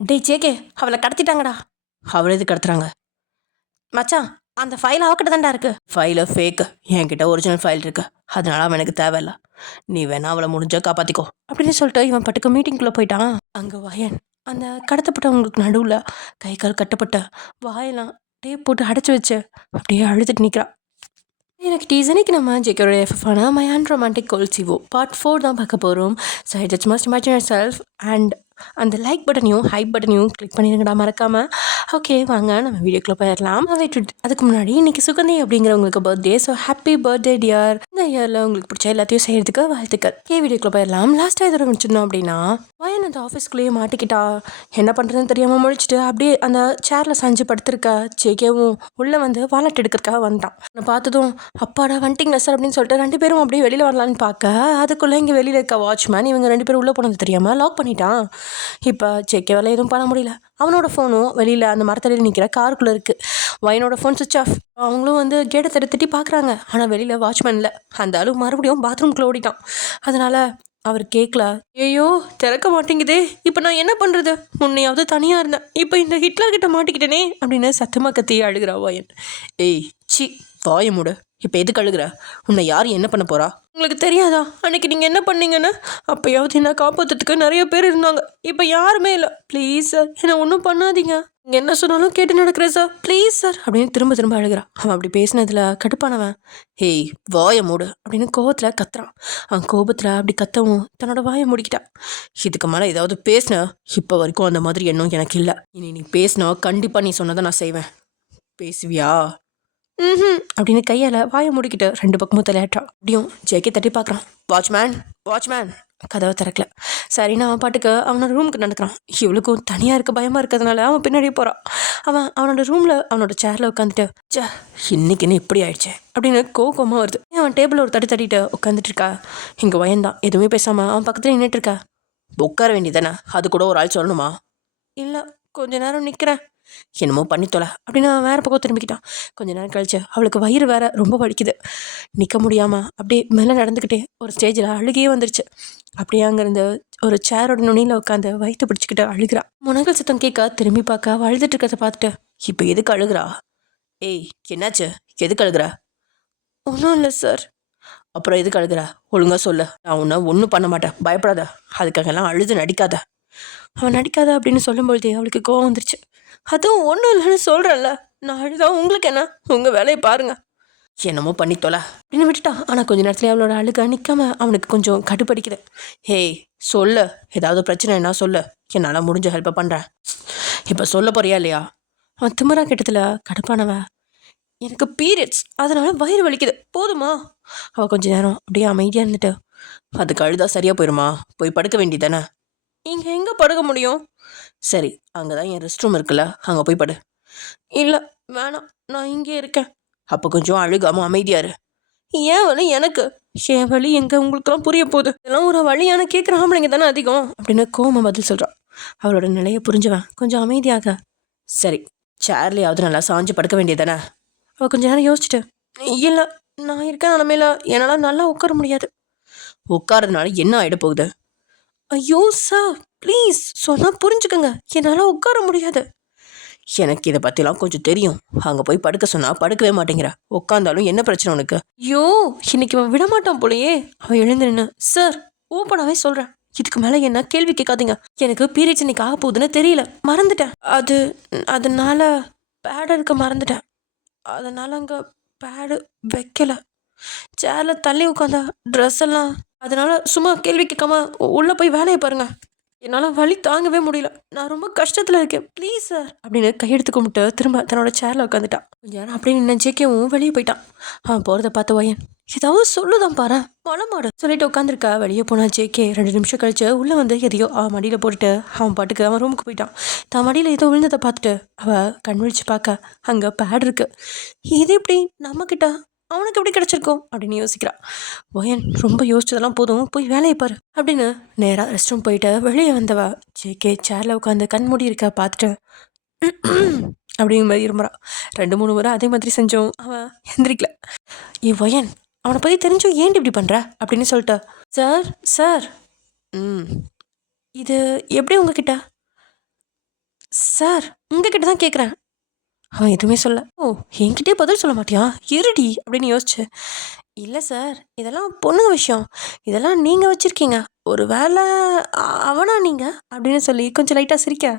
டேய் ஜேகே, அவளை கடத்திட்டாங்கடா. அவளை எது கடத்துறாங்க? மச்சான், அந்த ஃபைல் அவகிட்ட தான்டா இருக்கு. ஃபைலு ஃபேக்கு, என்கிட்ட ஒரிஜினல் ஃபைல் இருக்கு, அதனால அவன் எனக்கு தேவையில்ல. நீ வேணா அவளை முடிஞ்சா காப்பாத்திக்கோ அப்படின்னு சொல்லிட்டு இவன் பட்டுக்கு மீட்டிங்குள்ளே போயிட்டான். அங்கே வயன் அந்த கடத்தப்பட்டவங்களுக்கு நடுவில் கை கால் கட்டப்பட்ட வாயெல்லாம் டேப் போட்டு அடைச்சி வச்சு அப்படியே அழுதுட்டு நிற்கிறான். எனக்கு டீசனுக்கு நம்ம ஜேக்கோட எஃப்எஃபான மை அண்ட் ரொமான்டிக் கோல்சிவோ பார்ட் 4 தான் பார்க்க போகிறோம். So I just must imagine your self and அந்த லைக் பட்டனையும் ஹைப் பட்டனையும் கிளிக் பண்ணிடுங்கடா மறக்காமல். ஓகே, வாங்க நம்ம வீடியோக்குள்ளே போயிடலாம். அதுக்கு முன்னாடி இன்னைக்கு சுகந்தி அப்படிங்கிறவங்களுக்கு birthday. So happy birthday dear. இந்த இயரில் உங்களுக்கு பிடிச்ச எல்லாத்தையும் செய்கிறதுக்கு வாழ்த்துக்கள். வீடியோக்குள்ளே போயிடலாம். லாஸ்ட்டாக இதோட முடிச்சிடணும் அப்படின்னா வயன் அந்த ஆஃபீஸ்க்குள்ளேயே மாட்டிக்கிட்டா. என்ன பண்ணுறதுன்னு தெரியாமல் முழிச்சிட்டு அப்படியே அந்த சேரில் சாஞ்சு படுத்திருக்க ஜேகேவும் உள்ளே வந்து வாலெட் எடுக்கிறதுக்காக வந்துட்டான். நான் பார்த்ததும் அப்பாடா வந்துட்டிங்களா சார் அப்படின்னு சொல்லிட்டு 2 பேரும் அப்படியே வெளியில் வரலான்னு பார்க்க அதுக்குள்ளே இங்கே வெளியில் இருக்க வாட்ச்மேன் இவங்க 2 பேரும் உள்ளே போனது தெரியாமல் லாக் பண்ணிட்டான். இப்போ ஜேகேவால் எதுவும் பண்ண முடியல. அவனோட ஃபோனும் வெளியில் அந்த மரத்தடியில் நிற்கிற காருக்குள்ளே இருக்குது. வயனோட ஃபோன் சுவிட்ச் ஆஃப். அவங்களும் வந்து கேட்டை தட்டி பார்க்குறாங்க. ஆனால் வெளியில் வாட்ச்மேன் இல்லை. அந்த ஆளு மறுபடியும் பாத்ரூம்குள்ளே ஓடிட்டான். அதனால் அவர் கேட்கல. ஐயோ திறக்க மாட்டேங்குதே, இப்போ நான் என்ன பண்ணுறது? முன்னையாவது தனியாக இருந்தேன், இப்போ இந்த ஹிட்லர்கிட்ட மாட்டிக்கிட்டேனே அப்படின்னு சத்தமாக கத்தி அழுகிறா வயன். ஏய் சி வாய மூடு, இப்போ எதுக்கு அழுகிற? உன்னை யார் என்ன பண்ண போகிறா? உங்களுக்கு தெரியாதா அன்னைக்கு நீங்கள் என்ன பண்ணீங்கன்னு? அப்போயாவது என்ன காப்பாற்றுறதுக்கு நிறைய பேர் இருந்தாங்க, இப்போ யாருமே இல்லை. ப்ளீஸ் சார், என்னை ஒன்றும் பண்ணாதீங்க. நீங்கள் என்ன சொன்னாலும் கேட்டு நடக்கிறேன் சார், ப்ளீஸ் சார் அப்படின்னு திரும்ப திரும்ப அழுகிறான். அவன் அப்படி பேசினதில் கடுப்பானவன் ஹேய் வாயை மூடு அப்படின்னு கோபத்தில் கத்துறான். அவன் கோபத்தில் அப்படி கத்தவும் தன்னோட வாயை மூடிக்கிட்டான். இதுக்கு மேலே ஏதாவது பேசின, இப்போ வரைக்கும் அந்த மாதிரி எண்ணம் எனக்கு இல்லை. இனி நீ பேசினா கண்டிப்பாக நீ சொன்னதை நான் செய்வேன். பேசுவியா? அப்படின்னு கையால் வாயை மூடிக்கிட்டு 2 பக்கமும் தலையாட்டான். அப்படியும் ஜேகே தட்டி பார்க்குறான். வாட்ச்மேன் வாட்ச்மேன் கதவை திறக்கல. சரின்னு அவன் பாட்டுக்கு அவனோட ரூமுக்கு நடக்கிறான். இவளுக்கும் தனியாக இருக்க பயமாக இருக்கிறதுனால அவன் பின்னாடியே போகிறான். அவனோட ரூமில் அவனோட சேரில் உட்காந்துட்டு இன்னைக்குன்னு இப்படி ஆயிடுச்சு அப்படின்னு கோவமாக வருது. அவன் டேபிளில் ஒரு தட்டிட்டு உட்காந்துட்டு இருக்கா. இங்கே வயன்தான் எதுவுமே பேசாமல் அவன் பக்கத்தில் நின்றுட்டு இருக்கா. உட்கார வேண்டியதானே, அது கூட ஒரு ஆள் சொல்லணுமா? இல்லை, கொஞ்ச நேரம் நிற்கிறேன், என்னமோ பண்ணித்தோல அப்படின்னு அவன் வேறு பக்கம் திரும்பிக்கிட்டான். கொஞ்ச நேரம் கழிச்சு அவளுக்கு வயிறு வேற ரொம்ப வலிக்குது. நிற்க முடியாமல் அப்படியே மேலே நடந்துக்கிட்டே ஒரு ஸ்டேஜில் அழுகையே வந்துருச்சு. அப்படியே அங்கேருந்து ஒரு சேரோட நுனியில் உட்காந்து வயிற்று பிடிச்சிக்கிட்டு அழுகிறான். முனகல் சத்தம் கேட்க திரும்பி பார்க்க அழுதுட்டு இருக்கிறத பார்த்துட்டு இப்போ எதுக்கு அழுகிறா? ஏய் என்னாச்சு, எதுக்கு அழுகிறா? ஒன்றும் இல்லை சார். அப்புறம் எதுக்கு அழுகிறா? ஒழுங்காக சொல்ல, நான் உன்னை ஒன்றும் பண்ண மாட்டேன், பயப்படாத. அதுக்காகலாம் அழுது நடிக்காத. அவன் நடிக்காத அப்படின்னு சொல்லும்பொழுதே அவளுக்கு கோவம் வந்துருச்சு. அதுவும் ஒன்றும் இல்லைன்னு சொல்கிறேன்ல, நான் அழுதா உங்களுக்கு என்ன? உங்கள் வேலையை பாருங்க, என்னமோ பண்ணித்தோல அப்படின்னு விட்டுட்டான். ஆனால் கொஞ்ச நேரத்துல அவளோட அழுக நிற்காம அவனுக்கு கொஞ்சம் கடுப்படிக்குது. ஹேய் சொல்லு, ஏதாவது பிரச்சனை என்ன சொல்லு, என்னால் முடிஞ்ச ஹெல்ப்பை பண்ணுறேன். இப்போ சொல்ல போறியா இல்லையா? அவன் திமிரா கிட்டத்தில் கடுப்பானவ. எனக்கு பீரியட்ஸ், அதனால வயிறு வலிக்குது, போதுமா? அவள் கொஞ்ச நேரம் அப்படியே அமைதியாக இருந்துட்டு அதுக்கு அழுதா சரியாக போயிடுமா? போய் படுக்க வேண்டியதானே? இங்கே எங்கே படுக்க முடியும்? சரி, அங்கே தான் என் ரெஸ்ட் ரூம் இருக்குல்ல, அங்கே போய் படு. இல்லை வேணாம், நான் இங்கே இருக்கேன். அப்போ கொஞ்சம் அழுகாமல் அமைதியாரு. ஏன் வழி எனக்கு? என் வழி எங்கே உங்களுக்குலாம் புரிய போகுது? இதெல்லாம் ஒரு வழியான கேட்குற ஆம்பளைங்க தானே அதிகம் அப்படின்னு கோமா பதில் சொல்கிறான். அவளோட நிலையை புரிஞ்சுவேன் கொஞ்சம் அமைதியாக. சரி, சேர்லையாவது நல்லா சாஞ்சு படுக்க வேண்டியதானே? அவள் கொஞ்சம் நேரம் யோசிச்சுட்டு இல்லை, நான் இருக்க நிலமையில என்னால் நல்லா உட்கார முடியாது. உட்காரதுனால என்ன ஆகிட போகுது? ஐயோ சார் ப்ளீஸ் சொன்னால் புரிஞ்சுக்கோங்க, என்னால் உட்கார முடியாது. எனக்கு இதை பற்றிலாம் கொஞ்சம் தெரியும். அங்கே போய் படுக்க சொன்னால் படுக்கவே மாட்டேங்கிற, உட்காந்தாலும் என்ன பிரச்சனை உனக்கு? ஐயோ இன்னைக்கு அவன் விடமாட்டான் போலையே. அவன் எழுந்து நின்று சார் ஓப்பனாகவே சொல்கிறேன், இதுக்கு மேலே என்ன கேள்வி கேட்காதீங்க. எனக்கு பீரியட்ஸ் இன்னைக்கு ஆக போகுதுன்னு தெரியல, மறந்துட்டேன். அதனால பேட் எடுக்க மறந்துட்டேன். அதனால் அங்கே பேடு வைக்கல, சேரில் தள்ளி உட்காந்தா ட்ரெஸ் எல்லாம். அதனால் சும்மா கேள்வி கேட்காம உள்ளே போய் வேலையை பாருங்கள். என்னால் வலி தாங்கவே முடியல, நான் ரொம்ப கஷ்டத்தில் இருக்கேன், ப்ளீஸ் சார் அப்படின்னு கையெடுத்து கும்பிட்டு திரும்ப தன்னோட சேரில் உட்காந்துட்டான். கொஞ்சம் நேரம் அப்படின்னு நின்று ஜேகேவும் வெளியே போயிட்டான். அவன் போகிறத பார்த்த வயன் ஏதாவது சொல்லுதான் பாரு, மலமாடு சொல்லிட்டு உட்காந்துருக்கா. வெளியே போனா ஜேகே 2 நிமிஷம் கழிச்சு உள்ளே வந்து எதையோ அவன் மடியில் போட்டுட்டு அவன் பாட்டுக்கு அவன் ரூமுக்கு போயிட்டான். தான் மடியில் ஏதோ விழுந்ததை பார்த்துட்டு அவள் கண் விழிச்சு பார்க்க அங்கே பேட் இருக்கு. இது எப்படி நம்மக்கிட்ட அவனுக்கு எப்படி கிடச்சிருக்கோம் அப்படின்னு யோசிக்கிறான். வயன் ரொம்ப யோசிச்சதெல்லாம் போதும், போய் வேலையை பாரு அப்படின்னு நேராக ரெஸ்ட் ரூம் போயிட்டு வெளியே வந்தவா ஜேகே சேரில் உட்காந்து கண் மூடி இருக்கா பார்த்துட்டு அப்படிங்கிற மாதிரி இருமுறா. 2-3 முறை அதே மாதிரி செஞ்சோம், அவன் எந்திரிக்கல. வயன் அவனை பற்றி தெரிஞ்சும் ஏன் இப்படி பண்ணுற அப்படின்னு சொல்லிட்டு சார் சார் இது எப்படி உங்ககிட்ட? சார் உங்ககிட்ட தான் கேட்குறேன். அவன் எதுவுமே சொல்ல. ஓ, என்கிட்டயே பதில் சொல்ல மாட்டியா? இருடி அப்படின்னு யோசிச்சு. இல்லை சார், இதெல்லாம் பொண்ணுங்க விஷயம். இதெல்லாம் நீங்கள் வச்சுருக்கீங்க. ஒரு வேளை அவனா நீங்கள் அப்படின்னு சொல்லி கொஞ்சம் லைட்டாக சிரிக்க,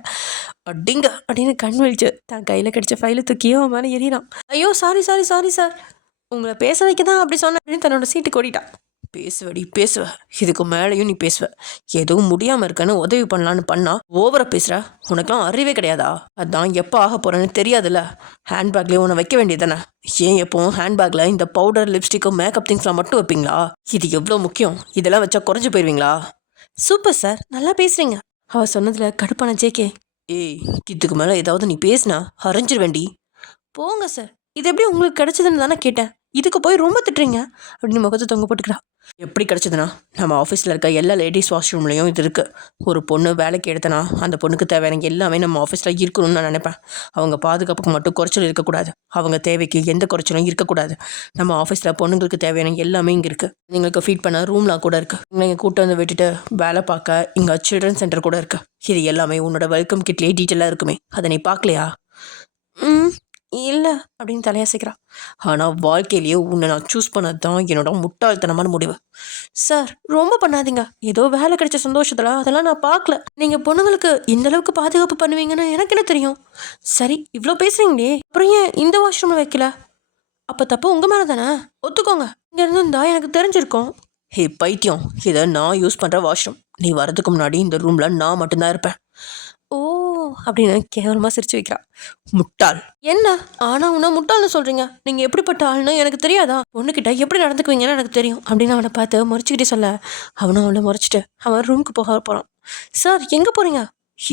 அடிங்க அப்படின்னு கண் விழிச்சு தான் கையில் கிடைச்ச ஃபைலை தூக்கியோ அவன் மேலே எறினான். ஐயோ சாரி சாரி சாரி சார், உங்களை பேச வைக்க தான் அப்படி சொன்னேன் அப்படின்னு தன்னோட சீட்டுக்கு ஓடிட்டான். பேசுவடி பேசுவ, இதுக்கு மேலேயும் நீ பேசுவ. எதுவும் முடியாமல் இருக்கன்னு உதவி பண்ணலான்னு பண்ணா ஓவரா பேசுற. உனக்கெல்லாம் அறிவே கிடையாதா? அதான் எப்போ ஆக போறேன்னு தெரியாதுல்ல. ஹேண்ட்பேக்லேயே உன்னை வைக்க வேண்டியதானே. ஏன் எப்பவும் ஹேண்ட்பேக்கில் இந்த பவுடர் லிப்ஸ்டிக்கு மேக்கப் திங்ஸ்லாம் மட்டும் வைப்பீங்களா? இது எவ்வளோ முக்கியம். இதெல்லாம் வச்சா குறைஞ்சு போயிடுவீங்களா? சூப்பர் சார், நல்லா பேசுறீங்க. அவ சொன்னதுல கடுப்பான ஜேகே. ஏய், இதுக்கு மேலே ஏதாவது நீ பேசினா அரைஞ்சிருவேண்டி. போங்க சார், இது எப்படி உங்களுக்கு கிடைச்சதுன்னு தானே கேட்டேன். இதுக்கு போய் ரொம்ப திட்டுறீங்க அப்படின்னு முகத்தை தொங்க போட்டுக்கிறா. எப்படி கிடச்சதுன்னா, நம்ம ஆஃபீஸில் இருக்க எல்லா லேடிஸ் வாஷ்ரூம்லேயும் இது இருக்குது. ஒரு பொண்ணு வேலைக்கு எடுத்தனா அந்த பொண்ணுக்கு தேவையான எல்லாமே நம்ம ஆஃபீஸில் இருக்கணும்னு நான் நினைப்பேன். அவங்க பாதுகாப்புக்கு மட்டும் குறைச்சல் இருக்கக்கூடாது. அவங்க தேவைக்கு எந்த குறைச்சலும் இருக்கக்கூடாது. நம்ம ஆஃபீஸில் பொண்ணுங்களுக்கு தேவையான எல்லாமே இங்கே இருக்குது. எங்களுக்கு ஃபீட் பண்ண ரூம்லாம் கூட இருக்குது. நீங்கள் கூட்ட வந்து விட்டுட்டு வேலை பார்க்க இங்கே சில்ட்ரன் சென்டர் கூட இருக்குது. இது எல்லாமே உன்னோட வெல்கம் கிட்லேயே டீட்டெயிலாக இருக்குமே. அதை நீ பார்க்கலையா? இல்லை அப்படின்னு தலையாசிக்கிறா. ஆனால் வாழ்க்கையிலேயே உன்னை நான் சூஸ் பண்ணது தான் என்னோட முட்டாள்தனமான முடிவு. சார் ரொம்ப பண்ணாதீங்க. ஏதோ வேலை கிடைச்ச சந்தோஷத்தில் அதெல்லாம் நான் பார்க்கல. நீங்கள் பொண்ணுங்களுக்கு இந்த அளவுக்கு பாதுகாப்பு பண்ணுவீங்கன்னு எனக்கு என்ன தெரியும்? சரி, இவ்வளோ பேசுறீங்களே, அப்புறம் ஏன் இந்த வாஷ்ரூமில் வைக்கல? அப்போ தப்பு உங்கள் மேலே தானே? ஒத்துக்கோங்க. இங்கே இருந்தா எனக்கு தெரிஞ்சிருக்கும். ஹே பைத்தியம், இதை நான் யூஸ் பண்ணுற வாஷ்ரூம். நீ வரதுக்கு முன்னாடி இந்த ரூமில் நான் மட்டும்தான் இருப்பேன். ஓ அப்படின்னு கேவலமாக சிரிச்சு வைக்கிறா. முட்டாள். என்ன ஆனால் உன்ன முட்டாள்னு சொல்கிறீங்க? நீங்கள் எப்படிப்பட்ட ஆள்னு எனக்கு தெரியாதா? பொண்ணுக்கிட்ட எப்படி நடந்துக்குவீங்கன்னு எனக்கு தெரியும் அப்படின்னு அவனை பார்த்து முறைச்சிக்கிட்டே சொல்ல, அவனும் அவளை முறைச்சிட்டு அவன் ரூமுக்கு போக போகிறான். சார் எங்கே போகிறீங்க?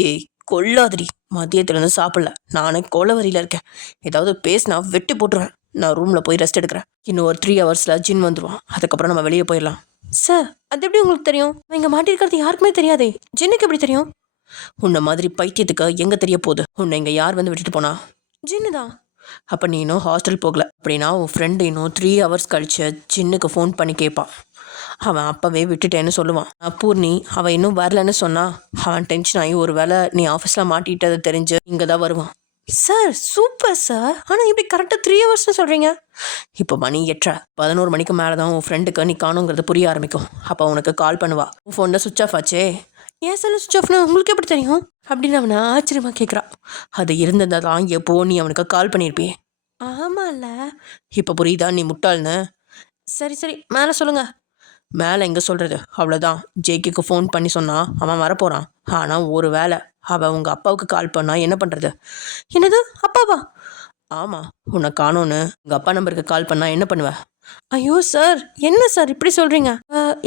ஏய் கொள்ளாதடி, மதியத்துலேருந்து சாப்பிடல. நானே கொலவரியில் இருக்கேன். ஏதாவது பேசினா வெட்டி போட்டுருவேன். நான் ரூமில் போய் ரெஸ்ட் எடுக்கிறேன். இன்னும் ஒரு 3 ஹவர்ஸில் ஜின் வந்துடுவான். அதுக்கப்புறம் நம்ம வெளியே போயிடலாம். சார் அது எப்படி உங்களுக்கு தெரியும்? இங்கே மாட்டிருக்கிறது யாருக்குமே தெரியாதே. ஜின்னுக்கு எப்படி தெரியும்? உன்னை மாதிரி பைத்தியத்துக்கு எங்கே தெரிய போகுது? உன்னை இங்கே யார் வந்து விட்டுட்டு போனா? ஜின்னு தான். அப்போ நீ இன்னும் ஹாஸ்டல் போகல அப்படின்னா உன் ஃப்ரெண்டு இன்னும் 3 ஹவர்ஸ் கழிச்சு ஜின்னுக்கு ஃபோன் பண்ணி கேட்பான். அவன் அப்போவே விட்டுட்டேன்னு சொல்லுவான். பூர்ணி அவன் இன்னும் வரலன்னு சொன்னா அவன் டென்ஷன் ஆகி ஒரு வேளை நீ ஆஃபீஸில் மாட்டிட்டதை தெரிஞ்சு இங்கே தான் வருவான். சார் சூப்பர் சார், ஆனால் இப்படி கரெக்டாக 3 ஹவர்ஸ்னு சொல்கிறீங்க. இப்போ மணி 8:30, 11 மணிக்கு மேலே தான் உன் ஃப்ரெண்டுக்கு நீ காணுங்கிறது புரிய ஆரம்பிக்கும். அப்போ உனக்கு கால் பண்ணுவா. உன் ஃபோனில் சுவிட்ச் ஆஃப் ஆச்சே. ஏன் செல்லு சுவிட்ச் ஆஃப்னா உங்களுக்கு எப்படி தெரியும் அப்படின்னு அவனை ஆச்சரியமாக கேட்குறான். அது இருந்ததா தான் எப்போ நீ அவனுக்கு கால் பண்ணியிருப்பியே. ஆமாம்ல. இப்போ புரியுதா நீ முட்டாள்னு? சரி சரி, மேலே சொல்லுங்கள். மேலே எங்கே சொல்கிறது, அவ்வளோதான். ஜேகேக்கு ஃபோன் பண்ணி சொன்னான் அவன் வரப்போகிறான். ஆனால் ஒரு வேளை அவள் உங்கள் அப்பாவுக்கு கால் பண்ணா என்ன பண்ணுறது? என்னது அப்பாவா? ஆமாம், உன்னை காணோன்னு உங்கள் அப்பா நம்பருக்கு கால் பண்ணால் என்ன பண்ணுவேன்? ஐயோ சார், என்ன சார் இப்படி சொல்கிறீங்க?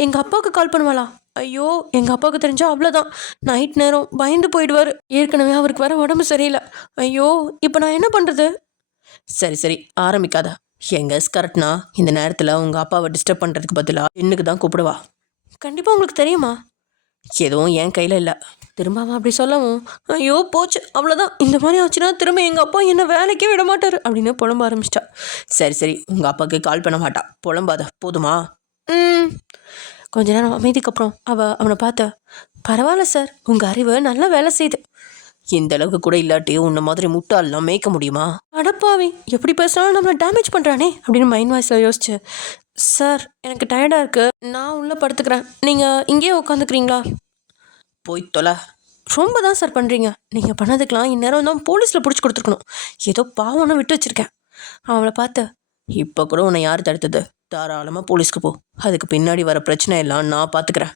எங்கள் அப்பாவுக்கு கால் பண்ணுவாளா? ஐயோ, எங்கள் அப்பாவுக்கு தெரிஞ்சால் அவ்வளோதான். நைட் நேரம் பயந்து போயிடுவார். ஏற்கனவே அவருக்கு வர உடம்பு சரியில்லை. ஐயோ, இப்போ நான் என்ன பண்ணுறது? சரி சரி, ஆரம்பிக்காத. எங்கள் கரெக்ட்னா இந்த நேரத்தில் உங்கள் அப்பாவை டிஸ்டர்ப் பண்ணுறதுக்கு பதிலாக என்னுக்கு தான் கூப்பிடுவா. கண்டிப்பாக உங்களுக்கு தெரியுமா? எதுவும் என் கையில் இல்லை. திரும்ப அவன் அப்படி சொல்லவும், ஐயோ போச்சு, அவ்வளோதான். இந்த மாதிரி ஆச்சுன்னா திரும்ப எங்கள் அப்பா என்ன வேலைக்கே விட மாட்டார் அப்படின்னு புலம்ப ஆரம்பிச்சிட்டா. சரி சரி, உங்கள் அப்பாவுக்கு கால் பண்ண மாட்டா. புலம்பாத போதுமா? கொஞ்ச நேரம் அமைதிக்கு அப்புறம் அவனை பார்த்த, பரவாயில்ல சார், உங்கள் அறிவு நல்லா வேலை செய்யுது. இந்த அளவுக்கு கூட இல்லாட்டி உன்ன மாதிரி முட்டாள்லாம் மேய்க்க முடியுமா? அடப்பாவி, எப்படி பேசினாலும் நம்மளை டேமேஜ் பண்ணுறானே அப்படின்னு மைண்ட் வாய்ஸில் யோசிச்சு, சார் எனக்கு டயர்டாக இருக்குது, நான் உள்ளே படுத்துக்கிறேன், நீங்கள் இங்கேயே உட்காந்துக்கிறீங்களா? போய் தொலை. ரொம்ப தான் சார் பண்ணுறீங்க. நீங்கள் பண்ணதுக்கெலாம் இந்நேரம் தான் போலீஸில் பிடிச்சி கொடுத்துருக்கணும். ஏதோ பாவம்னு விட்டு வச்சுருக்கேன். அவளை பார்த்து, இப்போ கூட உன்னை யார் தடுத்தது? தாராளமாக போலீஸ்க்கு போ. அதுக்கு பின்னாடி வர பிரச்சனை எல்லாம் நான் பார்த்துக்கிறேன்.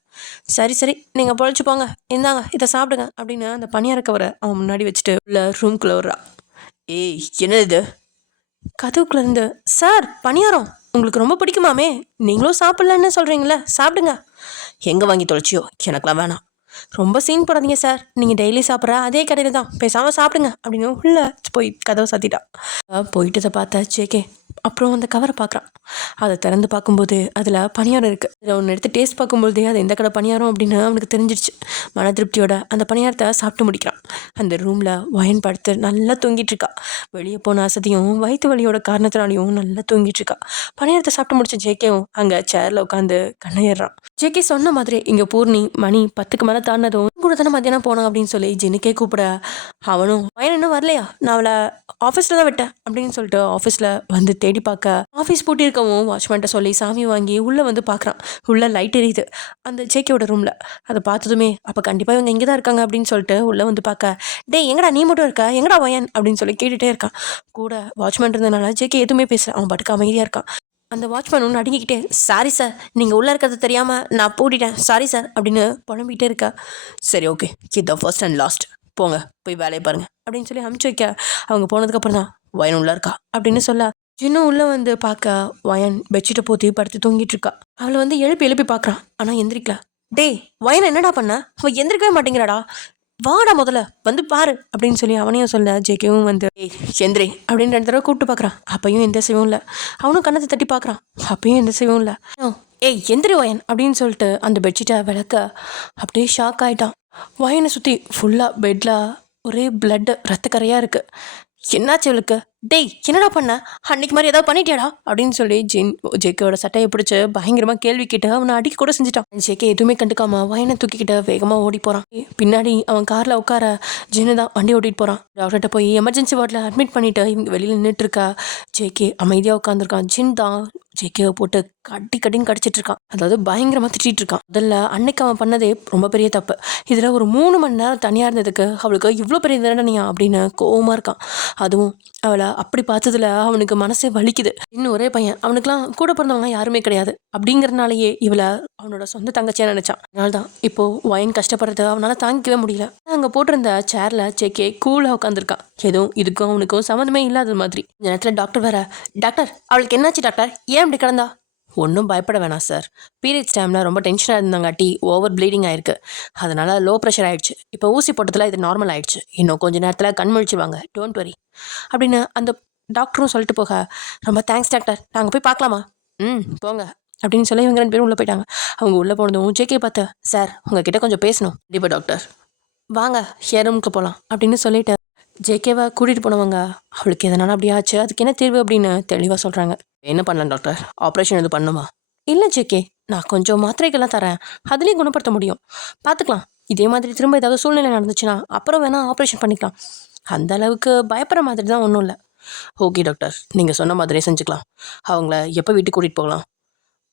சரி சரி, நீங்கள் பொழைச்சி போங்க, இந்தாங்க இதை சாப்பிடுங்க அப்படின்னு அந்த பணியார கவரை அவன் முன்னாடி வச்சுட்டு உள்ள ரூம்குள்ளே வர்றா. ஏய் என்னது இது? கதவுக்குள்ளேருந்து, சார் பணியாரம் உங்களுக்கு ரொம்ப பிடிக்குமாமே, நீங்களும் சாப்பிட்லன்னு சொல்கிறீங்களே, சாப்பிடுங்க. எங்கே வாங்கி தொலைச்சியோ, எனக்குலாம் வேணாம். ரொம்ப சீன் போடாதீங்க சார், நீங்கள் டெய்லி சாப்பிட்ற அதே கடையில் தான், பேசாமல் சாப்பிடுங்க அப்படின்னு உள்ளே போய் கதவை சாத்திட்டா. போயிட்டதை பார்த்தா ஜேகே அப்புறம் அந்த கவரை பார்க்குறான். அதை திறந்து பார்க்கும்போது அதில் பணியாரம் இருக்குது. அதில் ஒன்று எடுத்து டேஸ்ட் பார்க்கும்போதே அது எந்த கடை பணியாரம் அப்படின்னு அவனுக்கு தெரிஞ்சிடுச்சு. மன திருப்தியோட அந்த பணியாரத்தை சாப்பிட்டு முடிக்கிறான். அந்த ரூமில் வயன் படுத்து நல்லா தூங்கிட்டு இருக்கா. வெளியே போன அசதியும் வயிற்று வலியோட காரணத்தினாலையும் நல்லா தூங்கிட்டு இருக்கா. பணியாரத்தை சாப்பிட்டு முடிச்ச ஜேகேவும் அங்கே சேரில் உட்காந்து கண்ணையிடுறான். ஜேகே சொன்ன மாதிரி இங்கே பூர்ணி மணி 10க்கு மேலே தாண்டதும் கூட தானே மத்தியானம் போனான் அப்படின்னு சொல்லி ஜினுக்கே கூப்பிட அவனும் வயன் இன்னும் வரலையா, நான் அவளை ஆஃபீஸில் தான் விட்டேன் அப்படின்னு சொல்லிட்டு ஆஃபீஸில் வந்து தேடி பார்க்க ஆஃபீஸ் பூட்டி இருக்கவும் வாட்ச்மேன்ட்ட சொல்லி சாமி வாங்கி உள்ளே வந்து பார்க்குறான். உள்ளே லைட் எரியுது அந்த ஜேகேவோட ரூமில். அதை பார்த்ததுமே அப்போ கண்டிப்பாக இவங்க இங்கே தான் இருக்காங்க அப்படின்னு சொல்லிட்டு உள்ளே வந்து பார்க்க, டே எங்கடா நீ மட்டும் இருக்க, எங்கடா வயன் அப்படின்னு சொல்லி கேட்டுகிட்டே இருக்கான். கூட வாட்ச்மேன் இருந்ததுனால ஜேகே எதுவுமே பேசல, அவன் பாட்டுக்கு அமைதியாக இருக்கான். அந்த வாட்ச்மேன் ஒன்று அடங்கிக்கிட்டே, சாரி சார் நீங்கள் உள்ளே இருக்கிறது தெரியாமல் நான் பூட்டிட்டேன், சாரி சார் அப்படின்னு புலம்பிகிட்டே இருக்கா. சரி okay, the first and last, போங்க போய் வேலையை பாருங்க அப்படின்னு சொல்லி அமுச்சு வைக்க அவங்க போனதுக்கப்புறம் தான் வயன் உள்ளே இருக்கா அப்படின்னு சொல்ல இன்னும் உள்ளே வந்து பார்க்க வயன் பெட்ஷீட்டை போத்தி படுத்து தூங்கிட்டு இருக்கா. அவளை வந்து எழுப்பி எழுப்பி பார்க்குறான், ஆனால் எந்திரிக்கல. டேய் வயன் என்னடா பண்ண, அவள் எந்திரிக்கவே மாட்டேங்கிறாடா, வாடா முதல்ல வந்து பாரு அப்படின்னு சொல்லி அவனையும் சொல்ல ஜேகேவும் வந்து எந்திரி அப்படின்னு 2 தடவை கூப்பிட்டு பார்க்குறான். அப்பையும் எந்த செய்வும் இல்லை. அவனும் கண்ணத்தை தட்டி பார்க்குறான், அப்பயும் எந்த செய்வும் இல்லை. ஏய் எந்திரி வயன் அப்படின்னு சொல்லிட்டு அந்த பெட்ஷீட்டை விளக்க அப்படியே ஷாக் ஆகிட்டான். வயனை சுற்றி ஃபுல்லாக பெட்டில் ஒரே பிளட்டு ரத்தக்கரையாக இருக்குது. என்னாச்சு இவளுக்கு, டேய் என்னடா பண்ண, அன்னைக்கு மாதிரி ஏதாவது பண்ணிட்டியாடா அப்படின்னு சொல்லி ஜேகேவோட சட்டையை பிடிச்சி பயங்கரமாக கேள்வி கேட்டு அவனை அடிக்க கூட செஞ்சுட்டான். ஜேகே எதுவுமே கண்டுக்காம வயனை தூக்கிக்கிட்டு வேகமாக ஓடி போகிறான். பின்னாடி அவன் காரில் உட்கார ஜின்னு தான் வண்டி ஓட்டிகிட்டு போகிறான். டாக்டர்கிட்ட போய் எமர்ஜென்சி வார்டில் அட்மிட் பண்ணிவிட்டு இவங்க வெளியில் நின்றுட்டு இருக்கா. ஜேகே அமைதியாக உட்காந்துருக்கான். ஜின் தான் ஜேகேவை போட்டு கட்டின்னு கடிச்சிட்டு இருக்கான். அதாவது பயங்கரமாக திட்டிகிட்டு இருக்கான். அதில் அன்னைக்கு அவன் பண்ணதே ரொம்ப பெரிய தப்பு. இதில் ஒரு 3 மணி நேரம் தனியாக இருந்ததுக்கு அவளுக்கு இவ்வளோ பெரிய தண்டனையா அப்படின்னு கோவமாக இருக்கான். அதுவும் அவளை அப்படி பார்த்ததுல அவனுக்கு மனசே வலிக்குது. இன்னும் ஒரே பையன், அவனுக்குலாம் கூட பிறந்தவங்களாம் யாருமே கிடையாது. அப்படிங்கிறதுனாலயே இவளை அவனோட சொந்த தங்கச்சியா நினைச்சான். அதனால்தான் இப்போ வயன் கஷ்டப்படுறது அவனால தாங்கிக்கவே முடியல. அங்கே போட்டிருந்த சேர்ல ஜேகே கூலாக உட்காந்துருக்கான். எதுவும் இதுக்கும் அவனுக்கும் சம்மந்தமே இல்லாத மாதிரி. இந்த நேரத்தில் டாக்டர் வேற, டாக்டர் அவளுக்கு என்னாச்சு டாக்டர், ஏன் இப்படி கிடந்தா? ஒன்றும் பயப்பட வேணாம் சார், பீரியட்ஸ் டைமில் ரொம்ப டென்ஷனாக இருந்தாங்காட்டி ஓவர் ப்ளீடிங் ஆயிருக்கு, அதனால் லோ ப்ரெஷர் ஆகிடுச்சு. இப்போ ஊசி போட்டதில் இது நார்மல் ஆகிடுச்சு, இன்னும் கொஞ்சம் நேரத்தில் கண் முழிச்சிருவாங்க, டோன்ட் வரி அப்படின்னு அந்த டாக்டரும் சொல்லிட்டு போக, ரொம்ப தேங்க்ஸ் டாக்டர், நாங்கள் போய் பார்க்கலாமா? போங்க அப்படின்னு சொல்லி இவங்க 2 பேரும் உள்ளே போயிட்டாங்க. அவங்க உள்ளே போனதும் ஜேகே பார்த்து, சார் உங்ககிட்ட கொஞ்சம் பேசணும். கண்டிப்பாக டாக்டர், வாங்க ஷேர் ரூமுக்கு போகலாம் அப்படின்னு சொல்லிட்டு ஜேகேவை கூட்டிகிட்டு போனவங்க, அவளுக்கு எதனால அப்படி ஆச்சு, அதுக்கு என்ன தீர்வு அப்படின்னு தெளிவாக சொல்கிறாங்க. என்ன பண்ணலாம் டாக்டர், ஆப்ரேஷன் எதுவும் பண்ணுமா? இல்லை ஜேகே, நான் கொஞ்சம் மாத்திரைகள்லாம் தரேன், அதுலேயும் குணப்படுத்த முடியும், பார்த்துக்கலாம். இதே மாதிரி திரும்ப ஏதாவது சூழ்நிலை நடந்துச்சுன்னா அப்புறம் வேணால் ஆப்ரேஷன் பண்ணிக்கலாம். அந்த அளவுக்கு பயப்படுற மாதிரி தான் ஒன்றும் இல்லை. ஓகே டாக்டர், நீங்கள் சொன்ன மாதிரியே செஞ்சுக்கலாம். அவங்கள எப்போ வீட்டுக்கு கூட்டிகிட்டு போகலாம்?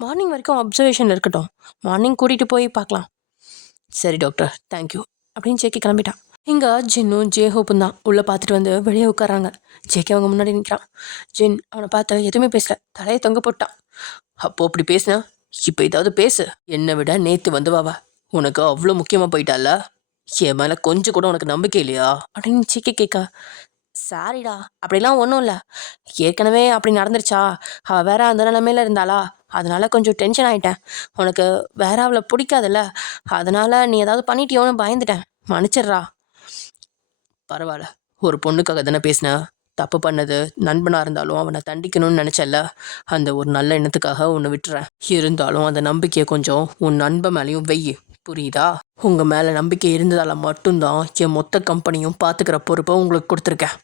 மார்னிங் வரைக்கும் அப்சர்வேஷன் இருக்கட்டும், மார்னிங் கூட்டிகிட்டு போய் பார்க்கலாம். சரி டாக்டர், தேங்க்யூ அப்படின்னு ஜேகே கிளம்பிட்டான். இங்கே ஜின்னும் ஜேஹோப்பும் தான் உள்ளே பார்த்துட்டு வந்து வெளியே உட்காராங்க. ஜேகே அவங்க முன்னாடி நிற்கிறான். ஜின் அவனை பார்த்து எதுவுமே பேசல, தலையை தொங்க போட்டான். அப்போ அப்படி பேசுனா இப்போ ஏதாவது பேசு. என்னை விட நேற்று வந்துவாவா உனக்கு அவ்வளோ முக்கியமாக போயிட்டால, என் மேலே கொஞ்சம் கூட உனக்கு நம்பிக்கை இல்லையா அப்படின்னு ஜேகே கேட்க, சாரிடா அப்படிலாம் ஒன்றும் இல்லை, ஏற்கனவே அப்படி நடந்துருச்சா, அவள் வேற அந்த நிலைமையில இருந்தாளா, அதனால கொஞ்சம் டென்ஷன் ஆகிட்டேன். உனக்கு வேற அவளை பிடிக்காதுல்ல, அதனால நீ ஏதாவது பண்ணிட்டியோன்னு பயந்துட்டேன், மன்னிச்சிட்றா. பரவாயில்ல, ஒரு பொண்ணுக்காக தானே பேசின, தப்பு பண்ணது நண்பனாக இருந்தாலும் அவனை தண்டிக்கணும்னு நினச்சல, அந்த ஒரு நல்ல எண்ணத்துக்காக உன்னை விட்டுறேன். இருந்தாலும் அந்த நம்பிக்கையை கொஞ்சம் உன் நண்பன் மேலேயும் வெய்யு, புரியுதா? உங்கள் மேலே நம்பிக்கை இருந்ததால் மட்டும்தான் என் மொத்த கம்பெனியும் பார்த்துக்கிற பொறுப்பை உங்களுக்கு கொடுத்துருக்கேன்.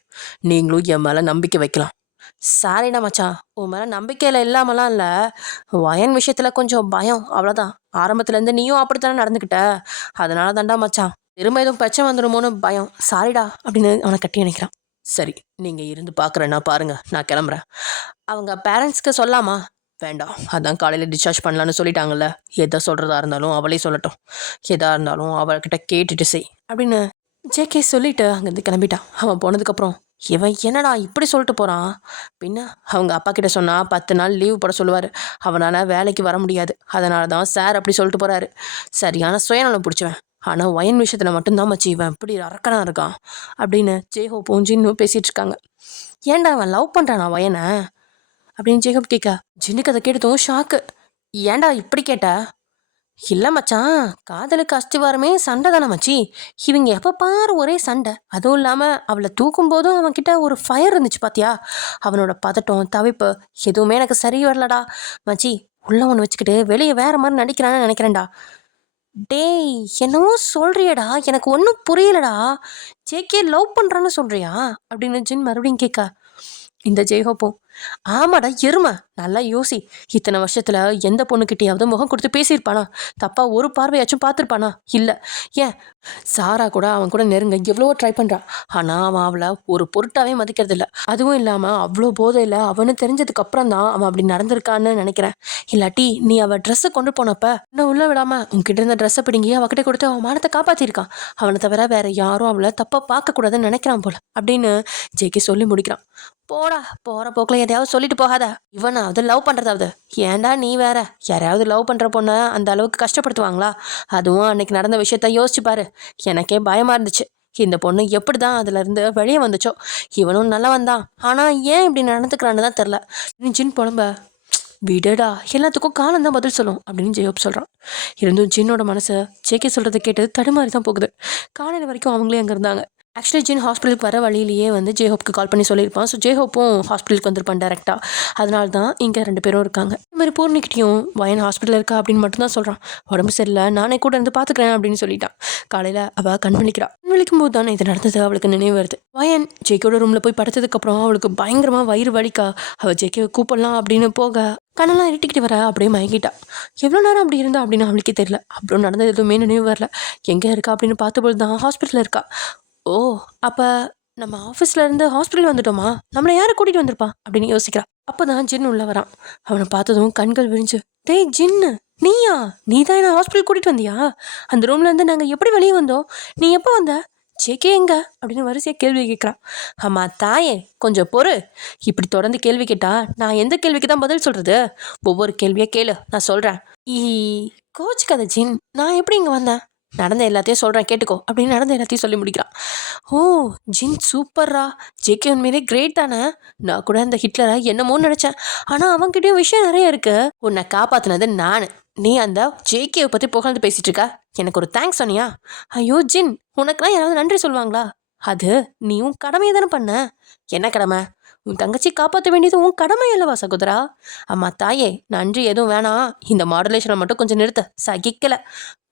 நீங்களும் என் மேலே நம்பிக்கை வைக்கலாம். சாரிடா மச்சான், உன் மேலே நம்பிக்கையில் இல்லாமலாம் இல்லை, வயன் விஷயத்தில் கொஞ்சம் பயம், அவ்வளோதான். ஆரம்பத்துலேருந்து நீயும் அப்படித்தானே நடந்துக்கிட்ட, அதனால தாண்டா மச்சான், திரும்ப எதுவும் பிரச்சனை வந்துடுமோன்னு பயம், சாரிடா அப்படின்னு அவனை கட்டி நினைக்கிறான். சரி, நீங்கள் இருந்து பார்க்குறேன்னா பாருங்கள், நான் கிளம்புறேன். அவங்க பேரண்ட்ஸ்க்கு சொல்லாமா? வேண்டாம், அதான் காலையில் டிஸ்சார்ஜ் பண்ணலான்னு சொல்லிட்டாங்கல்ல, எதை சொல்கிறதா இருந்தாலும் அவளே சொல்லட்டும், எதாக இருந்தாலும் அவள்கிட்ட கேட்டுட்டு செய் அப்படின்னு ஜேகே சொல்லிட்டு அங்கேருந்து கிளம்பிட்டான். அவன் போனதுக்கப்புறம் இவன் என்னடா இப்படி சொல்லிட்டு போகிறான், பின்ன அவங்க அப்பா கிட்ட சொன்னால் 10 நாள் லீவ் போட சொல்லுவார், அவனால் வேலைக்கு வர முடியாது, அதனால தான் சார் அப்படி சொல்லிட்டு போகிறாரு. சரியான சுயநலம் பிடிச்சவன். ஆனால் வயன் விஷயத்தில் மட்டும்தான் மச்சி இவன் இப்படி அரக்கனா இருக்கான் அப்படின்னு ஜேஹோப்பும் ஜின்னும் பேசிகிட்டு இருக்காங்க. ஏன்டா அவன் லவ் பண்ணுறானா வயனை அப்படின்னு ஜேஹோப் கேட்க, ஜின்னுக்கு அதை கேட்டதும் ஷாக்கு. ஏன்டா இப்படி கேட்ட? இல்லை மச்சான், காதலுக்கு அஸ்திவாரமே சண்டை தானே மச்சி. இவங்க எப்போ பாரு ஒரே சண்டை. அதுவும் இல்லாமல் அவளை தூக்கும் போதும் அவன்கிட்ட ஒரு ஃபயர் இருந்துச்சு பாத்தியா. அவனோட பதட்டம் தவிப்பு எதுவுமே எனக்கு சரி வரலடா மச்சி. உள்ள ஒன்று வச்சுக்கிட்டு வெளியே வேற மாதிரி நடிக்கிறான்னு நினைக்கிறேன்டா. டேய், என்னவோ சொல்றியடா, எனக்கு ஒன்றும் புரியலடா. ஜேகே லவ் பண்ணுறான்னு சொல்றியா அப்படின்னு ஜின் மறுபடியும் கேட்க, இந்த ஜெய்ஹோப்பும் ஆமாடா எருமை, நல்லா யோசி. இத்தனை வருஷத்துல எந்த பொண்ணுக்கிட்டையாவது முகம் கொடுத்து பேசியிருப்பானா? தப்பா ஒரு பார்வையாச்சும் பார்த்துருப்பானா? இல்லை. ஏன் சாரா கூட அவன் கூட நெருங்க எவ்வளவோ ட்ரை பண்ணுறான். ஆனால் அவன் அவளை ஒரு பொருட்டாவே மதிக்கிறது இல்லை. அதுவும் இல்லாமல் அவ்வளோ போதையில் அவனு தெரிஞ்சதுக்கு அப்புறம் தான் அவன் அப்படி நடந்திருக்கான்னு நினைக்கிறேன். இல்லாட்டி நீ அவள் ட்ரெஸ்ஸை கொண்டு போனப்ப இன்னும் உள்ள விடாம உன்கிட்ட இருந்த ட்ரெஸ்ஸை பிடிங்கி அவகிட்ட கொடுத்து அவன் மானத்தை காப்பாற்றிருக்கான். அவனை தவிர வேற யாரும் அவளை தப்பா பார்க்கக்கூடாதுன்னு நினைக்கிறான் போல அப்படின்னு ஜேகே சொல்லி முடிக்கிறான். போடா, போகிற போக்கில் எதையாவது சொல்லிட்டு போகாத. இவனாவது லவ் பண்ணுறதாவது. ஏன்டா நீ வேற, யாரையாவது லவ் பண்ணுற பொண்ணை அந்த அளவுக்கு கஷ்டப்படுத்துவாங்களா? அதுவும் அன்னைக்கு நடந்த விஷயத்த யோசிச்சு பாரு. எனக்கே பயமாக இருந்துச்சு. இந்த பொண்ணு எப்படி தான் அதுலேருந்து வெளியே வந்துச்சோ. இவனும் நல்லவன் தான், ஆனால் ஏன் இப்படி நடந்துக்கிறான்னு தான் தெரில. ஜின் புலம்ப, விடடா, எல்லாத்துக்கும் காலம் தான் பதில் சொல்லும் அப்படின்னு ஜெயோப் சொல்கிறான். இருந்தும் ஜின்னோட மனசை ஜேகே சொல்கிறத கேட்டு தடுமாறி தான் போகுது. காலையில் வரைக்கும் அவங்களே அங்கே இருந்தாங்க. ஆக்சுவலி ஜின் ஹாஸ்பிட்டலுக்கு வர வழியிலேயே வந்து ஜேஹோப்க்கு கால் பண்ணி சொல்லியிருப்பான். ஸோ ஜேஹோப்பும் ஹாஸ்பிட்டலுக்கு வந்திருப்பான் டேரெக்டாக. அதனால தான் இங்கே 2 பேரும் இருக்காங்க. இந்த மாதிரி பூர்ணிக்கிட்டையும் வயன் ஹாஸ்பிட்டலில் இருக்கா அப்படின்னு மட்டும்தான் சொல்கிறான். உடம்பு சரியில்லை, நானே கூட இருந்து பார்த்துக்கிறேன் அப்படின்னு சொல்லிட்டான். காலையில் அவள் கண் விழிக்கும் போது தானே இது நடந்தது அவளுக்கு நினைவு வருது. வயன் ஜேகேயோட ரூமில் போய் படுத்ததுக்கப்புறம் அவளுக்கு பயங்கரமாக வயிறு வலிக்கா. அவள் ஜேகேவை கூப்பிடலாம் அப்படின்னு போக கண்ணெல்லாம் இருட்டிக்கிட்டு வர அப்படியே மயங்கிட்டா. எவ்வளோ நேரம் அப்படி இருந்தா அப்படின்னு அவளுக்கே தெரியல. அப்புறம் நடந்தது எதுவுமே நினைவு வரல. எங்கே இருக்கா அப்படின்னு பார்த்தபோது தான் ஹாஸ்பிட்டலில் இருக்கா. ஓ, அப்போ நம்ம ஆஃபீஸ்லேருந்து ஹாஸ்பிட்டல் வந்துட்டோமா? நம்மளை யாரை கூட்டிகிட்டு வந்திருப்பா அப்படின்னு யோசிக்கிறா. அப்போ தான் ஜின் உள்ள வரான். அவனை பார்த்ததும் கண்கள் விரிஞ்சு, டேய் ஜின்னு, நீயா? நீ தான் என்ன ஹாஸ்பிட்டல் கூட்டிகிட்டு வந்தியா? அந்த ரூம்லேருந்து நாங்கள் எப்படி வெளியே வந்தோம்? நீ எப்போ வந்த? ஜேகே எங்க அப்படின்னு வரிசையாக கேள்வி கேட்குறான். ஆமா தாயே, கொஞ்சம் பொறு. இப்படி தொடர்ந்து கேள்வி கேட்டா நான் எந்த கேள்விக்கு தான் பதில் சொல்கிறது? ஒவ்வொரு கேள்வியாக கேளு, நான் சொல்கிறேன். கோச்சுக்காத ஜின், நான் எப்படி இங்கே வந்தேன்? நடந்த எல்லாத்தையும் சொல்கிறேன் கேட்டுக்கோ அப்படின்னு நடந்த எல்லாத்தையும் சொல்லி முடிக்கிறான். ஓ, ஜின் சூப்பர்ரா. ஜேகே உண்மையிலே கிரேட் தானே. நான் கூட அந்த ஹிட்லரை என்னமோ நினச்சேன். ஆனால் அவன்கிட்டயும் விஷயம் நிறைய இருக்கு. உன்னை காப்பாற்றினது நான். நீ அந்த ஜேகேவை பற்றி புகழ்ந்து பேசிட்டு இருக்க. எனக்கு ஒரு தேங்க்ஸ் சொன்னியா? ஐயோ ஜின், உனக்குலாம் யாராவது நன்றி சொல்லுவாங்களா? அது நீ உன் கடமையை தானே பண்ண. என்ன கடமை? உன் தங்கச்சி காப்பாற்ற வேண்டியது உன் கடமை அல்லவா சகோதரா? அம்மா தாயே, நன்றி எதுவும் வேணாம். இந்த மாடுலேஷனை மட்டும் கொஞ்சம் நிறுத்த, சகிக்கலை.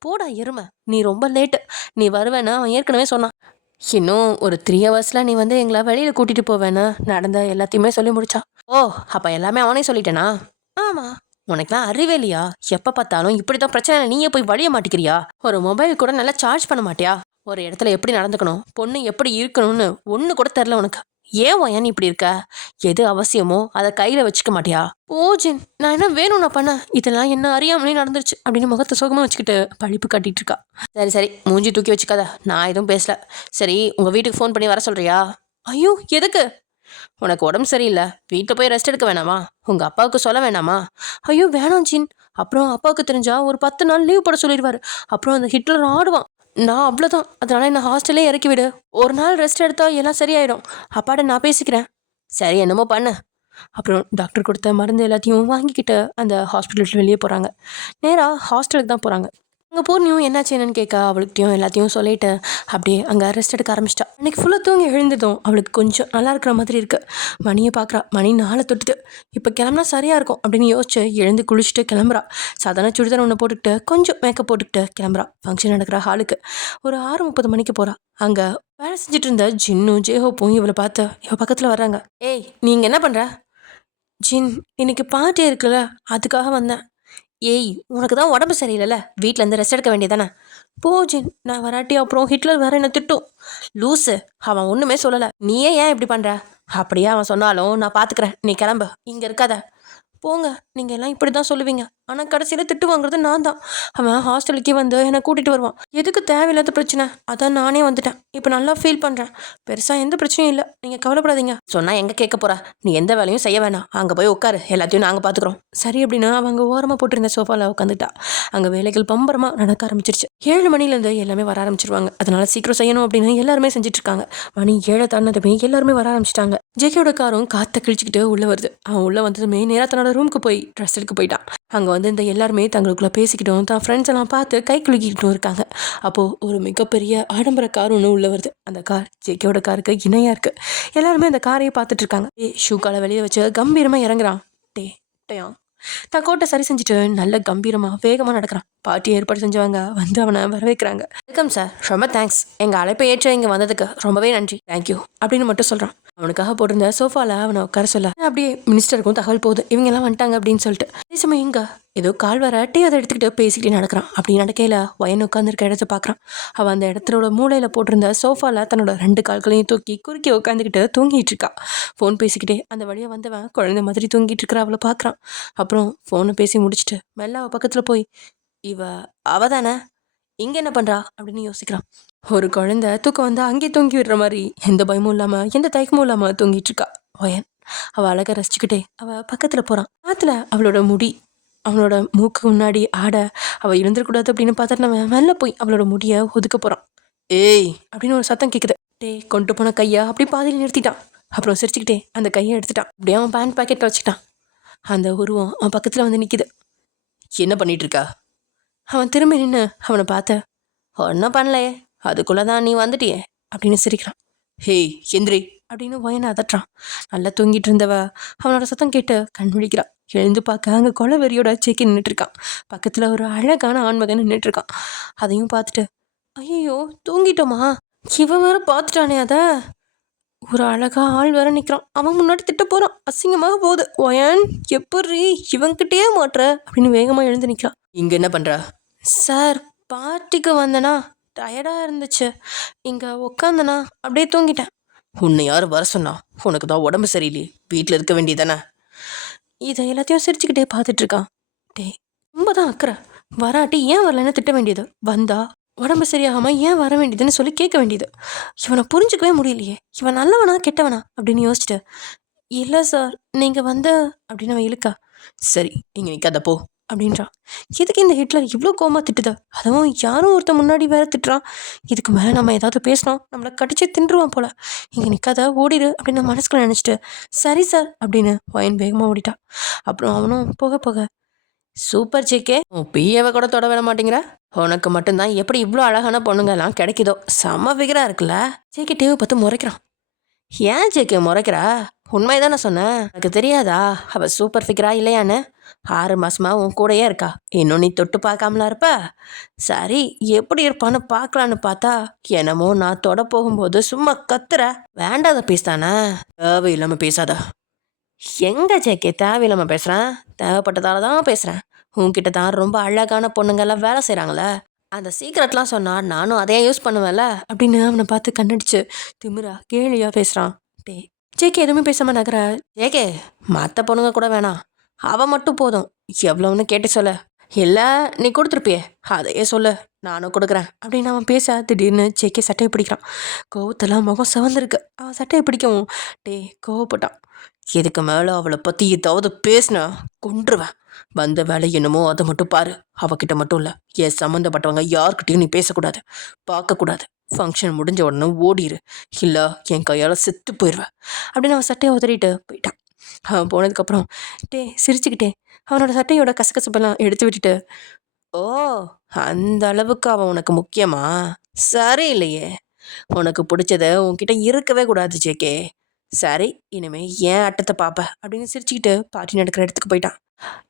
போடா எருமை, நீ ரொம்ப லேட்டு. நீ வருவேன்னு அவன் ஏற்கனவே சொன்னான். இன்னும் ஒரு 3 ஹவர்ஸில் நீ வந்து எங்களை வெளியில் கூட்டிகிட்டு போவேன்னு நடந்த எல்லாத்தையுமே சொல்லி முடிச்சா. ஓ, அப்போ எல்லாமே அவனே சொல்லிட்டேனா? ஆமாம். உனக்குலாம் அறிவே இல்லையா? எப்போ பார்த்தாலும் இப்படி தான் பிரச்சனை. நீயே போய் வழிய மாட்டேங்கிறியா? ஒரு மொபைல் கூட நல்லா சார்ஜ் பண்ண மாட்டியா? ஒரு இடத்துல எப்படி நடந்துக்கணும், பொண்ணு எப்படி இருக்கணும்னு ஒன்று கூட தெரில உனக்கு. ஏன் வயன் இப்படி இருக்க? எது அவசியமோ அதை கையில் வச்சுக்க மாட்டியா? ஓ ஜின், நான் என்ன வேணும் நான் பண்ண? இதெல்லாம் என்ன அறியாமலே நடந்துருச்சு அப்படின்னு முகத்தை சுகமாக வச்சுக்கிட்டு பழிப்பு காட்டிட்டு இருக்கா. சரி சரி, மூஞ்சி தூக்கி வச்சுக்காத, நான் எதுவும் பேசல. சரி, உங்கள் வீட்டுக்கு ஃபோன் பண்ணி வர சொல்கிறியா? ஐயோ, எதுக்கு? உனக்கு உடம்பு சரியில்லை, வீட்டில் போய் ரெஸ்ட் எடுக்க வேணாமா? உங்கள் அப்பாவுக்கு சொல்ல வேணாமா? ஐயோ வேணாம் ஜின், அப்புறம் அப்பாவுக்கு தெரிஞ்சா ஒரு 10 நாள் லீவ் போட சொல்லிடுவார். அப்புறம் அந்த ஹிட்லர் ஆடுவான். நான் அவ்வளோதான். அதனால் என்ன ஹாஸ்டல்லே இறக்கி விடு. ஒரு நாள் ரெஸ்ட் எடுத்தா எல்லாம் சரியாயிடும். அப்பாட்ட நான் பேசிக்கிறேன். சரி, என்னமோ பண்ணு. அப்புறம் டாக்டர் கொடுத்த மருந்து எல்லாத்தையும் வாங்கிக்கிட்டு அந்த ஹாஸ்பிட்டலுக்கு வெளியே போகிறாங்க. நேராக ஹாஸ்டலுக்கு தான் போகிறாங்க. அங்கே பூர்ணியும் என்னாச்சு என்னன்னு கேட்க அவளுக்கிட்டையும் எல்லாத்தையும் சொல்லிட்டு அப்படியே அங்கே ரெஸ்ட் எடுக்க ஆரம்பிச்சிட்டா. அன்றைக்கி ஃபுல்லாக தூங்கி எழுந்ததும் அவளுக்கு கொஞ்சம் நல்லா இருக்கிற மாதிரி இருக்குது. மணியை பார்க்குறா. மணி 4 தொட்டுது. இப்போ கிளம்புனா சரியாக இருக்கும் அப்படின்னு யோசிச்சு எழுந்து குளிச்சுட்டு கிளம்புறா. சாதாரண சுடிதார் ஒன்று போட்டுக்கிட்டு கொஞ்சம் மேக்கப் போட்டுக்கிட்டு கிளம்புறா. ஃபங்க்ஷன் நடக்கிற ஹாலுக்கு ஒரு 6:30 மணிக்கு போகிறா. அங்கே வேலை செஞ்சுட்டு இருந்த ஜின்னும் ஜேஹோப்பும் இவளை பார்த்து இவள் பக்கத்தில் வர்றாங்க. ஏய், நீங்கள் என்ன பண்ணுற? ஜின், இன்னைக்கு பார்ட்டி இருக்குல்ல, அதுக்காக வந்தேன். ஏய், உனக்கு தான் உடம்பு சரியில்லைல்ல, வீட்டிலேருந்து ரெஸ்ட் எடுக்க வேண்டியதானே? போ ஜின், நான் வராட்டி அப்புறம் ஹிட்லர் வேற என்ன திட்டும். லூஸு, அவன் ஒன்றுமே சொல்லலை. நீயே ஏன் இப்படி பண்ணுற? அப்படியே அவன் சொன்னாலும் நான் பார்த்துக்கிறேன். நீ கிளம்பு, இங்கே இருக்காத. போங்க, நீங்கள் எல்லாம் இப்படி தான் சொல்லுவீங்க. ஆனால் கடைசியில் திட்டு வாங்குறது நான் தான். அவன் ஹாஸ்டலுக்கே வந்து என்னை கூட்டிகிட்டு வருவான். எதுக்கு தேவையில்லாத பிரச்சனை? அதான் நானே வந்துட்டேன். இப்போ நல்லா ஃபீல் பண்ணுறேன். பெருசாக எந்த பிரச்சனையும் இல்லை, நீங்கள் கவலைப்படாதீங்க. சொன்னால் எங்கே கேட்க போகிறா? நீ எந்த வேலையும் செய்ய வேணாம், அங்கே போய் உட்காரு, எல்லாத்தையும் நாங்கள் பார்த்துக்குறோம். சரி அப்படின்னு அவங்க ஓரமாக போட்டிருந்த சோஃபாவில் உட்காந்துட்டா. அங்கே வேலைகள் பம்பரமாக நடக்க ஆரம்பிச்சிருச்சு. 7 மணிலேருந்து எல்லாமே வர ஆரம்பிச்சிருவாங்க. அதனால சீக்கிரம் செய்யணும் அப்படின்னு எல்லாருமே செஞ்சுட்ருக்காங்க. மணி 7 தாண்டதுமே எல்லாருமே வர ஆரம்பிச்சிட்டாங்க. ஜேகேயோட காரும் காற்றை கிழிச்சிக்கிட்டு உள்ளே வருது. அவன் உள்ளே வந்ததுமே நேராக தன்னோட ரூமுக்கு போய் ட்ரெஸ் எடுக்க போயிட்டான். அங்கே வந்து இந்த எல்லாருமே தங்களுக்குள்ளே பேசிக்கிட்டோம், தான் ஃப்ரெண்ட்ஸ் எல்லாம் பார்த்து கை குலுக்கிக்கிட்டும் இருக்காங்க. அப்போது ஒரு மிகப்பெரிய ஆடம்பர கார் ஒன்று உள்ள வருது. அந்த கார் ஜேகேவோட காருக்கு இணையாக இருக்குது. எல்லாருமே அந்த காரையே பார்த்துட்டு இருக்காங்க. ஷூ காலை வெளியே வச்சு கம்பீரமாக இறங்குறான். டேயான் தான் கோட்டை சரி செஞ்சுட்டு நல்ல கம்பீரமாக வேகமாக நடக்கிறான். பாட்டி ஏற்பாடு செஞ்சவங்க வந்து அவனை வரவேற்கிறாங்க. வெல்கம் சார், ரொம்ப தேங்க்ஸ், எங்கள் அழைப்பை ஏற்ற இங்கே வந்ததுக்கு ரொம்பவே நன்றி, தேங்க்யூ அப்படின்னு மட்டும் சொல்கிறான். அவனுக்காக போட்டிருந்த சோஃபாவில் அவனை உட்கார சொல்ல அப்படியே மினிஸ்டருக்கும் தகவல் போகுது, இவங்க எல்லாம் வந்துட்டாங்க அப்படின்னு சொல்லிட்டு. அதே சமயம் இங்கே ஏதோ கால் வர அதை எடுத்துக்கிட்டு பேசிக்கிட்டே நடக்கிறான். அப்படி நடக்கையில் வயன் உட்காந்துருக்க இடத்த பார்க்குறான். அவன் அந்த இடத்துல மூளையில் போட்டிருந்த சோஃபாவில் தன்னோட 2 கால்களையும் தூக்கி குறுக்கி உட்காந்துக்கிட்டு தூங்கிட்டு இருக்கா. ஃபோன் பேசிக்கிட்டே அந்த வழியாக வந்தவன் குழந்தை மாதிரி தூங்கிட்டு இருக்கிற அவளை பார்க்குறான். அப்புறம் ஃபோனை பேசி முடிச்சுட்டு மெல்ல அவள் பக்கத்தில் போய், அவ தானே இங்கே என்ன பண்ணுறா அப்படின்னு யோசிக்கிறான். ஒரு குழந்தை தூக்கம் வந்து அங்கே தூங்கி விடுற மாதிரி எந்த பயமும் இல்லாமல் எந்த தயக்கமும் இல்லாமல் தூங்கிட்டு இருக்கா வயன். அவள் அழகாக ரசிச்சுக்கிட்டே அவள் பக்கத்தில் போகிறான். காற்றுல அவளோட முடி அவனோட மூக்கு முன்னாடி ஆட அவள் இருந்துடக்கூடாது அப்படின்னு பார்த்துட்டு நம்ம மெல்ல போய் அவளோட முடியை ஒதுக்க போகிறான். ஏய் அப்படின்னு ஒரு சத்தம் கேட்குது. கொண்டு போன கையை அப்படி பாதியில் நிறுத்திட்டான். அப்புறம் சிரிச்சுக்கிட்டே அந்த கையை எடுத்துட்டான். அப்படியே அவன் பேண்ட் பாக்கெட்டில் வச்சுக்கிட்டான். அந்த உருவம் அவன் பக்கத்தில் வந்து நிற்கிது. என்ன பண்ணிட்டு இருக்கா? அவன் திரும்பி நின்று அவனை பார்த்த, ஒன்றும் பண்ணலையே, அதுக்குள்ளே தான் நீ வந்துட்டியே அப்படின்னு சிரிக்கிறான். ஹேய் எந்திரி அப்படின்னு வயனை அதட்டுறான். நல்லா தூங்கிட்டு இருந்தவ அவனோட சத்தம் கேட்டு கண் விழிக்கிறான். எழுந்து பார்க்க அங்கே கொலை வெறியோட சேக்கி நின்றுட்டுருக்கான். பக்கத்தில் ஒரு அழகான ஆண்மகன் நின்றுட்டுருக்கான். அதையும் பார்த்துட்டு, ஐயோ தூங்கிட்டோமா, இவன் வேற பார்த்துட்டானே அதை, ஒரு அழகா ஆள் வேற நிற்கிறான். அவன் முன்னாடி திட்ட போகிறான். அசிங்கமாக போகுது. ஒயன் எப்படி இவன்கிட்டயே மாட்டுற அப்படின்னு வேகமாக எழுந்து நிற்கிறான். இங்கே என்ன பண்ணுறா? சார் பார்ட்டிக்கு வந்தனா, டயர்டாக இருந்துச்சு, இங்கே உக்காந்தனா அப்படியே தூங்கிட்டேன். உன்னை யார் வர சொன்னா? உனக்கு தான் உடம்பு சரியில்லையே, வீட்டில் இருக்க வேண்டியதானே. இதை எல்லாத்தையும் சிரிச்சுக்கிட்டே பார்த்துட்ருக்கான். ரொம்ப தான் அக்கறை. வராட்டி ஏன் வரலன்னு திட்ட வேண்டியது, வந்தா உடம்பு சரியாகாமல் ஏன் வர வேண்டியதுன்னு சொல்லி கேட்க வேண்டியது. இவனை புரிஞ்சுக்கவே முடியலையே, இவன் நல்லவனா கெட்டவனா அப்படின்னு யோசிச்சுட்டு, இல்லை சார் நீங்கள் அப்படின்னு அவன் இழுக்கா. சரி இங்கே நிற்காத போ அப்படின்றான். எதுக்கு இந்த ஹிட்லர் இவ்வளோ கோமா திட்டுதா? அதுவும் யாரும் ஒருத்தன் முன்னாடி வேற திட்டுறான். இதுக்கு மேலே நம்ம ஏதாவது பேசினோம் நம்மளை கடிச்சு தின்றுவான் போல. இங்கே நிற்காத ஓடிடு அப்படின்னு மனசுக்குள்ள நினச்சிட்டு, சரி சார் அப்படின்னு வயன் வேகமாக ஓடிட்டான். அப்புறம் அவனும் போக போக, சூப்பர் ஜேகே, உன் பிஏவை கூட தொட விட மாட்டேங்கிற, உனக்கு மட்டும்தான் எப்படி இவ்வளோ அழகான பொண்ணுங்கெல்லாம் கிடைக்குதோ, செம்ம ஃபிகராக இருக்குல்ல. ஜேகே டிவி பார்த்து முறைக்கிறான். ஏன் ஜேகே முறைக்கிறா? உண்மைதானே சொன்னேன், எனக்கு தெரியாதா அவள் சூப்பர் ஃபிகரா இல்லையான்னு? 6 மாசமா உன் கூடயே இருக்கா, இன்னும் நீ தொட்டு பார்க்காமலா இருப்ப? சரி எப்படி இருப்பான்னு பார்க்கலான்னு பார்த்தா என்னமோ நான் தொட போகும்போது சும்மா கத்துற. வேண்டாத பீஸ் தானே, தேவையில்லாம பேசாதா. எங்க ஜேகே தேவையில்லாம பேசுகிறேன்? தேவைப்பட்டதால தான் பேசுகிறேன். உன்கிட்ட தான் ரொம்ப அழகான பொண்ணுங்கெல்லாம் வேலை செய்கிறாங்களே, அந்த சீக்ரெட்லாம் சொன்னால் நானும் அதையே யூஸ் பண்ணுவேன்ல அப்படின்னு அவனை பார்த்து கண்ணடிச்சு திமிரா கேலியாக பேசுகிறான். ஜேகே எதுவுமே பேசாமல் நகர, ஜேகே மற்ற பொண்ணுங்க கூட வேணாம், அவள் மட்டும் போதும், எவ்வளோன்னு கேட்டு சொல்ல. இல்லை நீ கொடுத்துருப்பியே அதையே சொல்லு, நானும் கொடுக்குறேன் அப்படின்னு அவன் பேச திடீர்னு ஜேகே சட்டையை பிடிக்கிறான். கோவத்தெல்லாம் முகம் சிவந்திருக்கு. அவன் சட்டையை பிடிக்கவும் கோவப்பட்டான். இதுக்கு மேலே அவளை பற்றி ஏதாவது பேசினா கொன்றுவேன். வந்த வேலை என்னமோ அதை மட்டும் பாரு. அவகிட்ட மட்டும் இல்லை, என் சம்மந்தப்பட்டவங்க யார்கிட்டையும் நீ பேசக்கூடாது, பார்க்கக்கூடாது. ஃபங்க்ஷன் முடிஞ்ச உடனே ஓடிடு, இல்லை என் கையால் செத்து போயிடுவேன் அப்படின்னு அவன் சட்டையை உதறிட்டு போயிட்டான். அவன் போனதுக்கப்புறம் சிரிச்சுக்கிட்டே அவனோட சட்டையோட கசகசப்பெல்லாம் எடுத்து விட்டுட்டு, ஓ அந்த அளவுக்கு அவன் உனக்கு முக்கியமா? சரி இல்லையே, உனக்கு பிடிச்சத உன்கிட்ட இருக்கவே கூடாது ஜேகே. சரி இனிமே ஏன் அட்டத்தை பார்ப்ப அப்படின்னு சிரிச்சுக்கிட்டு பாட்டி நடக்கிற இடத்துக்கு போயிட்டான்.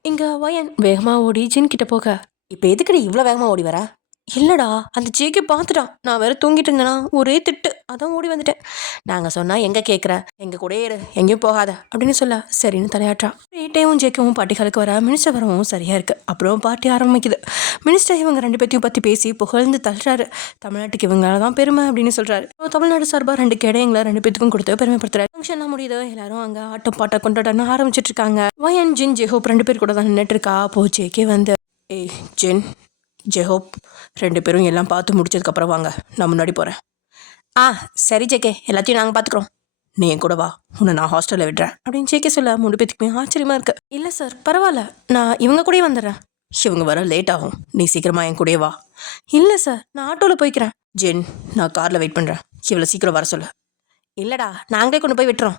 இங்கே வயன் வேகமாக ஓடி ஜின் கிட்ட போக, இப்போ எதுக்கடி இவ்வளோ வேகமாக ஓடி வர? இல்லைடா அந்த ஜேகே பார்த்துட்டான், நான் வேற தூங்கிட்டு இருந்தேனா, ஒரே திட்டு, அதான் ஓடி வந்துட்டேன். நாங்கள் சொன்னால் எங்கே கேட்குற, எங்கள் கூட ஏறு, எங்கேயும் போகாத அப்படின்னு சொல்ல சரின்னு தலையாட்டான். ரேட்டையும் ஜேக்கவும் பாட்டிகளுக்கு வர மினிஸ்டர் வரவும் சரியாக இருக்குது. அப்புறம் பாட்டி ஆரம்பிக்குது. மினிஸ்டர் இவங்க 2 பேர்த்தையும் பற்றி பேசி புகழ்ந்து தள்ளுறாரு. தமிழ்நாட்டுக்கு இவங்களால தான் பெருமை அப்படின்னு சொல்கிறாரு. தமிழ்நாடு சார்பாக 2 கேடையங்களை 2 பேத்துக்கும் கொடுத்து பெருமைப்படுத்துறாரு. ஃபங்க்ஷன்லாம் முடியுது, எல்லாரும் அங்கே ஆட்டம் பாட்டை கொண்டாடன்னு ஆரம்பிச்சிட்டு இருக்காங்க. வயன் ஜின் ஜெஹோப் 2 பேர் கூட தான் நின்றுட்டு இருக்கா. அப்போ ஜேகே வந்து, ஜின் ஜெஹோப் 2 பேரும் எல்லாம் பார்த்து முடிச்சதுக்கப்புறம் வாங்க, நான் முன்னாடி போகிறேன். சரி ஜேகே, எல்லாத்தையும் நாங்கள் பார்த்துக்குறோம், நீ என் கூட வா, உன்னை நான் ஹாஸ்டலில் விடுறேன் அப்படின்னு ஜேகே சொல்ல 3 பேத்துக்குமே ஆச்சரியமாக இருக்கு. இல்லை சார் பரவாயில்ல, நான் இவங்க கூடயே வந்துடுறேன். இவங்க வர லேட் ஆகும், நீ சீக்கிரமாக என் கூடயே வா. இல்லை சார் நான் ஆட்டோவில் போய்க்கிறேன். ஜென் நான் காரில் வெயிட் பண்ணுறேன், இவ்வளோ சீக்கிரம் வர சொல்லு. இல்லைடா நாங்களே கொண்டு போய் விட்டுறோம்,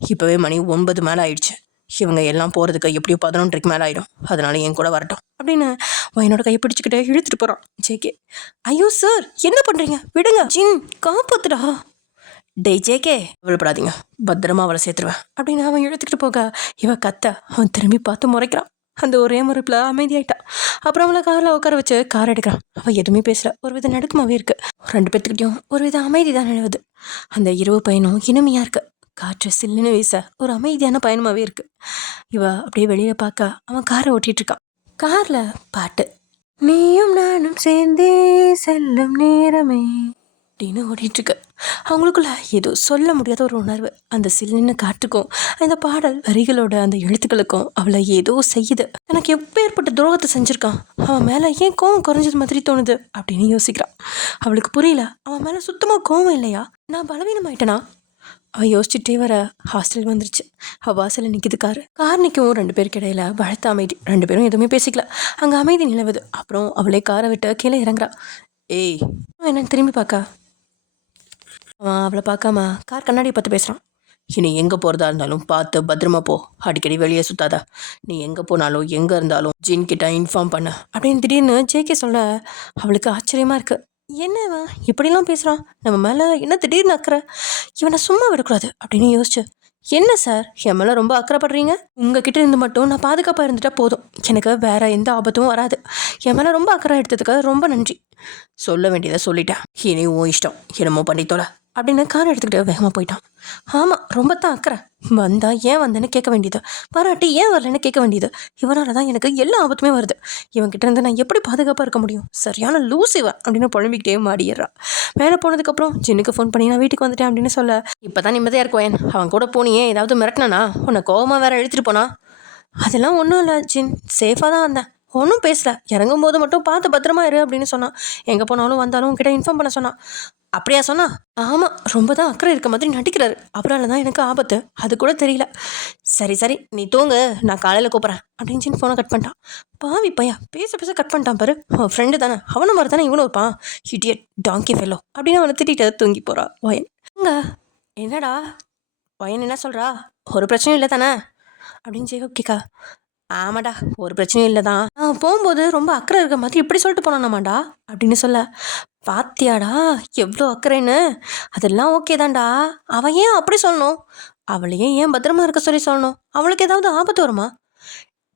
இப்போவே மணி 9 மேலே ஆயிடுச்சு, இவங்க எல்லாம் போகிறதுக்கு எப்படியோ 11:30 மேலே ஆகிடும், அதனால என் கூட வரட்டும் அப்படின்னு வயனோட கையை பிடிச்சிக்கிட்டு இழுத்துட்டு போகிறான் ஜேகே. ஐயோ சார் என்ன பண்ணுறீங்க, விடுங்க, ஜின் காப்பாத்துடா. டேய் ஜேகே, விழுப்படாதீங்க, பத்திரமா அவளை சேர்த்துருவேன் அப்படின்னு அவன் இழுத்துக்கிட்டு போக இவ கத்த அவன் திரும்பி பார்த்து முறைக்கிறான். அந்த ஒரே முறைப்பில் அமைதியாயிட்டான். அப்புறம் அவளை காரில் உட்கார வச்சு கார் எடுக்கிறான். அவள் எதுவுமே பேசல, ஒரு வித நடுக்கமாகவே இருக்கு. 2 பேர்த்துக்கிட்டையும் ஒரு வித அமைதி தான் நிலவுது. அந்த இரவு பயணம் இனிமையாக இருக்கு. காற்று சில்லுன்னு வீச ஒரு அமைதியான பயணமாகவே இருக்கு. இவ அப்படியே வெளியில பார்க்க அவன் காரை ஓட்டிட்டு இருக்கான். கார்ல பாட்டு, நீயும் நானும் சேர்ந்தே செல்லும் நேரமே அப்படின்னு ஓடிட்டு இருக்கு. அவங்களுக்குள்ள ஏதோ சொல்ல முடியாத ஒரு உணர்வு. அந்த சில்லுன்னு காற்றுக்கும் அந்த பாடல் வரிகளோட அந்த எழுத்துக்களுக்கும் அவளை ஏதோ செய்யுது. எனக்கு எப்பேற்பட்ட துரோகத்தை செஞ்சிருக்கான், அவன் மேல ஏன் கோவம் குறைஞ்சது மாதிரி தோணுது அப்படின்னு யோசிக்கிறான். அவளுக்கு புரியல, அவன் மேல சுத்தமா கோவம் இல்லையா, நான் பலவீனமாயிட்டனா. அவள் யோசிச்சுட்டே வர ஹாஸ்டல் வந்துருச்சு. அவள் வாசலில் நிற்கிது கார் நிற்கவும் 2 பேருக்கு இடையில பலத்த அமைதி. 2 பேரும் எதுவுமே பேசிக்கல, அங்கே அமைதி நிலவுது. அப்புறம் அவளே காரை விட்டு கீழே இறங்குறா. ஏய் என்னன்னு திரும்பி பார்க்க அவன் அவளை பார்க்காம கார் கண்ணாடியை பார்த்து பேசுகிறான். இனி எங்கே போகிறதா இருந்தாலும் பார்த்து பத்திரமா போ, அடிக்கடி வெளியே சுத்தாதா, நீ எங்கே போனாலும் எங்கே இருந்தாலும் ஜின் கிட்ட இன்ஃபார்ம் பண்ண அப்படின்னு திடீர்னு ஜேகே சொல்ல அவளுக்கு ஆச்சரியமாக இருக்குது. என்ன இவன் இப்படிலாம் பேசுகிறான், நம்ம மேலே என்ன திடீர்னு அக்கறை, இவனை சும்மா விடக்கூடாது அப்படின்னு யோசிச்சு, என்ன சார் என் மேலே ரொம்ப அக்கறைப்படுறீங்க, உங்ககிட்ட இருந்து மட்டும் நான் பாதுகாப்பாக இருந்துட்டா போதும், எனக்கு வேற எந்த ஆபத்தும் வராது, என் மேலே ரொம்ப அக்கறை எடுத்ததுக்கு ரொம்ப நன்றி, சொல்ல வேண்டியதை சொல்லிட்டேன், இனி உன் இஷ்டம், என்னமோ பண்ணித்தோல அப்படின்னு கார் எடுத்துக்கிட்டு வேகமாக போயிட்டான். ஆமாம் ரொம்ப தான் அக்கறை, வந்தா ஏன் வந்தேன்னு கேட்க வேண்டியது, வராட்டி ஏன் வரலன்னு கேட்க வேண்டியது, இவனால தான் எனக்கு எல்லா ஆபத்துமே வருது, இவன்கிட்ட இருந்து நான் எப்படி பாதுகாப்பாக இருக்க முடியும், சரியான லூஸ் இவன் அப்படின்னு புலம்பிக்கிட்டே மாடிடுறான். மேலே போனதுக்கப்புறம் ஜின்னுக்கு ஃபோன் பண்ணி நான் வீட்டுக்கு வந்துட்டேன் அப்படின்னு சொல்ல, இப்போ தான் நிம்மதியாக இருக்குவேன், அவன் கூட போனியே ஏதாவது மிரட்டினானா, உன்னை கோவமாக வேற எழுத்துட்டு போனா. அதெல்லாம் ஒன்றும் இல்லை ஜின், சேஃபாக தான் வந்தேன், ஒன்றும் பேசல, இறங்கும் போது மட்டும் பார்த்து பத்திரமா இரு அப்படின்னு சொன்னான். எங்கே போனாலும் வந்தாலும் உங்ககிட்ட இன்ஃபார்ம் பண்ண சொன்னான். அப்படியா சொன்னா? ஆமாம் ரொம்ப தான் அக்கறை இருக்க மாதிரி நடிக்கிறாரு, அவரால் தான் எனக்கு ஆபத்து, அது கூட தெரியல. சரி சரி நீ தூங்கு, நான் காலையில் கூப்பிட்றேன் அப்படின்னு சொல்லி ஃபோனை கட் பண்ணிட்டான். பாவி பையா பேச பேச கட் பண்ணிட்டான் பாரு, அவன் ஃப்ரெண்டு தானே, அவனை மாதிரி தானே இவனும் இருப்பான், இடியட் டாங்கி ஃபெல்லோ அப்படின்னு அவனை திட்டிட்டு தூங்கி போகிறா வயன். என்னடா வயன் என்ன சொல்கிறா, ஒரு பிரச்சனையும் இல்லை தானே அப்படின்னு சொல்லி ஓகேக்கா. ஆமாடா ஒரு பிரச்சனையும் இல்லை தான், நான் போகும்போது ரொம்ப அக்கறை இருக்க மாதிரி இப்படி சொல்லிட்டு போனானாமாடா அப்படின்னு சொல்ல, பாத்தியாடா எவ்வளோ அக்கறைன்னு, அதெல்லாம் ஓகே தான்டா, அவன் ஏன் அப்படி சொல்லணும், அவளையே ஏன் பத்திரமா இருக்க சொல்லி சொல்லணும், அவளுக்கு ஏதாவது ஆபத்து வருமா.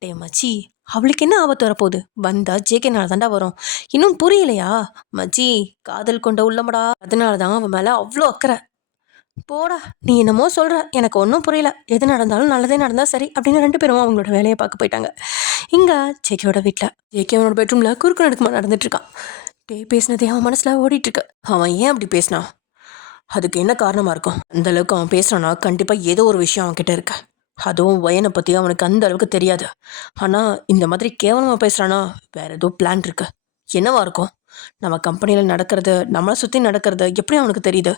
டே மச்சி அவளுக்கு என்ன ஆபத்து வரப்போகுது, வந்தா ஜேகேனால தாண்டா வரும், இன்னும் புரியலையா மச்சி, காதல் கொண்ட உள்ளமடா, அதனால தான் அவன் மேலே அவ்வளோ அக்கறை. போடா நீ என்னமோ சொல்கிற, எனக்கு ஒன்றும் புரியல, எது நடந்தாலும் நல்லதே நடந்தால் சரி அப்படின்னு 2 பேரும் அவங்களோட வேலையை பார்க்க போயிட்டாங்க. இங்கே ஜேகேயோட வீட்டில் ஜேகே அவனோட பெட்ரூமில் குறுக்கு நடுக்குமா நடந்துட்டுருக்கான். டே பேசினதே அவன் மனசில் ஓடிட்டுருக்கு. அவன் ஏன் அப்படி பேசினான், அதுக்கு என்ன காரணமாக இருக்கும், அந்த அளவுக்கு அவன் பேசுகிறான்னா கண்டிப்பாக ஏதோ ஒரு விஷயம் அவன்கிட்ட இருக்கு, அதுவும் வயனை பற்றி அவனுக்கு அந்த அளவுக்கு தெரியாது, ஆனால் இந்த மாதிரி கேவலமாக பேசுகிறானா வேற ஏதோ பிளான் இருக்கு, என்னவா இருக்கும், நம்ம கம்பெனியில் நடக்கிறது நம்மளை சுற்றி நடக்கிறது எப்படி அவனுக்கு தெரியுது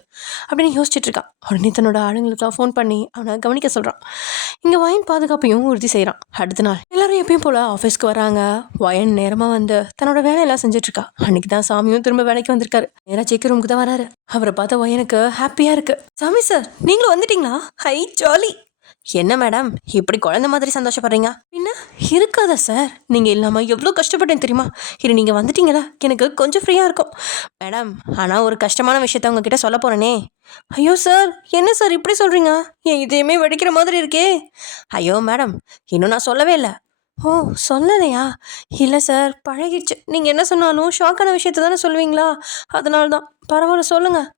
அப்படின்னு யோசிச்சுட்டு இருக்கான். உடனே தன்னோட ஆளுங்களுக்கெல்லாம் ஃபோன் பண்ணி அவனை கவனிக்க சொல்கிறான். இங்கே வயன் பாதுகாப்பையும் உறுதி செய்கிறான். அடுத்த நாள் எல்லாரும் எப்பயும் போல் ஆஃபீஸ்க்கு வராங்க. வயன் நேரமாக வந்து தன்னோட வேலையெல்லாம் செஞ்சிட்ருக்கா. அன்றைக்கி தான் சாமியும் திரும்ப வேலைக்கு வந்திருக்காரு. நேராக ஜேகே ரூமுக்கு தான் வராரு. அவரை பார்த்த வயனுக்கு ஹாப்பியாக இருக்குது. சாமி சார் நீங்களும் வந்துட்டீங்களா, ஹை ஜாலி. என்ன மேடம் இப்படி குழந்தை மாதிரி சந்தோஷப்படுறீங்க, பின்ன இருக்காதா சார், நீங்கள் இல்லாமல் எவ்வளோ கஷ்டப்பட்டேன் தெரியுமா, இது நீங்கள் வந்துட்டீங்களா எனக்கு கொஞ்சம் ஃப்ரீயாக இருக்கும் மேடம், ஆனால் ஒரு கஷ்டமான விஷயத்த உங்ககிட்ட சொல்ல போகிறேனே. ஐயோ சார் என்ன சார் இப்படி சொல்கிறீங்க, என் இதையுமே வெடிக்கிற மாதிரி இருக்கே. ஐயோ மேடம் இன்னும் நான் சொல்லவே இல்லை. ஓ சொல்லலையா, இல்லை சார் பழகிடுச்சு, நீங்கள் என்ன சொன்னாலும் ஷாக்கான விஷயத்த தானே சொல்லுவீங்களா, அதனால தான் பரவாயில்ல சொல்லுங்கள்.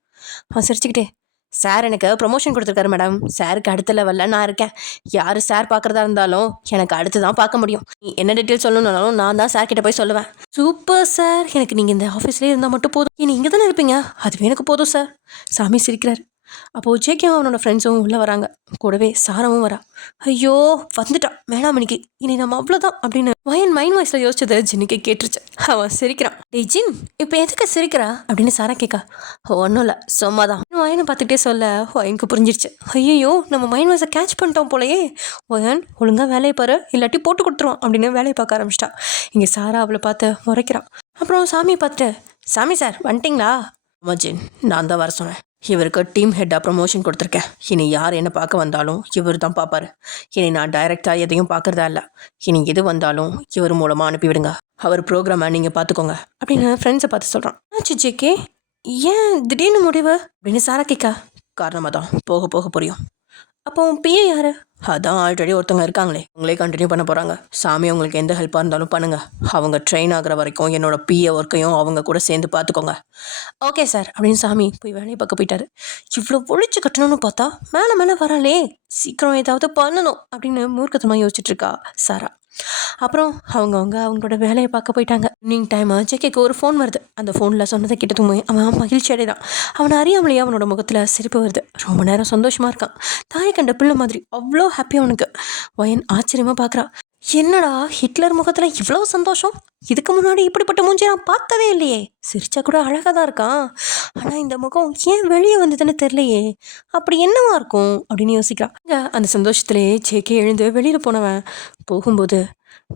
சிரிச்சுக்கிட்டே, சார் எனக்கு ப்ரொமோஷன் கொடுத்துருக்காரு மேடம், சாருக்கு அடுத்த லெவலில் நான் இருக்கேன், யார் சார் பார்க்குறதா இருந்தாலும் எனக்கு அடுத்து தான் பார்க்க முடியும், என்ன டீட்டெயில் சொல்லணுன்னாலும் நான் தான் சார் கிட்ட போய் சொல்லுவேன். சூப்பர் சார், எனக்கு நீங்கள் இந்த ஆஃபீஸ்லேயே இருந்தால் மட்டும் போதும், இனி இங்கே தானே இருப்பீங்க, அதுவே எனக்கு போதும் சார். சாமி சிரிக்கிறார். அப்போது ஜேகேவும் அவனோட ஃப்ரெண்ட்ஸும் உள்ளே வராங்க, கூடவே சாரவும் வரா. ஐயோ வந்துட்டான் வேளாமணிக்கு, இனி நம்ம அவ்வளோதான் அப்படின்னு வயன் மைண்ட் வாய்ஸில் யோசிச்சது ஜின்னுக்கே கேட்டுருச்சு. அவன் சிரிக்கிறான். டேய் ஜின் இப்போ எதுக்கு சிரிக்கிறா அப்படின்னு சாரா கேட்கா. ஒன்றும் இல்லை சும்மா தான் வயனை பார்த்துக்கிட்டே சொல்ல வயனுக்கு புரிஞ்சிருச்சு. ஐயோ நம்ம மைண்ட் வாய்ஸை கேட்ச் பண்ணிட்டோம் போலயே, வயன் ஒழுங்காக வேலையை பாரு இல்லாட்டி போட்டு கொடுத்துருவான் அப்படின்னு வேலையை பார்க்க ஆரம்பிச்சிட்டா. இங்கே சாரா அவளை பார்த்து முறைக்கிறான். அப்புறம் சாமியை பார்த்துட்டு, சாமி சார் வந்துட்டிங்களா. ஆமாம் ஜின் நான் தான் வர சொன்னேன், இவருக்கு டீம் ஹெட்டாக ப்ரமோஷன் கொடுத்துருக்கேன். இனி யார் என்ன பார்க்க வந்தாலும் இவர் தான் பார்ப்பாரு. இனி நான் டைரெக்டாக எதையும் பார்க்குறதா இல்லை. இனி எது வந்தாலும் இவர் மூலமாக அனுப்பிவிடுங்க. அவர் ப்ரோக்ராமை நீங்கள் பார்த்துக்கோங்க அப்படின்னு ஃப்ரெண்ட்ஸை பார்த்து சொல்கிறான். ஆச்சு ஜேகே, ஏன் திடீர்னு முடிவு அப்படின்னு சாரா கேட்க. காரணமாக தான் போக போக புரியும். அப்போ பிஏ யாரு? அதான் ஆல்ரெடி ஒருத்தவங்க இருக்காங்களே, உங்களே கண்டினியூ பண்ண போகிறாங்க. சாமி உங்களுக்கு எந்த ஹெல்ப்பாக இருந்தாலும் பண்ணுங்கள். அவங்க ட்ரெயின் ஆகிற வரைக்கும் என்னோட பிஏ ஒர்க்கையும் அவங்க கூட சேர்ந்து பார்த்துக்கோங்க. ஓகே சார் அப்படின்னு சாமி போய் வேலையை பார்க்க போயிட்டாரு. இவ்வளோ ஒழிச்சு கட்டணும்னு பார்த்தா மேலே மேலே வராளே, சீக்கிரம் ஏதாவது பண்ணணும் அப்படின்னு மூர்க்கத்தமாக யோசிச்சுட்டு இருக்கா சாரா. அப்புறம் அவங்களோட வேலையை பார்க்க போயிட்டாங்க. ஈவினிங் டைம் ஜேகேக்கு ஒரு ஃபோன் வருது. அந்த ஃபோனில் சொன்னதை கிட்டத்துமே அவன் மகிழ்ச்சி அடைகிறான். அவனை அறியாமலேயே அவனோட முகத்தில் சிரிப்பு வருது. ரொம்ப நேரம் சந்தோஷமாக இருக்கான். தாயை கண்ட பிள்ளை மாதிரி அவ்வளோ ஹாப்பியாக அவனுக்கு. வயன் ஆச்சரியமாக பார்க்குறா. என்னடா ஹிட்லர் முகத்தில் இவ்வளோ சந்தோஷம், இதுக்கு முன்னாடி இப்படிப்பட்ட மூஞ்சி நான் பார்த்ததே இல்லையே. சிரிச்சா கூட அழகாக தான் இருக்கான், ஆனால் இந்த முகம் ஏன் வெளியே வந்ததுன்னு தெரியலையே, அப்படி என்னவா இருக்கும் அப்படின்னு யோசிக்கிறான். அந்த சந்தோஷத்துலேயே ஜேகே எழுந்து வெளியில் போனவன் போகும்போது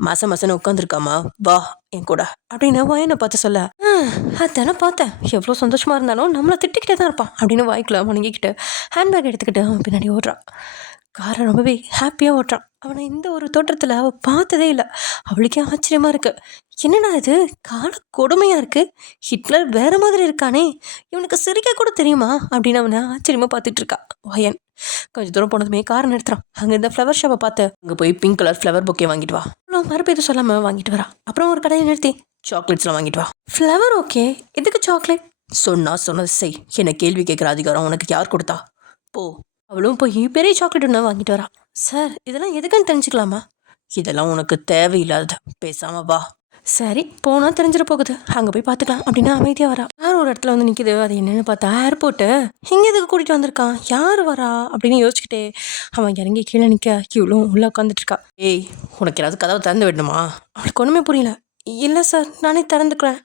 மசன்னு உட்காந்துருக்காமா, வா என் கூட அப்படின்னு வயனை பார்த்து சொல்ல, அதானே பார்த்தேன், எவ்வளோ சந்தோஷமாக இருந்தாலும் நம்மளை திட்டிக்கிட்டே தான் இருப்பான் அப்படின்னு வாய்க்குள்ள முணங்கிக்கிட்டு ஹேண்ட்பேக் எடுத்துக்கிட்டு அவன் பின்னாடி ஓடுறான். காரை ரொம்பவே ஹாப்பியாக ஓட்டுறான். அவனை இந்த ஒரு தோற்றத்தில் அவள் பார்த்ததே இல்லை. அவளுக்கே ஆச்சரியமாக இருக்குது. என்னடா இது கால கொடுமையாக இருக்குது, ஹிட்லர் வேறு மாதிரி இருக்கானே, இவனுக்கு சிரிக்க கூட தெரியுமா அப்படின்னு அவனை ஆச்சரியமாக பார்த்துட்டு இருக்கா வயன். கொஞ்சம் தூரம் போனதுமே காரை நிறுத்துறான். அங்கே இந்த ஃப்ளவர் ஷாப்பை பார்த்து அங்கே போய் பிங்க் கலர் ஃப்ளவர் பொக்கே வாங்கிட்டு வா. மறுபடியும் எதுவும் சொல்லாமல் வாங்கிட்டு வரா. அப்புறம் ஒரு கடையை நிறுத்தி சாக்லேட்ஸ்லாம் வாங்கிட்டு வா. ஃப்ளவர் ஓகே, எதுக்கு சாக்லேட்? சொன்னது செய், என்னை கேள்வி கேட்குற அதிகாரம் உனக்கு யார் கொடுத்தா? போ. அவளும் போய் பெரிய சாக்லேட் ஒன்று வாங்கிட்டு வரா. சார் இதெல்லாம் எதுக்குன்னு தெரிஞ்சுக்கலாமா? இதெல்லாம் உனக்கு தேவையில்லாதது, பேசாம வா. சரி போனால் தெரிஞ்சிட போகுது, அங்கே போய் பார்த்துக்கலாம் அப்படின்னு அமைதியாக வரா. யார் ஒரு இடத்துல வந்து நிற்கிது, அது என்னென்னு பார்த்தா ஏர்போர்ட்டு. இங்கே எதுக்கு கூட்டிகிட்டு வந்திருக்கான், யார் வரா அப்படின்னு யோசிச்சுக்கிட்டே அவன் இறங்கி கீழே நிற்க இவ்வளோ உள்ளே உட்காந்துட்டு இருக்கா. ஏய் உனக்கு ஏதாவது கதவை திறந்து விடணுமா? அவளுக்கு ஒன்றுமே புரியல. இல்லை சார் நானே திறந்துக்கிறேன்.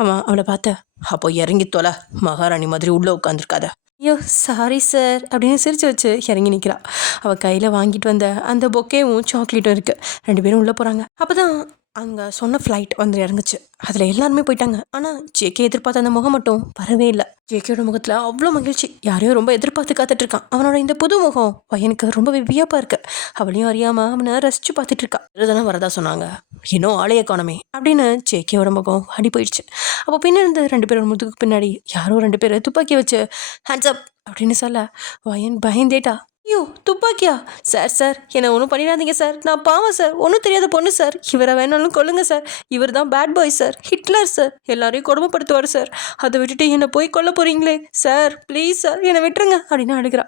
அவன் அவளை பார்த்த, அப்போ இறங்கி தொலை, மகாராணி மாதிரி உள்ளே உட்காந்துருக்காத. ஐயோ சாரி சார் அப்படின்னு சிரிச்சு வச்சு இறங்கி நிற்கிறா. அவள் கையில் வாங்கிட்டு வந்த அந்த பொக்கேவும் சாக்லேட்டும் இருக்குது. 2 பேரும் உள்ளே போகிறாங்க. அப்போ தான் அங்கே சொன்ன ஃப்ளைட் வந்து இறங்குச்சு. அதில் எல்லாருமே போயிட்டாங்க. ஆனால் ஜேகே எதிர்பார்த்த அந்த முகம் மட்டும் வரவே இல்லை. ஜேகேயோட முகத்தில் அவ்வளோ மகிழ்ச்சி, யாரையும் ரொம்ப எதிர்பார்த்து காத்துட்ருக்கான். அவனோட இந்த புது முகம் பையனுக்கு ரொம்பவே வியப்பாக இருக்குது. அவளையும் அறியாமல் அவனை ரசித்து பார்த்துட்டு இருக்கா. இதுதானே வரதா சொன்னாங்க, இன்னும் ஆலய காணமே அப்படின்னு ஜேகேயோட முகம் அடி போயிடுச்சு. அப்போ பின்னாடி 2 பேரோட முதுகுக்கு பின்னாடி யாரோ 2 பேர் துப்பாக்கி வச்சு ஹேண்ட்ஸ் அப் அப்படின்னு சொல்ல வயன் பயந்தேட்டா. ஐயோ துப்பாக்கியா? சார் என்னை ஒன்றும் பண்ணிடாதீங்க சார், நான் பாவம் சார், ஒன்றும் தெரியாத பொண்ணு சார், இவரை வேணாலும் கொல்லுங்க சார், இவர் தான் bad boy sir, Hitler sir, எல்லாரையும் கொடுமைப்படுத்துவார் சார், அதை விட்டுட்டு என்னை போய் கொல்ல போகிறீங்களே சார், ப்ளீஸ் சார் என்னை விட்டுருங்க அப்படின்னு அழுகிறா.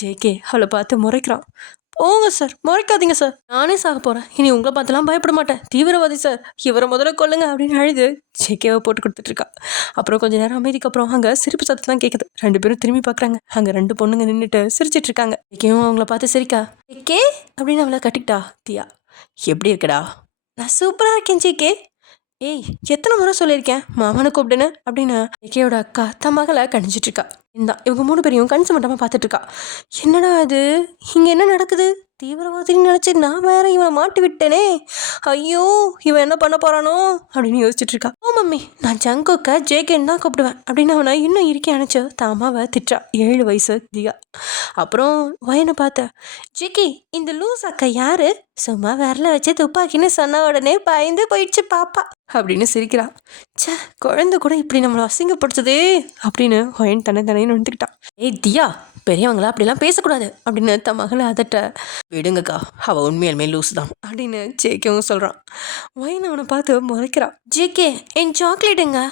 ஜேகே அவளை பார்த்து முறைக்கிறான். போங்க சார், முறைக்காதீங்க சார், நானே சாக போகிறேன், இனி உங்களை பார்த்துலாம் பயப்பட மாட்டேன், தீவிரவாதி சார், இவரை முதல்ல கொல்லுங்க அப்படின்னு அழுது ஜேகேவை போட்டு கொடுத்துட்ருக்கா. அப்புறம் கொஞ்சம் நேரம் அமைதிக்கு அப்புறம் அங்கே சிரிப்பு சத்தம் தான் கேட்குது. 2 பேரும் திரும்பி பார்க்குறாங்க. அங்கே 2 பொண்ணுங்க நின்றுட்டு சிரிச்சிட்டு இருக்காங்க. ஜேகேவும் அவங்கள பார்த்து சிரிக்கா. ஜேகே அப்படின்னு அவளை கட்டிக்கிட்டா. தியா எப்படி இருக்கடா? நான் சூப்பராக இருக்கேன் ஜேகே. ஏய் எத்தனை முறை சொல்லியிருக்கேன் மாமனை கூப்பிடுன்னு அப்படின்னு ஜேகேயோட அக்கா தன் மகளை கணிச்சிட்டு இருக்கா. இவங்க 3 பேரையும் கணிச்சு மட்டமாக பார்த்துட்டு இருக்கா. என்னடா இது, இங்கே என்ன நடக்குது? தீவிரவாதின்னு நினச்சி நான் வேற இவனை மாட்டி விட்டேனே, ஐயோ இவன் என்ன பண்ண போகிறானோ அப்படின்னு யோசிச்சுட்டு இருக்கா. ஓ மம்மி, நான் ஜங்குக்கை ஜேகேன்னு தான் கூப்பிடுவேன் அப்படின்னு அவனை இன்னும் இருக்கே அணைச்சு தாமாவை திட்டா. 7 வயசு தியா. அப்புறம் வயனை பார்த்த, ஜேகே இந்த லூஸ் அக்கா யாரு? சும்மா விரல வச்சு துப்பாக்கின்னு சொன்ன உடனே பயந்து போயிடுச்சு பாப்பா அப்படின்னு சிரிக்கிறா. சே குழந்தை கூட இப்படி நம்மளை அசிங்கப்படுத்துதே அப்படின்னு வயன் தன்னை நொந்துக்கிட்டான். ஏய் தியா, பெரியவங்களா அப்படிலாம் பேசக்கூடாது அப்படின்னு தன் மகளை அதட்ட. விடுங்கக்கா, அவள் உண்மையாலுமே லூஸ் தான் அப்படின்னு ஜேகேவும் சொல்கிறான். வயன் அவனை பார்த்து முறைக்கிறான். ஜேகே என் சாக்லேட்டுங்க.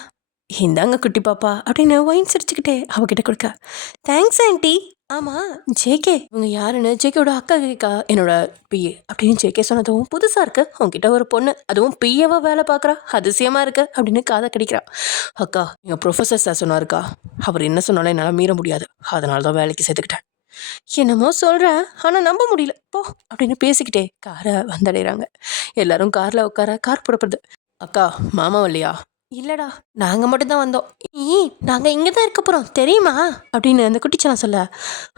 இந்தாங்க குட்டி பாப்பா அப்படின்னு ஒயின் சிரிச்சுக்கிட்டே அவகிட்ட கொடுக்க. Thanks aunty. ஆமாம் ஜேகே இவங்க யாருன்னு ஜேகேயோட அக்கா கேட்கா. என்னோட பிஏ அப்படின்னு ஜேகே சொன்னதும் புதுசாக இருக்கு, உங்ககிட்ட ஒரு பொண்ணு அதுவும் பிஏவா வேலை பார்க்குறா, அதிசயமாக இருக்கு அப்படின்னு காதை கடிக்கிறா. அக்கா எங்கள் ப்ரொஃபஸர் சார் சொன்னாருக்கா, அவர் என்ன சொன்னாலும் என்னால் மீற முடியாது, அதனால தான் வேலைக்கு சேர்த்துக்கிட்டேன். என்னமோ சொல்கிறேன் ஆனால் நம்ப முடியல போ அப்படின்னு பேசிக்கிட்டே காரை வந்தடைகிறாங்க. எல்லாரும் காரில் உட்கார கார் புறப்படுது. அக்கா மாமா இல்லையா? இல்லைடா நாங்கள் மட்டும்தான் வந்தோம். நாங்கள் இங்கே தான் இருக்க போகிறோம் தெரியுமா அப்படின்னு அந்த குட்டிச்சலம் சொல்ல.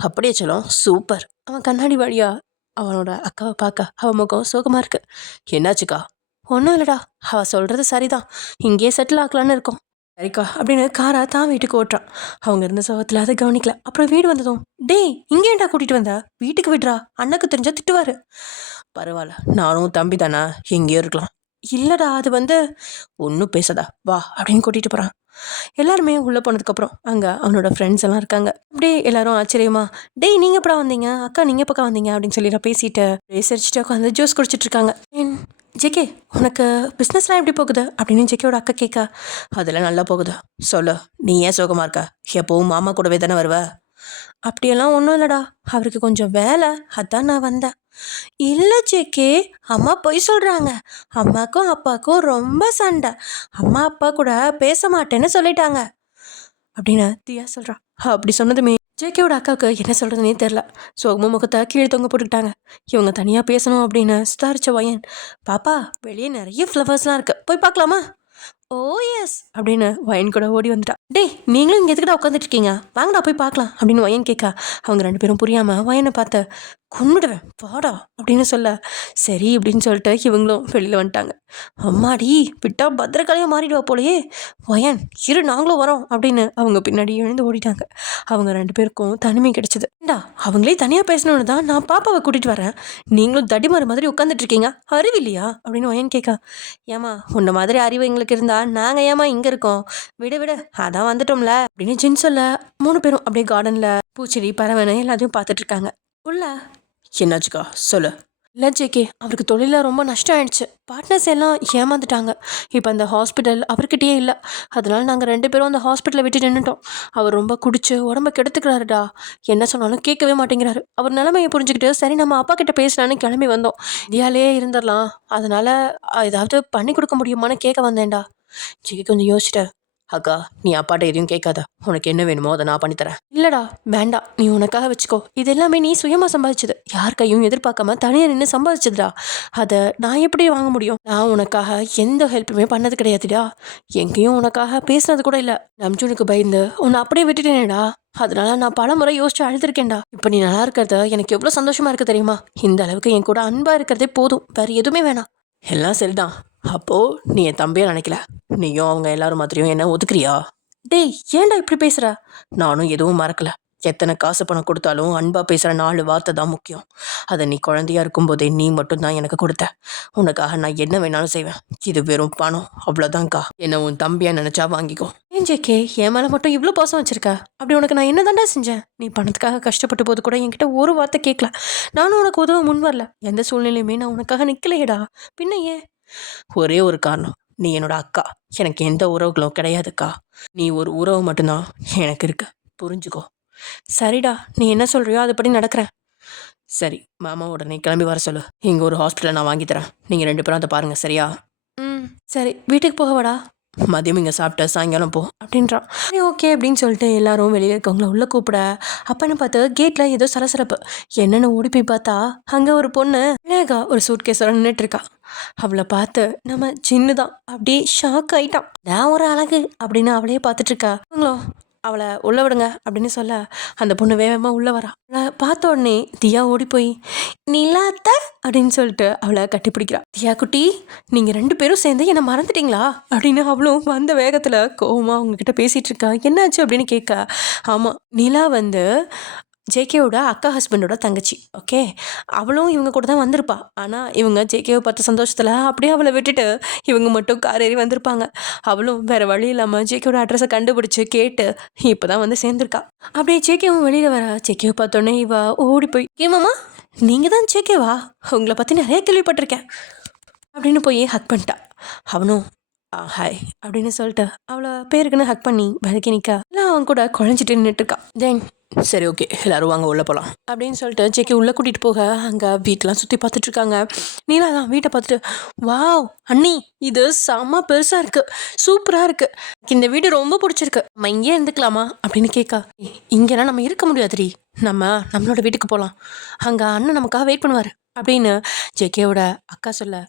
அப்படியே சொல்லும் சூப்பர். அவன் கண்ணாடி வழியா அவனோட அக்காவை பார்க்க அவன் முகம் சோகமாக இருக்கு. என்னாச்சுக்கா? ஒன்றும் இல்லைடா, அவள் சொல்கிறது சரிதான், இங்கேயே செட்டில் ஆக்கலான்னு இருக்கோம். சரிக்கா அப்படின்னு காரை தான் வீட்டுக்கு ஓட்டுறான். அவங்க இருந்த சோகத்தில் அதை கவனிக்கல. அப்புறம் வீடு வந்ததும், டேய் இங்கே ஏன்டா கூட்டிகிட்டு வந்த, வீட்டுக்கு விடுறா, அண்ணக்கு தெரிஞ்சா திட்டுவாரு. பரவாயில்ல, நானும் தம்பி தானே, எங்கேயோ இருக்கலாம். இல்லைடா அது ஒன்றும் பேசாதா வா அப்படின்னு கூட்டிகிட்டு போகிறான். எல்லாருமே உள்ளே போனதுக்கப்புறம் அங்கே அவனோட ஃப்ரெண்ட்ஸ் எல்லாம் இருக்காங்க. அப்படியே எல்லாரும் ஆச்சரியமா, டேய் நீங்கள் எப்படா வந்தீங்க, அக்கா நீங்கள் எப்பக்கா வந்தீங்க அப்படின்னு சொல்லி பேசிட்டு பேசிட்டு உட்காந்து ஜூஸ் குடிச்சிட்டு இருக்காங்க. ஜேகே உனக்கு பிஸ்னஸ்லாம் எப்படி போகுது அப்படின்னு ஜேகேயோட அக்கா கேட்க, அதெல்லாம் நல்லா போகுது. சொல்லு, நீ ஏன் சோகமாக இருக்க, எப்போவும் மாமா கூடவே தானே வருவ? அப்படியெல்லாம் ஒன்றும் இல்லைடா, அவருக்கு கொஞ்சம் வேலை, அதான் நான் வந்தேன். இல்லை ஜேகே, அம்மா பொய் சொல்கிறாங்க. அம்மாக்கும் அப்பாவுக்கும் ரொம்ப சண்டை. அம்மா அப்பா கூட பேச மாட்டேன்னு சொல்லிட்டாங்க அப்படின்னு தியா சொல்கிறா. அப்படி சொன்னதுமே ஜேகேவோட அக்காவுக்கு என்ன சொல்கிறதுனே தெரில. சோகமும் முகத்தை கீழே தொங்க போட்டுக்கிட்டாங்க. இவங்க தனியாக பேசணும் அப்படின்னு சுதாரிச்ச வயன், பாப்பா வெளியே நிறைய ஃப்ளவர்ஸ்லாம் இருக்குது, போய் பார்க்கலாமா? ஓ எஸ் அப்படின்னு வயன் கூட ஓடி வந்துட்டா. டேய் நீங்களும் இங்கே எதுக்கிட்ட உட்காந்துட்டு இருக்கீங்க, வாங்கடா போய் பார்க்கலாம் அப்படின்னு வயன் கேட்க, அவங்க 2 பேரும் புரியாமல் வயனை பார்த்து, கொன்னுடுவேன் வாடா அப்படின்னு சொல்ல, சரி அப்படின்னு சொல்லிட்டு இவங்களும் வெளியில் வந்துட்டாங்க. அம்மாடி விட்டா பத்திரக்காளியாக மாறிடுவா போலையே, வயன் இரு நாங்களும் வரோம் அப்படின்னு அவங்க பின்னாடி எழுந்து ஓடிட்டாங்க. அவங்க 2 பேருக்கும் தனிமை கிடைச்சது. ஏண்டா அவங்களே தனியாக பேசணுன்னு தான் நான் பாப்பாவை கூட்டிகிட்டு வரேன், நீங்களும் தடிமாறு மாதிரி உட்காந்துட்டு இருக்கீங்க, அறிவில்லையா அப்படின்னு வயன் கேட்க, ஏமா உன்ன மாதிரி அறிவு எங்களுக்கு இருந்தா நாங்கள் ஏமா இங்கே இருக்கோம், விடு விடு அதான் வந்துட்டோம்ல அப்படின்னு ஜின் சொல்ல, 3 பேரும் அப்படியே கார்டனில் பூச்செடி பறவைன்னு எல்லாத்தையும் பார்த்துட்டு இருக்காங்க. உள்ள என்னாச்சுக்கா சொல்லு. இல்லை ஜேகே, அவருக்கு தொழிலில் ரொம்ப நஷ்டம் ஆயிடுச்சு, பார்ட்னர்ஸ் எல்லாம் ஏமாந்துட்டாங்க. இப்போ அந்த ஹாஸ்பிட்டல் அவர்கிட்டயே இல்லை, அதனால நாங்கள் 2 பேரும் அந்த ஹாஸ்பிட்டலை விட்டு நின்றுட்டோம். அவர் ரொம்ப குடிச்சு உடம்ப கெடுத்துக்கிறாருடா, என்ன சொன்னாலும் கேட்கவே மாட்டேங்கிறாரு. அவர் நிலைமையை புரிஞ்சுக்கிட்டு சரி நம்ம அப்பா கிட்ட பேசலான்னு கிளம்பி வந்தோம். இந்தியாவிலே இருந்துடலாம், அதனால ஏதாவது பண்ணி கொடுக்க முடியுமான்னு கேட்க வந்தேன்டா. ஜிகி கொஞ்சம் யோசிச்சிட்ட, அக்கா நீ அப்பாட்ட எதையும் கேட்காத, உனக்கு என்ன வேணுமோ அதை நான் பண்ணித்தரேன். இல்லைடா வேண்டாம், நீ உனக்காக வச்சுக்கோ, இது எல்லாமே நீ சுயமாக சம்பாதிச்சது, யார் கையும் எதிர்பார்க்காம தனியாக நின்று சம்பாதிச்சதுடா, அதை நான் எப்படி வாங்க முடியும்? நான் உனக்காக எந்த ஹெல்ப்புமே பண்ணது கிடையாதுடா, எங்கேயும் உனக்காக பேசுனது கூட இல்லை. நம்ஜுனுக்கு பயந்து உன்னை அப்படியே விட்டுட்டேனேடா, அதனால நான் பல முறை யோசிச்சு அழுதுருக்கேன்டா. இப்போ நீ நல்லா இருக்கிறத எனக்கு எவ்வளோ சந்தோஷமா இருக்கு தெரியுமா? இந்த அளவுக்கு என் கூட அன்பா இருக்கிறதே போதும், வேற எதுவுமே வேணாம். எல்லாம் சரிதான், அப்போ நீ என் தம்பியா நினைக்கல, நீயும் அவங்க எல்லாரும் மாதிரியும் என்ன ஒதுக்குறியா? டேய் ஏன்டா இப்படி பேசுற? நானும் எதுவும் மறக்கல, எத்தனை காசு பணம் கொடுத்தாலும் அன்பா பேசுற 4 வார்த்தை தான் முக்கியம். அதை நீ குழந்தையா இருக்கும்போதே நீ மட்டும்தான் எனக்கு கொடுத்த, உனக்காக நான் என்ன வேணாலும் செய்வேன். இது வெறும் பணம் அவ்வளோதான்க்கா, என்ன உன் தம்பியா நினைச்சா வாங்கிக்கோ. ஏன் ஜேகே என் மேலே மட்டும் இவ்வளோ பாசம் வச்சிருக்க? அப்படி உனக்கு நான் என்ன தாண்டா செஞ்சேன்? நீ பணத்துக்காக கஷ்டப்பட்ட போது கூட என்கிட்ட ஒரு வார்த்தை கேட்கல, நானும் உனக்கு உதவ முன் வரல, எந்த சூழ்நிலையுமே நான் உனக்காக நிற்கலையேடா. பின்ன ஏன்? ஒரே ஒரு காரணம், நீ என்னோட அக்கா, எனக்கு எந்த உறவுகளும் கிடையாதுக்கா, நீ ஒரு உறவு மட்டும்தான் எனக்கு இருக்கு, புரிஞ்சுக்கோ. சரிடா நீ என்ன சொல்றியோ அதுபடி நடக்கிறேன். சரி மாமா உடனே கிளம்பி வர சொல்லு, இங்கே ஒரு ஹாஸ்பிட்டலை நான் வாங்கி தரேன், நீங்கள் 2 பேரும் அதை பாருங்கள் சரியா? சரி வீட்டுக்கு போகவாடா, மதியம் இங்கே சாப்பிட்டு சாயங்காலம் போ அப்படின்றான். சரி ஓகே அப்படின்னு சொல்லிட்டு எல்லாரும் வெளியே இருக்கவங்கள உள்ளே கூப்பிட, அப்பன்னு பார்த்து கேட்டில் ஏதோ சலசலப்பு, என்னென்னு ஓடி போய் பார்த்தா அங்கே ஒரு பொண்ணு அழகா ஒரு சூட் கேஸோட நின்றுட்டு இருக்கா. அவளை பார்த்து நம்ம சின்ன தான் அப்படியே ஷாக் ஆயிட்டான். நான் ஒரு அழகு அப்படின்னு அவளையே பார்த்துட்டு இருக்கா. அவளை உள்ள விடுங்க அப்படின்னு சொல்ல அந்த பொண்ணு வேகமாக உள்ளே வரா. அவளை பார்த்த உடனே தியா ஓடி போய் நிலாத்த அப்படின்னு சொல்லிட்டு அவளை கட்டிப்பிடிக்கிறா. தியா குட்டி நீங்கள் 2 பேரும் சேர்ந்து என்னை மறந்துட்டீங்களா அப்படின்னு அவளும் வந்த வேகத்தில் கோவமாக அவங்கக்கிட்ட பேசிகிட்டு இருக்கா. என்னாச்சு அப்படின்னு கேட்க, ஆமாம் நிலா ஜேகேவோட அக்கா ஹஸ்பண்டோட தங்கச்சி, ஓகே, அவளும் இவங்க கூட தான் வந்திருப்பா. ஆனால் இவங்க ஜேகேவை பார்த்த சந்தோஷத்தில் அப்படியே அவளை விட்டுட்டு இவங்க மட்டும் கார் ஏறி வந்திருப்பாங்க. அவளும் வேறு வழி இல்லாமல் ஜேகேவோட அட்ரஸை கண்டுபிடிச்சி கேட்டு இப்போ தான் வந்து சேர்ந்துருக்கா. அப்படியே ஜேகேவும் வெளியில் வர, ஜேகேவை பார்த்தோன்னே இவ ஓடி போய், ஏமாம்மா நீங்கள் தான் ஜேகேவா, உங்களை பற்றி நிறைய கேள்விப்பட்டிருக்கேன் அப்படின்னு போய் ஹக் பண்ணிட்டா. அவனும் ஹாய் அப்படின்னு சொல்லிட்டு அவளை பேருக்குன்னு ஹக் பண்ணி விலக்கி நிற்க, இல்லை அவன் கூட குழஞ்சிட்டு நின்றுட்டுருக்கா. தென் சரி ஓகே எல்லாரும் வாங்க உள்ளே போகலாம் அப்படின்னு சொல்லிட்டு ஜேகே உள்ளே கூட்டிகிட்டு போக அங்கே வீட்டெலாம் சுற்றி பார்த்துட்ருக்காங்க. நீலா தான் வீட்டை பார்த்துட்டு, வாவ் அண்ணி இது செம்ம பெருசாக இருக்குது, சூப்பராக இருக்குது, இந்த வீடு ரொம்ப பிடிச்சிருக்கு, நம்ம இங்கே இருந்துக்கலாமா அப்படின்னு கேட்க, இங்கேலாம் நம்ம இருக்க முடியாதுடி, நம்மளோட வீட்டுக்கு போகலாம், அங்கே அண்ணன் நமக்காக வெயிட் பண்ணுவார் அப்படின்னு ஜேகேவோட அக்கா சொல்ல,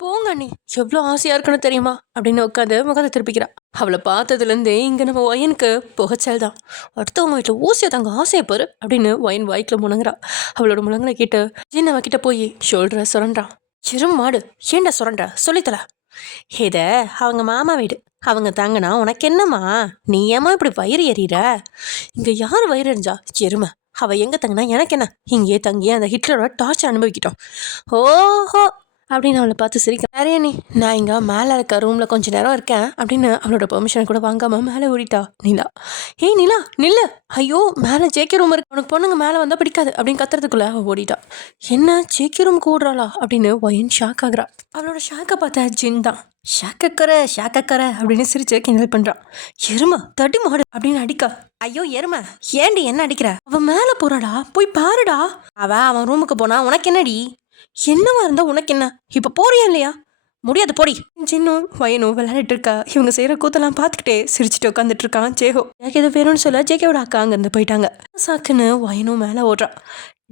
போங்க அண்ணி எவ்வளோ ஆசையாக இருக்குன்னு தெரியுமா அப்படின்னு உட்காந்து முகத்தை திருப்பிக்கிறா. அவளை பார்த்ததுலேருந்தே இங்கே நம்ம ஒயனுக்கு புகைச்சல் தான், அடுத்தவங்க வீட்டில் ஊசியை தாங்க ஆசையை பாரு அப்படின்னு ஒயன் வாய்க்கில் முழங்குறா. அவளோட முழங்கலை கேட்டு ஜின் அவகிட்ட போய் ஷோல்டரை சுரண்டான். சிறும் மாடு ஏண்டா சுரண்ட சொல்லித்தல இதை அவங்க மாமா வீடு, அவங்க தாங்கன்னா உனக்கு என்னம்மா? நீ ஏம்மா இப்படி வயிறு எறிகிற? இங்கே யார் வயிறு எறிஞ்சா? எருமை. அவள் எங்கே தங்கினா எனக்கு என்ன? இங்கேயே தங்கி அந்த ஹிட்லரோட டார்ச்சர் அனுபவிக்கிட்டோம். ஓஹோ அப்படின்னு அவளை பார்த்து சிரிக்க. நிறைய நீ நான் இங்கே மேலே இருக்க ரூமில் கொஞ்ச நேரம் இருக்கேன் அப்படின்னு அவளோட பெர்மிஷன் கூட வாங்காமல் மேலே ஓடிட்டா நிலா. ஏய் நிலா நில்லு, ஐயோ மேலே ஜேகே ரூம் இருக்கு, உனக்கு பொண்ணுங்க மேலே வந்தால் பிடிக்காது அப்படின்னு கத்துறதுக்குள்ள அவள் ஓடிட்டா. என்ன ஜேகே ரூமுக்கு ஓடுறாளா அப்படின்னு ஒயன் ஷாக் ஆகுறா. அவளோட ஷாக்கை பார்த்தா ஜின் தான். ஷாக்கக்கரை அப்படின்னு சிரிச்சு கிண்டல் பண்றான். எருமை தடி மாடு அப்படின்னு அடிக்கா. ஐயோ எருமை, ஏண்டி என்ன அடிக்கிற? அவன் மேலே போறாடா, போய் பாருடா. அவன் ரூமுக்கு போனா உனக்கு என்னடி? என்னவா இருந்தா உனக்கு என்ன? இப்ப போறியா இல்லையா? முடியாது போடி. ஜின்னும் வயனும் விளையாடிட்டு இருக்கா. இவங்க செய்யற கூத்தெல்லாம் பார்த்துக்கிட்டே சிரிச்சுட்டு உட்காந்துட்டு இருக்கான் ஜேஹோ. எனக்கு எது வேணும்னு சொல்ல ஜேகேவோட அக்கா அங்கிருந்து போயிட்டாங்க. சாக்குன்னு வயனும் மேலே ஓடுறான்.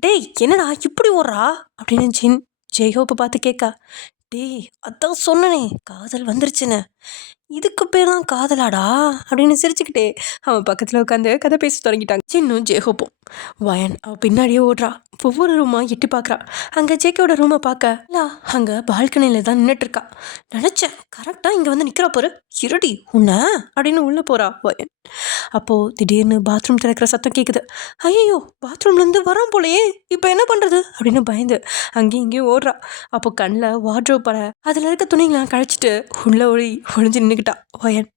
டேய் என்னடா இப்படி ஓடுறா அப்படின்னு ஜின் ஜேஹோப்பை பார்த்து கேட்கா. டேய் அதான் சொன்னனே காதல் வந்துருச்சுன்னு, இதுக்கு பேர் தான் காதலாடா அப்படின்னு சிரிச்சுக்கிட்டே அவன் பக்கத்தில் உட்காந்து கதை பேச தொடங்கிட்டாங்க. சின்னும் ஜேஹோப்பும். வயன் அவள் பின்னாடியே ஓடுறா. ஒவ்வொரு ரூமா எட்டி பார்க்குறா. அங்கே ஜேகேவோட ரூமை பார்க்க அங்கே பால்கனியில் தான் நின்றுட்டு இருக்கா. நினச்சேன் கரெக்டாக இங்கே வந்து நிற்கிறா போரு, இருடி உன்ன அப்படின்னு உள்ளே போகிறா வயன். அப்போது திடீர்னு பாத்ரூம் திறக்கிற சத்தம் கேட்குது. ஐயோ பாத்ரூம்லேருந்து வரான் போலையே, இப்போ என்ன பண்ணுறது அப்படின்னு பயந்து அங்கேயும் இங்கேயும் ஓடுறா. அப்போ கண்ணில் வார்ட்ரோப் பட அதில் இருக்க துணிங்களாம் கழிச்சிட்டு உள்ளே ஒழிஞ்சு நின்றுக்கிட்டா வயன்.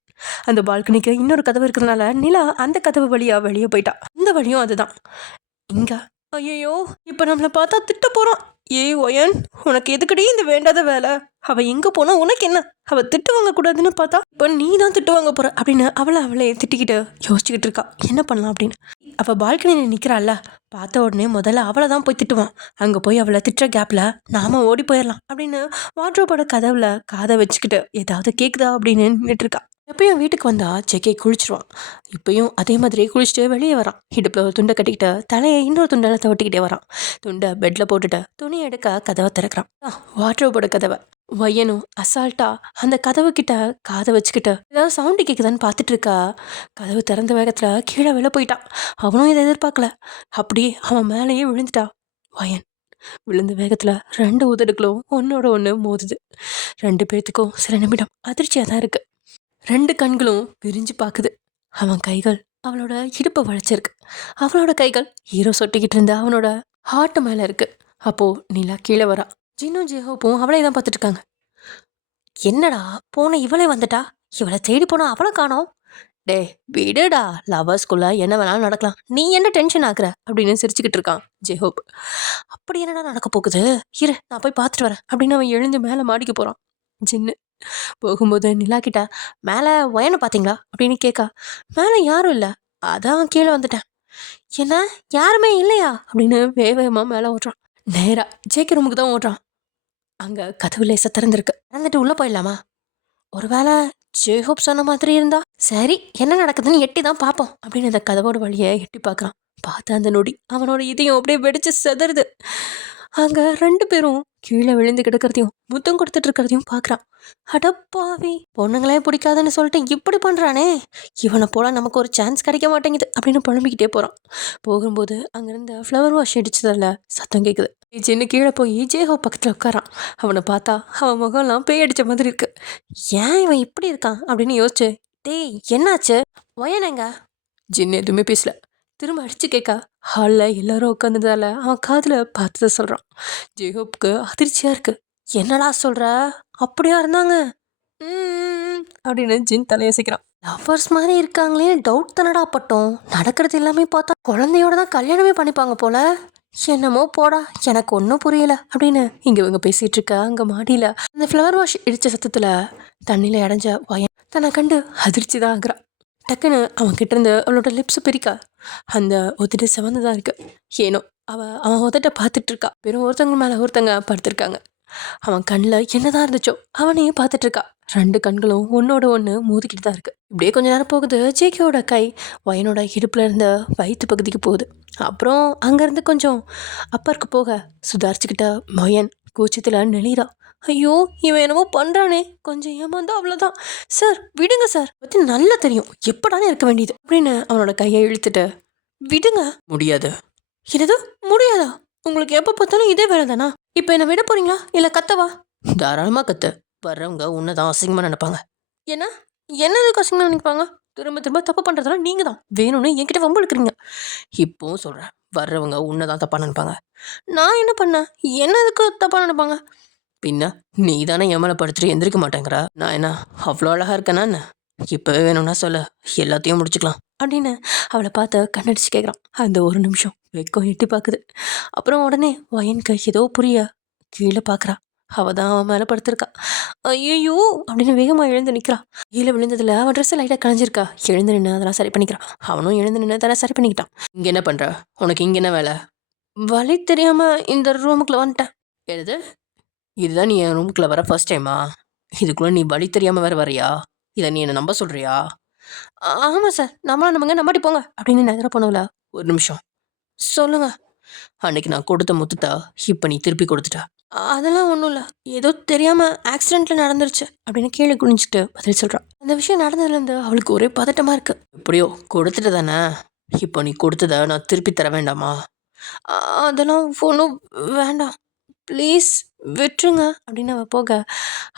அந்த பால்கனிக்கு இன்னொரு கதவு இருக்கிறதுனால நிலா அந்த கதவு வழியாக வெளியே போயிட்டா. இந்த வழியும் அதுதான். இங்கே ஐயோ இப்போ நம்மளை பார்த்தா திட்ட போகிறான். ஏய் ஒயன், உனக்கு எதுக்கடி இந்த வேண்டாத வேலை? அவள் எங்கே போனா உனக்கு என்ன? அவள் திட்டு வாங்க கூடாதுன்னு பார்த்தா இப்போ நீ தான் திட்டு வாங்க போற அப்படின்னு அவளே திட்டிக்கிட்டு யோசிச்சுக்கிட்டு இருக்கா என்ன பண்ணலாம் அப்படின்னு. அவள் பால்கனியில் நிற்கிறாள்ல, பார்த்த உடனே முதல்ல அவளை தான் போய் திட்டுவான். அங்கே போய் அவளை திட்டுற கேப்பில் நாம ஓடி போயிடலாம் அப்படின்னு வாட்ரோப்போட கதவுல காதை வச்சுக்கிட்டு ஏதாவது கேட்குதா அப்படின்னு நின்றுட்டு இருக்கா. எப்பயும் வீட்டுக்கு வந்தா ஜேகே குளிச்சிருவான். இப்பயும் அதே மாதிரியே குளிச்சுட்டு வெளியே வரான். இடுப்பில் ஒரு துண்டை கட்டிக்கிட்டு தலையை இன்னொரு துண்டால் தவட்டிக்கிட்டே வரான். துண்டை பெட்டில் போட்டுட்டு துணியை எடுக்க கதவை திறக்கிறான். வாட்ரோப்போட கதவை. வயனும் அசால்ட்டா அந்த கதவு கிட்ட காதை வச்சுக்கிட்டு ஏதாவது சவுண்டு கேட்குதான்னு பார்த்துட்டு இருக்கா. கதவு திறந்த வேகத்தில் கீழே வெளில போயிட்டான். அவனும் இதை எதிர்பார்க்கல. அப்படியே அவன் மேலேயே விழுந்துட்டா. வயன் விழுந்த வேகத்தில் 2 உதடுகளும் ஒன்னோட ஒன்று மோதுது. 2 பேர்த்துக்கும் சில நிமிடம் அதிர்ச்சியாக தான் இருக்கு. 2 கண்களும் விரிஞ்சு பார்க்குது. அவன் கைகள் அவளோட இடுப்பை வளைச்சிருக்கு. அவளோட கைகள் ஹீரோ சொட்டிக்கிட்டு இருந்த அவனோட ஹார்ட் மேலே இருக்கு. அப்போ நிலா கீழே வரா. ஜின்னும் ஜேஹோப்பும் அவளை தான் பார்த்துட்டு இருக்காங்க. என்னடா போன இவளே வந்துட்டா, இவளை தேடி போனா அவளை காணோம். டே விடுடா, லவர்ஸ்குள்ள என்ன வேணாலும் நடக்கலாம், நீ என்ன டென்ஷன் ஆகுற அப்படின்னு சிரிச்சுக்கிட்டு இருக்கான் ஜேஹோப். அப்படி என்னடா நடக்க போகுது, இரு நான் போய் பார்த்துட்டு வரேன் அப்படின்னு அவன் எழுந்து மேலே மாடிக்க போறான். ஜின்னு போகும்போது நிலா கிட்ட மேலே ஒயனை பார்த்தீங்களா அப்படின்னு கேட்கா. மேலே யாரும் இல்லை, அதான் கீழே வந்துட்டேன். என்ன யாருமே இல்லையா அப்படின்னு வேகமாக மேலே ஓடுறான். நேரா ஜேகே ரூமுக்கு தான் ஓடுறான். அங்கே கதவு லேசா திறந்துருக்கு. திறந்துட்டு உள்ளே போயிடலாமா? ஒருவேளை ஜேஹோப் சொன்ன மாதிரி இருந்தா சரி, என்ன நடக்குதுன்னு எட்டி தான் பார்ப்போம் அப்படின்னு அந்த கதவோட வழியை எட்டி பார்க்குறான். பார்த்த அந்த நொடி அவனோட இதயம் அப்படியே வெடிச்சு செதறுது. அங்கே 2 பேரும் கீழே விழுந்து கிடக்கிறதையும் முத்தம் கொடுத்துட்டு இருக்கிறதையும் பார்க்குறான். அடப்பாவி, பொண்ணுங்களே பிடிக்காதுன்னு சொல்லிட்டு இப்படி பண்ணுறானே, இவனை போல நமக்கு ஒரு சான்ஸ் கிடைக்க மாட்டேங்குது அப்படின்னு புலம்பிக்கிட்டே போகிறான். போகும்போது அங்கேருந்து ஃப்ளவர் வாஷ் அடிச்சதில் சத்தம் கேட்குது. சின்ன கீழே போய் ஜேஹோ பக்கத்தில் உட்காரான். அவனை பார்த்தா அவன் முகம்லாம் பேய் அடித்த மாதிரி இருக்கு. ஏன் இவன் இப்படி இருக்கான் அப்படின்னு யோசிச்சு, டேய் என்னாச்சு ஒயனங்க? ஜின்னு எதுவுமே பேசல. திரும்ப அடிச்சு கேட்கா. ஹாலில் எல்லாரும் உட்காந்துதால அவன் காதில் பார்த்ததை சொல்கிறான். ஜேஹோப்புக்கு அதிர்ச்சியாக இருக்கு. என்னடா சொல்கிற, அப்படியா இருந்தாங்க அப்படின்னு ஜின் தலையசைக்கிறான். லவ்வர்ஸ் மாதிரி இருக்காங்களே டவுட் தானடா பட்டோம். நடக்கிறது எல்லாமே பார்த்தா குழந்தையோட தான் கல்யாணமே பண்ணிப்பாங்க போல. என்னமோ போடா, எனக்கு ஒன்றும் புரியல அப்படின்னு இங்கே இவங்க பேசிகிட்டு இருக்க. அங்கே மாடியில் அந்த ஃப்ளவர் வாஷ் இடித்த சத்தத்தில் தண்ணியில் அடைஞ்ச வயன் தன்னை கண்டு அதிர்ச்சி தான் ஆகுறான். டக்குன்னு அவன் கிட்ட இருந்து அவளோட லிப்ஸ் பிரிக்கா. அந்த உதட்டு செவந்துதான் இருக்கு. ஏனோ அவன் உதட்ட பார்த்துட்டு இருக்கா. வெறும் ஒருத்தவங்க மேலே ஒருத்தங்க படுத்திருக்காங்க. அவன் கண்ணில் என்னதான் இருந்துச்சோ அவனையும் பார்த்துட்டு இருக்கா. 2 கண்களும் ஒன்னோட ஒன்று மோதிக்கிட்டு தான் இருக்கு. இப்படியே கொஞ்ச நேரம் போகுது. ஜேகேவோட கை வயனோட இடுப்புல இருந்த வயிற்று பகுதிக்கு போகுது. அப்புறம் அங்கேருந்து கொஞ்சம் அப்பருக்கு போக சுதாரிச்சுக்கிட்ட வயன் கூச்சத்தில் நெளிரா. ஐயோ இவன் என்னமோ பண்ணுறானே, கொஞ்சம் ஏமாந்தா அவ்வளோதான். சார் விடுங்க சார், பற்றி நல்லா தெரியும் எப்படானே இருக்க வேண்டியது அப்படின்னு அவனோட கையை இழுத்துட்டு விடுங்க. முடியாது. என்னது முடியாதா? உங்களுக்கு எப்போ பார்த்தாலும் இதே வேலை தானா? இப்போ என்ன விட போறீங்களா இல்லை கத்தவா? தாராளமாக கத்து. வர்றவங்க உன்னை தான் அசிங்கமாக நினைப்பாங்க. என்ன என்னதுக்கு அசிங்கமாக நினைப்பாங்க? திரும்ப திரும்ப தப்பு பண்ணுறதெல்லாம் நீங்கள் தான் வேணும்னு என்கிட்ட வம்பு இழுக்கிறீங்க. இப்போவும் சொல்கிறேன், வர்றவங்க உன்னை தான் தப்பாக நினைப்பாங்க. நான் என்ன பண்ணேன்? என்னதுக்கு தப்பாக நினைப்பாங்க? பின்ன நீ தானே என் மேலே படுத்துட்டு எந்திரிக்க மாட்டேங்கிற. நான் என்ன அவ்வளோ அழகாக இருக்கேனா என்ன? இப்போவே வேணும்னா சொல்ல, எல்லாத்தையும் முடிச்சுக்கலாம் அப்படின்னு அவளை பார்த்து கண்ணடிச்சு கேட்குறான். அந்த ஒரு நிமிஷம் வெக்கம் எட்டி பார்க்குது. அப்புறம் உடனே வயனுக்கு ஏதோ புரிய கீழே பார்க்குறா. அவள் தான் அவன் மேலே படுத்திருக்கா. ஐயோ அப்படின்னு வேகமாக எழுந்து நிற்கிறான். கீழே விழுந்ததில் அவன் ட்ரெஸ்ஸை லைட்டாக களைஞ்சிருக்கா. எழுந்து நின்று அதெல்லாம் சரி பண்ணிக்கிறான். அவனும் எழுந்து நின்று அதெல்லாம் சரி பண்ணிக்கிட்டான். இங்கே என்ன பண்ணுற? உனக்கு இங்கே என்ன வேலை? வழி தெரியாமல் இந்த ரூமுக்குள்ளே வந்துட்டேன். எழுது, இதுதான் நீ என் ரூமுக்குள்ளே வர ஃபர்ஸ்ட் டைமா? இதுக்குள்ளே நீ வழி தெரியாமல் வேறு வரையா? இதை நீ என்னை நம்ப சொல்கிறியா? ஆமாம் சார், நம்மளாம் நமங்க நம்பாட்டி போங்க அப்படின்னு நகர போனவள. ஒரு நிமிஷம் சொல்லுங்க. அன்னைக்கு நான் கொடுத்த முத்தத்தை இப்போ நீ திருப்பி கொடுத்துட்டா. அதெல்லாம் ஒன்றும் இல்லை, ஏதோ தெரியாமல் ஆக்சிடெண்ட்டில் நடந்துருச்சு அப்படின்னு கீழே குனிஞ்சிட்டு பதில் சொல்கிறான். அந்த விஷயம் நடந்ததுலேருந்து அவளுக்கு ஒரே பதட்டமாக இருக்குது. எப்படியோ கொடுத்துட்டு தானே, இப்போ நீ கொடுத்ததை நான் திருப்பி தர வேண்டாமா? அதெல்லாம் ஒன்றும் வேண்டாம், ப்ளீஸ் விட்டுருங்க அப்படின்னு அவள் போக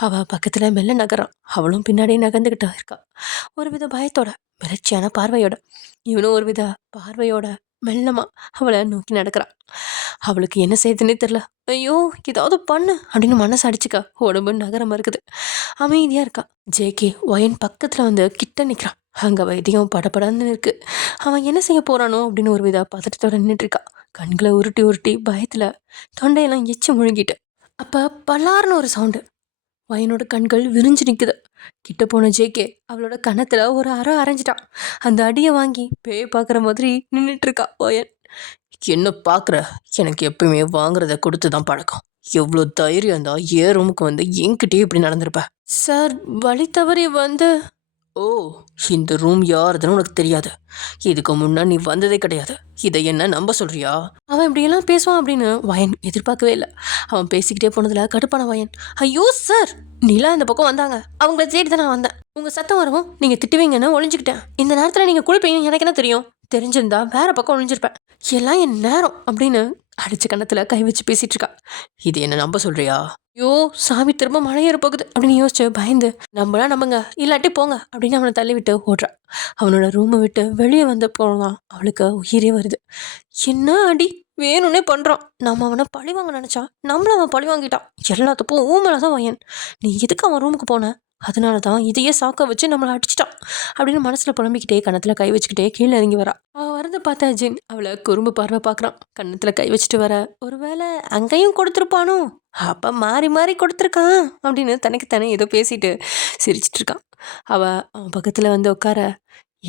அவள் பக்கத்தில் மெல்ல நகரான். அவளும் பின்னாடியே நகர்ந்துக்கிட்டா இருக்கா. ஒரு வித பயத்தோட, மிரட்சியான பார்வையோட. இவனும் ஒரு வித பார்வையோட மெல்லமாக அவளை நோக்கி நடக்கிறான். அவளுக்கு என்ன செய்யுதுன்னே தெரில. ஐயோ ஏதாவது பண்ணு அப்படின்னு மனசு அடிச்சுக்கா. உடம்பு நகரமாக இருக்குது. அமைதியாக இருக்கா. ஜேகே ஒயன் பக்கத்தில் வந்து கிட்ட நிற்கிறான். அங்கே வைத்தியம் படப்படன்னு இருக்கு. அவன் என்ன செய்ய போகிறானோ அப்படின்னு ஒரு வித பதட்டத்தோட நின்றுட்டுருக்கா. கண்களை உருட்டி உருட்டி பயத்தில் தொண்டையெல்லாம் எச்சு முழுங்கிட்டு. அப்போ பலார்னு ஒரு சவுண்டு. வயனோட கண்கள் விரிஞ்சு நிற்குது. கிட்ட போன ஜேகே அவளோட கன்னத்தில் ஒரு அறை அரைஞ்சிட்டான். அந்த அடியை வாங்கி பேய் பார்க்குற மாதிரி நின்றுட்டு இருக்கா வயன். என்ன பார்க்குற? எனக்கு எப்பயுமே வாங்குறத கொடுத்து தான் பழக்கம். எவ்வளோ தைரியம் இருந்தால் ஏன் ரூமுக்கு வந்து என்கிட்டயே இப்படி நடந்திருப்ப? சார், வழி தவறி வந்து. ஓ, இந்த ரூம் யாருதுன்னு உனக்கு தெரியாது. இதுக்கு முன்னா நீ வந்ததே கிடையாது. இதை என்ன நம்ப சொல்றியா? அவன் இப்படியெல்லாம் பேசுவான் அப்படின்னு வயன் எதிர்பார்க்கவே இல்லை. அவன் பேசிக்கிட்டே போனதில் கடுப்பான வயன், ஐயோ சார், நிலா இந்த பக்கம் வந்தாங்க, அவங்கள தேடி தான் நான் வந்தேன். உங்கள் சத்தம் வரவும் நீங்கள் திட்டுவீங்கன்னு ஒளிஞ்சுக்கிட்டேன். இந்த நேரத்தில் நீங்கள் குளிப்பீங்கன்னு எனக்கு என்ன தெரியும்? தெரிஞ்சிருந்தா வேற பக்கம் ஒளிஞ்சிருப்பேன். எல்லாம் என் நேரம் அப்படின்னு அடிச்ச கன்னத்தில் கை வச்சு பேசிட்டு இருக்கா. இது என்ன நம்ப சொல்றியா? ஐயோ சாமி, திரும்ப மழை ஏற போகுது அப்படின்னு யோசிச்சு பயந்து, நம்மளா நம்புங்க இல்லாட்டி போங்க அப்படின்னு அவனை தள்ளி விட்டு ஓடுறான். அவனோட ரூமை விட்டு வெளியே வந்து போனான். அவளுக்கு உயிரே வருது. என்ன அடி வேணும்னே பண்ணுறான். நம்ம அவனை பழி வாங்க நினச்சா நம்மள அவன் பழி வாங்கிட்டான். எல்லாத்துக்கும் ஊமலை தான் வயன். நீ எதுக்கு அவன் ரூமுக்கு போன? அதனால தான் இதையே சாக்க வச்சு நம்மளை அடிச்சிட்டான் அப்படின்னு மனசில் புலம்பிக்கிட்டே கன்னத்தில் கை வச்சுக்கிட்டே கீழே இறங்கி வரா. அவள் வரதை பார்த்தா ஜின் அவளை குறும்பு பார்வை பார்க்குறான். கன்னத்தில் கை வச்சுட்டு வர, ஒருவேளை அங்கேயும் கொடுத்துருப்பானோ, அப்போ மாறி மாறி கொடுத்துருக்கான் அப்படின்னு தனக்கு தானே ஏதோ பேசிட்டு சிரிச்சிட்டு இருக்கான். அவன் பக்கத்தில் வந்து உட்கார,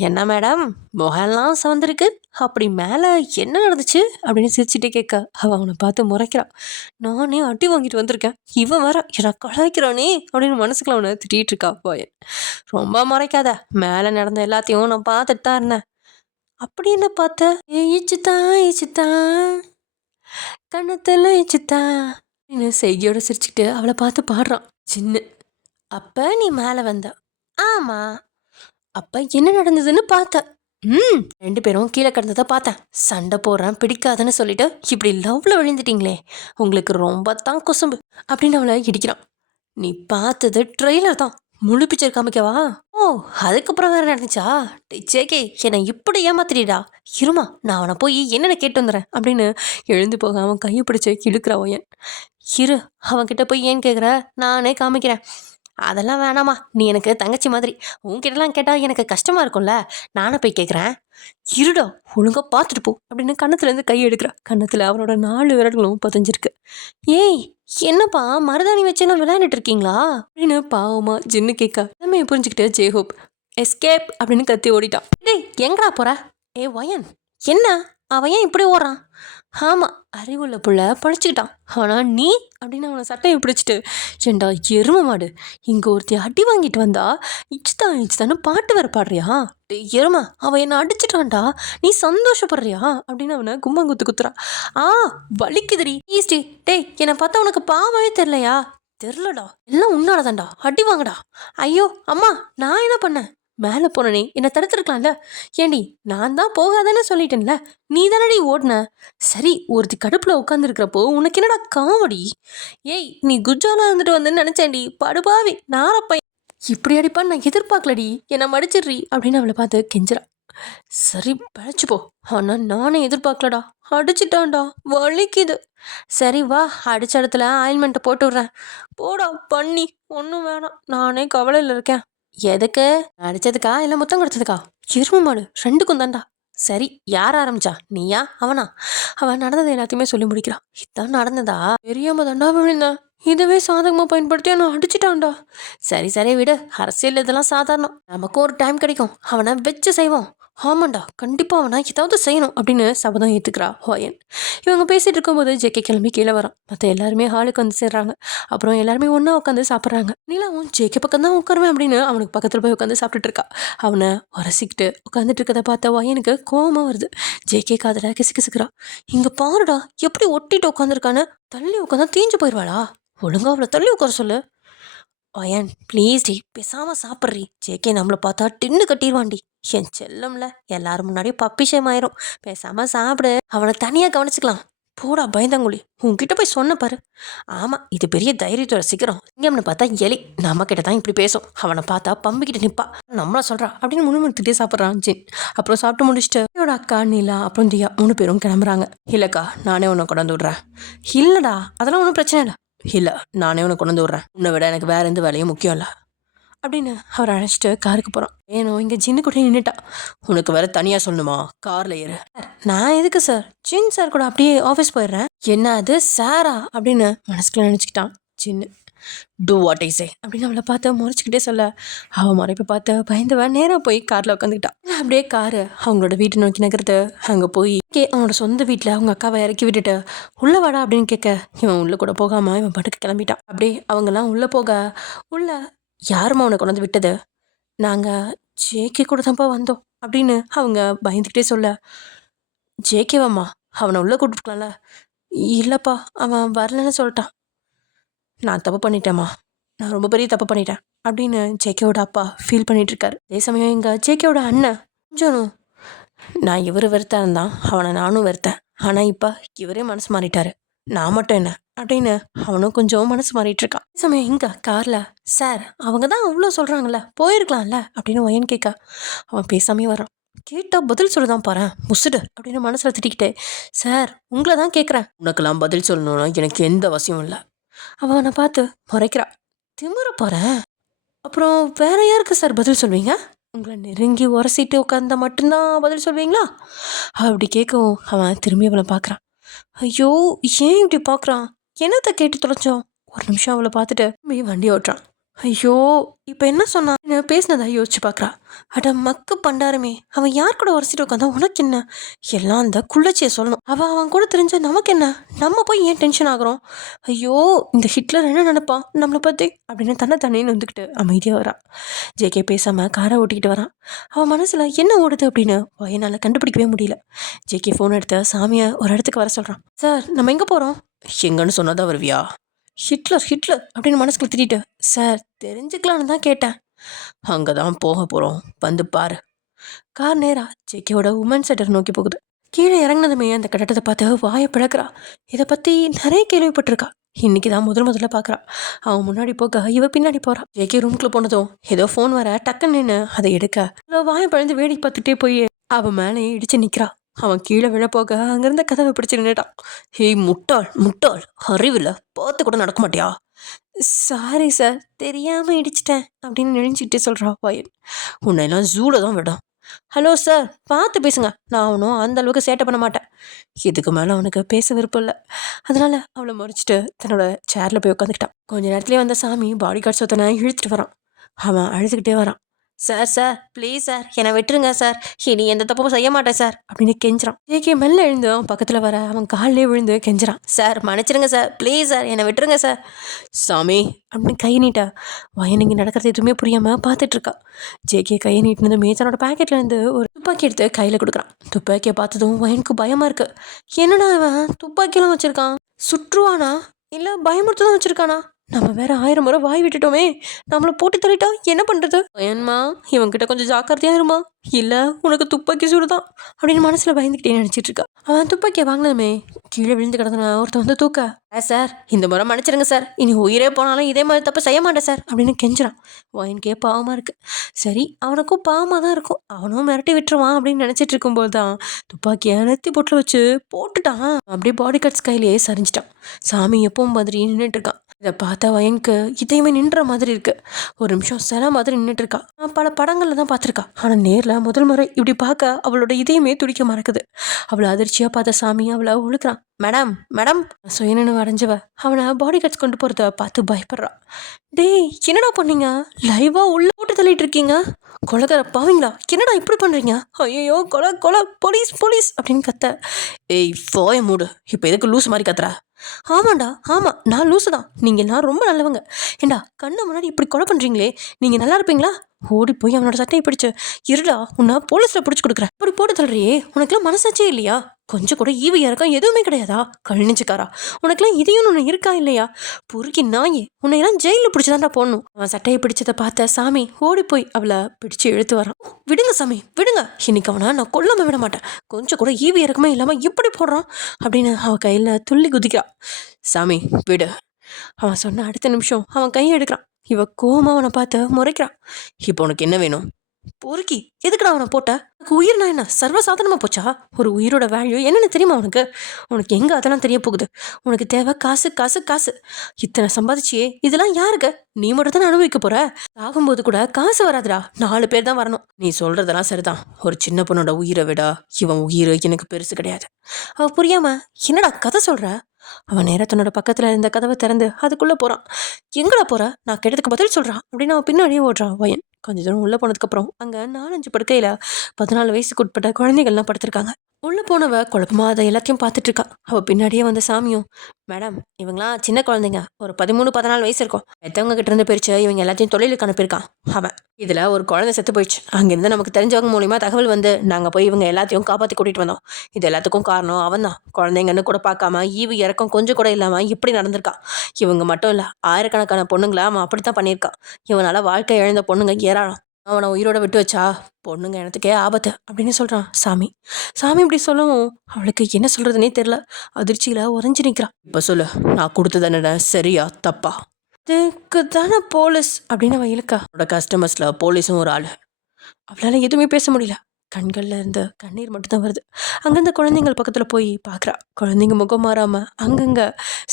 என்ன மேடம் முகம்லாம் சவந்திருக்கு, அப்படி மேலே என்ன நடந்துச்சு அப்படின்னு சிரிச்சுட்டே கேட்க, அவள் அவனை பார்த்து முறைக்கிறான். நானே அடி வாங்கிட்டு வந்திருக்கேன், இவன் வேற என்னை கலாய்க்கிறானே அப்படின்னு மனசுக்குள்ள அவனை திட்டிகிட்டு இருக்கா போயன். ரொம்ப முறைக்காத, மேலே நடந்த எல்லாத்தையும் நான் பார்த்துட்டு தான் இருந்தேன். அப்படி என்ன பார்த்த? ஏச்சுத்தான் கண்ணத்தில் ஏச்சுத்தான் அப்படின்னு செய்கியோட சிரிச்சுக்கிட்டு அவளை பார்த்து பாடுறான் சின்ன. அப்போ நீ மேலே வந்த? ஆமாம். அப்போ என்ன நடந்ததுன்னு பார்த்தேன். ரெண்டு பேரும் கீழே கிடந்ததை பார்த்தேன். சண்டை போடுறேன் பிடிக்காதுன்னு சொல்லிட்டு இப்படி லவ்ல விழுந்துட்டீங்களே, உங்களுக்கு ரொம்ப தான் குசும்பு அப்படின்னு அவளை இடிக்கிறான். நீ பார்த்தது ட்ரெய்லர் தான், முழு பிக்சர் காமிக்கவா? ஓ, அதுக்கப்புறம் வேற நடந்துச்சா? ஜேகே என்னை இப்படி ஏமாத்திடா, இருமா நான் அவனை போய் என்னென்ன கேட்டு வந்துடுறேன் அப்படின்னு எழுந்து போக அவன் கையை பிடிச்சி இழுக்கிற ஓயன். இரு, அவன்கிட்ட போய் ஏன் கேட்குற, நானே காமிக்கிறேன். அதெல்லாம் வேணாமா, நீ எனக்கு தங்கச்சி மாதிரி, உன்கிட்டலாம் கேட்டால் எனக்கு கஷ்டமாக இருக்கும்ல, நானே போய் கேட்குறேன். இருடா, ஒழுங்காக பார்த்துட்டு போ அப்படின்னு கன்னத்துலேருந்து கை எடுக்கிறா. கன்னத்தில் அவனோட 4 விரல்களும் பதிஞ்சிருக்கு. ஏய் என்னப்பா மருதாணி வச்செல்லாம் விளையாண்டுட்டு இருக்கீங்களா அப்படின்னு பாவமா ஜின்னு கேட்க, எல்லாமே புரிஞ்சுக்கிட்டு ஜேஹோப் எஸ்கேப் அப்படின்னு கத்தி ஓடிட்டான். டேய் எங்கடா போற? ஏ வயன், என்ன அவன் ஏன் இப்படி ஓடுறான்? ஆமாம், அறிவுள்ள புள்ள பழிச்சுக்கிட்டான். ஆனால் நீ அப்படின்னு அவனை சட்டையை பிடிச்சிட்டு, ஏண்டா எரும மாடு, இங்கே ஒருத்தி அடி வாங்கிட்டு வந்தா இச்சுதான்னு பாட்டு வேற பாடுறியா? டே எருமா, அவன் என்னை அடிச்சிட்டான்டா, நீ சந்தோஷப்படுறியா அப்படின்னு அவனை கும்மாங்குத்து குத்துறான். வலிக்குதுடி ஈஸ்டி. டேய் என்னை பார்த்தா உனக்கு பாவமே தெரிலையா? தெரிலடா, எல்லாம் உன்னாலதான்டா, அடி வாங்கடா. ஐயோ அம்மா, நான் என்ன பண்ணேன்? மேலே போனனே என்னை தடுத்துருக்கலாம்ல. ஏண்டி நான் தான் போகாதானே சொல்லிட்டேன்ல, நீ தானடி ஓடுன. சரி ஒருத்தி கடுப்பில் உட்காந்துருக்கிறப்போ உனக்கு என்னடா காமெடி. ஏய் நீ குஜாலா இருந்துட்டு வந்துன்னு நினச்சேன்டி, படுபாவி நாரப்பை. இப்படி அடிப்பான்னு நான் எதிர்பார்க்கலடி, என்னை மடிச்சிடுறி அப்படின்னு அவளை பார்த்து கெஞ்சிரா. சரி பழச்சு போ. ஆனால் நானே எதிர்பார்க்கலடா, அடிச்சிட்டான்டா, வலிக்குது. சரி வா, அடிச்ச இடத்துல ஆயில்மெண்ட்டை போட்டு விட்றேன். போடா பண்ணி, ஒன்றும் வேணாம், நானே கவலையில் இருக்கேன். எதுக்கு? அடிச்சதுக்கா இல்லை முத்தம் கொடுத்ததுக்கா? எருமை மாடு ரெண்டுக்கும் தான்டா. சரி யார் ஆரம்பிச்சா, நீயா அவனா? அவன் நடந்தது எல்லாத்தையுமே சொல்லி முடிக்கிறான். இதான் நடந்ததா? தெரியாம தாண்டா விழுந்தேன், இதுவே சாதகமாக பயன்படுத்தி நான் அடிச்சிட்டான்டா. சரி சரி விடு, அரசியல் இதெல்லாம் சாதாரணம், நமக்கும் ஒரு டைம் கிடைக்கும், அவனை வச்சு செய்வோம். ஆமாண்டா கண்டிப்பாக அவனை ஏதாவது செய்யணும் அப்படின்னு சபதம் ஏற்றுக்கிறா ஹோயன். இவங்க பேசிகிட்டு இருக்கும்போது ஜேகே கிளம்பி கீழே வரான். மற்ற எல்லாருமே ஹாலுக்கு வந்து சேர்றாங்க. அப்புறம் எல்லாருமே ஒன்றா உட்காந்து சாப்பிட்றாங்க. நீலாவும் ஜேகே பக்கம் தான் உட்காருவேன் அப்படின்னு அவனுக்கு பக்கத்தில் போய் உட்காந்து சாப்பிட்டுட்டு இருக்கா. அவனை உரசிக்கிட்டு உட்காந்துட்டு இருக்கதை பார்த்த ஹோயனுக்கு கோவமாக வருது. ஜேகே காதில் கிசுக்கிறா. இங்கே பாருடா எப்படி ஒட்டிட்டு உட்காந்துருக்கான்னு, தள்ளி உட்காந்தா தீஞ்சு போயிடுவாளா, ஒழுங்கா அவளை தள்ளி உட்கார சொல்லு. ஒயன் ப்ளீஸ் டி பேசாமல் சாப்பிட்றி, ஜேகே நம்மளை பார்த்தா டின்னு கட்டிடுவான்டி. என் செல்லம்ல எல்லாரும் முன்னாடியும் பப்பிஷம் ஆயிரும், பேசாமல் சாப்பிடு, அவனை தனியாக கவனிச்சுக்கலாம். போடா பயந்தாங்குழி, உன்கிட்ட போய் சொன்ன பாரு. ஆமாம் இது பெரிய தைரியத்தோட சீக்கிரம். இங்கம்னு பார்த்தா எலி நம்ம கிட்ட தான் இப்படி பேசும், அவனை பார்த்தா பம்பிக்கிட்ட நிற்பா, நம்மளா சொல்கிறா அப்படின்னு முணுமுணுத்துட்டே சாப்பிட்றான் ஜின். அப்புறம் சாப்பிட்டு முடிச்சுட்டு என்னோட அக்கா நீலா அப்புறம் தியா 3 பேரும் கிளம்புறாங்க. இல்லைக்கா நானே உன்னை கொண்டாந்து விட்றேன். இல்லைடா அதெல்லாம் ஒன்றும் பிரச்சனை இல்லை. இல்லை நானே உன்னை கொண்டு வந்து விட்றேன், உன்னை விட எனக்கு வேற எந்த வேலையும் முக்கியம் இல்லை அப்படின்னு அவர் அழைச்சிட்டு காருக்கு போகிறான். ஏனோ இங்கே ஜின்னு கூட நின்றுட்டா. உனக்கு வேற தனியாக சொல்லணுமா, காரில் ஏறு. நான் எதுக்கு சார், ஜின் சார் கூட அப்படியே ஆஃபீஸ் போயிடுறேன். என்ன அது சாரா அப்படின்னு மனசுக்குள்ள நினச்சிக்கிட்டான் ஜின்னு. டூ வாட் ஐ சே அப்படின்னு அவளை பார்த்து முறைச்சிக்கிட்டே சொல்ல, அவள் முறைப்பை பார்த்து பயந்தவன் நேராக போய் காரில் உட்காந்துக்கிட்டான். அப்படியே காரு அவங்களோட வீட்டை நோக்கி நகர்த்து. அங்கே போய் அவனோட சொந்த வீட்டில் அவங்க அக்காவை இறக்கி விட்டுட்டு உள்ளே வாடா அப்படின்னு கேட்க, இவன் உள்ளே கூட போகாமல் இவன் பாட்டுக்கு கிளம்பிட்டான். அப்படியே அவங்கெல்லாம் உள்ளே போக, உள்ள யாருமா அவனை கொண்டு வந்து விட்டது, நாங்கள் ஜேகே கூட தான்ப்பா வந்தோம் அப்படின்னு அவங்க பயந்துக்கிட்டே சொல்ல, ஜேகேவாம்மா அவனை உள்ளே கூப்பிட்டுருக்கலாம்ல. இல்லைப்பா அவன் வரலன்னு சொல்லிட்டான். நான் தப்பு பண்ணிட்டேம்மா, நான் ரொம்ப பெரிய தப்பு பண்ணிட்டேன் அப்படின்னு ஜேகேவோட அப்பா ஃபீல் பண்ணிகிட்ருக்காரு. அதே சமயம் எங்கள் ஜேகேவோட அண்ணன் கொஞ்சம், நான் இவர் வெறுத்தா இருந்தான், அவனை நானும் வெறுத்தேன், ஆனால் இப்போ இவரே மனசு மாறிட்டாரு, நான் மட்டும் என்ன அப்படின்னு அவனும் கொஞ்சம் மனசு மாறிட்டுருக்கான். அதே சமயம் இங்கே காரில், சார் அவங்க தான் அவ்வளோ சொல்கிறாங்கல்ல போயிருக்கலாம்ல அப்படின்னு ஒயன் கேட்க, அவன் பேசாமே வரான். கேட்டால் பதில் சொல்லுதான் பாரு முசுடு அப்படின்னு மனசில் திட்டிக்கிட்டே, சார் உங்களை தான் கேட்குறேன், உனக்கெல்லாம் பதில் சொல்லணும்னா எனக்கு எந்த அவசியம் இல்லை. அவனை பார்த்து முறைக்கிறா. திமுற போகிறேன், அப்புறம் வேற யாருக்கு சார் பதில் சொல்வீங்க, உங்களை நெருங்கி உரசிட்டு உட்காந்தா மட்டும்தான் பதில் சொல்வீங்களா அப்படி கேட்கவும் அவன் திரும்பி அவளை பார்க்குறான். ஐயோ ஏன் இப்படி பார்க்குறான், என்னத்தை கேட்டு தொலைச்சோம். ஒரு நிமிஷம் அவளை பார்த்துட்டு வண்டி ஓட்டுறான். ஐயோ இப்போ என்ன சொன்னான்னு பேசினதா யோசிச்சு பார்க்குறா. அட மக்கு பண்டாருமே, அவன் யார் கூட உரசிட்டு உட்காந்தா உனக்கு என்ன, எல்லாம் அந்த குள்ளச்சியை சொல்லணும், அவன் கூட தெரிஞ்ச நமக்கு என்ன, நம்ம போய் ஏன் டென்ஷன் ஆகுறோம். ஐயோ இந்த ஹிட்லர் என்ன நினைப்பான் நம்மளை பற்றி அப்படின்னு தன்னைன்னு வந்துக்கிட்டு அமைதியாக வரான். ஜேகே பேசாமல் காரை ஓட்டிக்கிட்டு வரான். அவன் மனசில் என்ன ஓடுது அப்படின்னு என்னால் கண்டுபிடிக்கவே முடியல. ஜேகே ஃபோன் எடுத்து சாமியை ஒரு இடத்துக்கு வர சொல்கிறான். சார் நம்ம எங்கே போகிறோம், எங்கன்னு சொன்னதான் வருவியா, ஹிட்லர் ஹிட்லர் அப்படின்னு மனசுக்குள்ள திட்டிட்டு, சார் தெரிஞ்சுக்கலான்னு தான் கேட்டேன். அங்கே தான் போக போகிறோம் வந்து பாரு. கார் நேராக ஜேகேவோட உமன் சென்டர் நோக்கி போகுது. கீழே இறங்கினதுமே அந்த கட்டடத்தை பார்த்து வாயை பிழக்கிறா. இதை பற்றி நிறைய கேள்விப்பட்டிருக்கா, இன்னைக்கு தான் முதல்ல பார்க்குறா. அவன் முன்னாடி போக இவ பின்னாடி போகிறான். ஜேகே ரூம்குள்ளே போனதும் ஏதோ ஃபோன் வர டக்குன்னு நின்று அதை எடுக்க, வாயை பழந்து வேடிக்கை பார்த்துட்டே போய் அவன் மேலே இடிச்சு நிற்கிறா. அவன் கீழே விழ போக அங்கேருந்த கதவை பிடிச்சி நின்றுட்டான். ஹேய் முட்டாள் முட்டாள், அறிவில் பார்த்து கூட நடக்க மாட்டியா. சாரி சார் தெரியாமல் இடிச்சிட்டேன் அப்படின்னு நெளிஞ்சிக்கிட்டே சொல்கிறா வாயன். உன்னையெல்லாம் ஜூல தான் விடும். ஹலோ சார் பார்த்து பேசுங்க, நான் அவனும் அந்த அளவுக்கு சேட்டை பண்ண மாட்டேன். இதுக்கு மேலே அவனுக்கு பேச விருப்பம் இல்லை. அதனால் அவளை முறைச்சிட்டு தன்னோட சேரில் போய் உட்காந்துக்கிட்டான். கொஞ்ச நேரத்துலேயே வந்த சாமி பாடி கார்டு சொத்தனை இழுத்துட்டு வரான். அவன் அழுதுகிட்டே வரான். சார் ப்ளீஸ் சார் என்னை விட்டுருங்க சார், இனி எந்த தப்பும் செய்ய மாட்டேன் சார் அப்படின்னு கெஞ்சிறான். ஜேகே மெல்ல எழுந்து அவன் பக்கத்தில் வர அவன் காலிலே விழுந்து கெஞ்சிறான். சார் மன்னிச்சிருங்க சார், ப்ளீஸ் சார் என்னை விட்டுருங்க சார். சாமி அப்படின்னு கை நீட்டா. வயனுங்க நடக்கிறது எதுவுமே புரியாமல் பார்த்துட்ருக்கா. ஜேகே கையை நீட்டினதுமே தன்னோட பேக்கெட்லேருந்து ஒரு துப்பாக்கி எடுத்து கையில் கொடுக்குறான். துப்பாக்கியை பார்த்ததும் வயனுக்கு பயமாக இருக்குது. என்னடா அவன் துப்பாக்கியெல்லாம் வச்சுருக்கான், சுற்றுவானா இல்லை பயமுறுத்து தான் வச்சுருக்கானா நம்ம வேற 1000 முறை வாய் விட்டுட்டோமே, நம்மள போட்டு தள்ளிட்டா என்ன பண்றது? ஏன்மா இவன்கிட்ட கொஞ்சம் ஜாக்கிரதையா இருமா, இல்ல உனக்கு துப்பாக்கி சூடுதான் அப்படின்னு மனசுல பயந்துக்கிட்டே நினைச்சிட்டு இருக்கா. அவன் துப்பாக்கியை வாங்கினதுமே கீழே விழுந்து கிடந்தன ஒருத்தன் வந்து தூக்க, சார் இந்த முறை மன்னிச்சிருங்க சார், இனி உயிரே போனாலும் இதே மாதிரி தப்பு செய்ய மாட்டேன் சார் அப்படின்னு கெஞ்சுறான். வயனுக்கே பாவமா இருக்கு. சரி அவனுக்கும் பாவமாக தான் இருக்கும், அவனும் மிரட்டி விட்டுருவான் அப்படின்னு நினச்சிட்டு இருக்கும்போது தான் துப்பாக்கியை நெத்தி பொட்டில் வச்சு போட்டுட்டான். அப்படியே பாடி கட்ஸ் கையிலேயே சரிஞ்சிட்டான். சாமி எப்பவும் மாதிரி நின்றுட்டு இருக்கான். இதை பார்த்தா வயனுக்கு இதையுமே நின்ற மாதிரி இருக்கு. ஒரு நிமிஷம் சில மாதிரி நின்றுட்டு இருக்கா. பல படங்கள்ல தான் பார்த்துருக்கா, ஆனால் நேரில் முதல் முறை இப்படி பார்க்க அவளோட இதயமே துடிக்க மறக்குது. அவளை அதிர்ச்சியாக பார்த்த சாமி அவளை ஒழுக்கிறான். மேடம் மேடம் சுயநினைவு அடைஞ்சவ அவனை பாடி கார்ட்ஸ் கொண்டு போகிறத பார்த்து பயப்படுறான். டேய் என்னடா பண்ணீங்க, லைவா உள்ள போட்டு தள்ளிட்டு இருக்கீங்க, கொலகார பாவீங்களா, என்னடா இப்படி பண்றீங்க, ஐயோ கொலை கொலை போலீஸ் போலீஸ் அப்படின்னு கத்த. ஏய் போய மூடு, இப்போ எதுக்கு லூஸ் மாதிரி கத்துற? ஆமாண்டா ஆமாம் நான் லூசு தான், நீங்கள் நான் ரொம்ப நல்லவங்க. ஏண்டா கண்ணை முன்னாடி இப்படி கொலை பண்ணுறீங்களே, நீங்கள் நல்லா இருப்பீங்களா? ஓடி போய் அவனோட சட்டையை பிடிச்சு, இருடா உன்னை போலீஸில் பிடிச்சி கொடுக்குறேன். இப்படி போட்டு தள்ளுறியே, உனக்குலாம் மனசாச்சே இல்லையா? கொஞ்சம் கூட ஈவு இறக்கம் எதுவுமே கிடையாதா? கழிஞ்சுக்காரா, உனக்குலாம் இதையும் ஒன்று இருக்கா இல்லையா? பொறுக்கி நாயே, உன்னை எல்லாம் ஜெயிலில் பிடிச்சதாண்டா போடணும். அவன் சட்டையை பிடிச்சதை பார்த்த சாமி ஓடி போய் அவளை பிடிச்சு இழுத்து வரான். விடுங்க சாமி விடுங்க, இன்னைக்கு அவனை நான் கொல்லாம விட மாட்டேன், கொஞ்சம் கூட ஈவு இறக்கமே இல்லாமல் இப்படி போடுறான் அப்படின்னு அவன் கையில் துள்ளி குதிக்கிறான். சாமி விடு. அவன் சொன்ன அடுத்த நிமிஷம் அவன் கையை எடுக்கிறான். இவ கோமா அவனை பார்த்து முறைக்கிறான். இப்போ உனக்கு என்ன வேணும்? பொறுக்கி எதுக்குடா அவனை போட்ட? உனக்கு உயிர்னா என்ன சர்வசாதாரணமாக போச்சா? ஒரு உயிரோட வேல்யூ என்னென்னு தெரியுமா உனக்கு? உனக்கு எங்கே அதெல்லாம் தெரிய போகுது? உனக்கு தேவை காசு காசு காசு. இத்தனை சம்பாதிச்சியே இதெல்லாம் யாருக்கு? நீ மட்டும் தானே அனுபவிக்க போற. ஆகும்போது கூட காசு வராதுடா, 4 பேர் தான் வரணும். நீ சொல்றதெல்லாம் சரிதான், ஒரு சின்ன பொண்ணோட உயிரை விட இவன் உயிர் எனக்கு பெருசு கிடையாது. அவ புரியாம என்னடா கதை சொல்ற? அவன் நேரா தன்னோட பக்கத்துல இருந்த கதவை திறந்து அதுக்குள்ள போறான். எங்கடா போற, நான் கேட்டதுக்கு பதில் சொல்றான் அப்படின்னு அவன் பின்னாடியே ஓடுறான். வயன் கொஞ்ச தூரம் உள்ள போனதுக்கப்புறம் அங்கே 4-5 படுக்கையில் 14 வயசுக்கு உட்பட்ட குழந்தைகள்லாம் படுத்திருக்காங்க. உள்ளே போனவ குழப்பமா அதை எல்லாத்தையும் பார்த்துட்டு இருக்கா. அவள் பின்னாடியே வந்த சாமியும், மேடம் இவங்களாம் சின்ன குழந்தைங்க, ஒரு 13-14 வயசு இருக்கும், எத்தவங்க கிட்ட இருந்து பிரிச்சு இவங்க எல்லாத்தையும் தொழிலுக்கு அனுப்பியிருக்கான் அவன். இதில் ஒரு குழந்தை செத்து போயிடுச்சு. அங்கேருந்து நமக்கு தெரிஞ்சவங்க மூலியமாக தகவல் வந்து நாங்கள் போய் இவங்க எல்லாத்தையும் காப்பாற்றி கூட்டிகிட்டு வந்தோம். இது எல்லாத்துக்கும் காரணம் அவன் தான். குழந்தைங்கன்னு கூட பார்க்காம ஈவு இறக்கம் கொஞ்சம் கூட இல்லாமல் இப்படி நடந்திருக்கான். இவங்க மட்டும் இல்லை, ஆயிரக்கணக்கான பொண்ணுங்களை அவன் அப்படி தான் பண்ணியிருக்கான். இவனால் வாழ்க்கை இழந்த பொண்ணுங்க ஏராளம். அவனை உயிரோட விட்டு வச்சா பொண்ணுங்க எனத்துக்கே ஆபத்து அப்படின்னு சொல்கிறான் சாமி. சாமி இப்படி சொல்லவும் அவளுக்கு என்ன சொல்கிறதுனே தெரில, அதிர்ச்சியில் உறைஞ்சி நிற்கிறான். இப்போ சொல்லு, நான் கொடுத்தது என்ன சரியா தப்பா? இதுக்கு தானே போலீஸ் அப்படின்னு அவன் இழுக்கா. அவனோட கஸ்டமர்ஸில் போலீஸும் ஒரு ஆள். அவளால் எதுவுமே பேச முடியல, கண்களில் இருந்து கண்ணீர் மட்டும்தான் வருது. அங்கேருந்து குழந்தைங்கள் பக்கத்தில் போய் பார்க்குறா. குழந்தைங்க முகம் மாறாமல் அங்கங்கே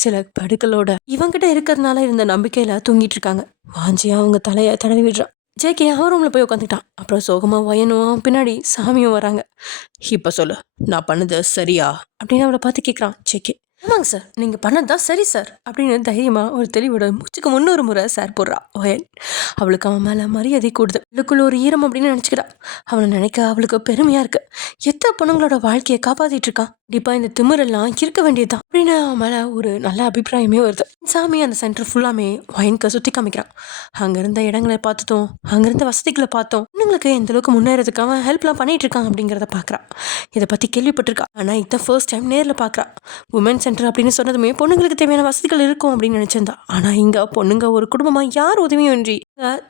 சில படுகளோட இவங்கிட்ட இருக்கிறதுனால இருந்த நம்பிக்கையில் தூங்கிட்டு இருக்காங்க. வாஞ்சியா அவங்க தலையை தடவி விடுறான். ஜேகே அவன் ரூமில் போய் உட்காந்துக்கிட்டான். அப்புறம் சோகமாக வயனும் பின்னாடி சாமியும் வராங்க. இப்போ சொல்லு, நான் பண்ணது சரியா அப்படின்னு அவளை பார்த்து கேட்குறான் ஜேகே. ஆமாங்க சார், நீங்கள் பண்ணது தான் சரி சார் அப்படின்னு தைரியமாக ஒரு தெளிவோட மூச்சுக்கு 300 முறை சார் போடுறா வயன். அவளுக்கு அவன் மேலே மரியாதை கூடுது. அவளுக்குள்ள ஒரு ஈரம் அப்படின்னு நினச்சிக்கிறா. அவனை நினைக்க அவளுக்கு பெருமையாக இருக்குது. எத்தனை பொண்ணுங்களோட வாழ்க்கையை காப்பாற்றிட்டு இருக்கான். கண்டிப்பாக இந்த திமிரெல்லாம் இருக்க வேண்டியதுதான் அப்படின்னு அவன் மேலே ஒரு நல்ல அபிப்பிராயமே வருது. சாமி அந்த சென்டர் ஃபுல்லாமே வயனுக்கு சுற்றி காமிக்கிறான். அங்கேருந்த இடங்களை பார்த்ததும் அங்கேருந்த வசதிகளை பார்த்தோம் பொண்ணுங்களுக்கு எந்த அளவுக்கு முன்னேறதுக்கு அவன் ஹெல்ப்லாம் பண்ணிட்டு இருக்கான் அப்படிங்கிறத பார்க்குறான். இதை பற்றி கேள்விப்பட்டிருக்கா, ஆனால் இதான் ஃபர்ஸ்ட் டைம் நேரில் பார்க்குறான். உமன் சென்டர் அப்படின்னு சொன்னதுமே பொண்ணுங்களுக்கு தேவையான வசதிகள் இருக்கும் அப்படின்னு நினச்சிருந்தா. ஆனால் இங்கே பொண்ணுங்க ஒரு குடும்பமாக யார் உதவியும் இன்றி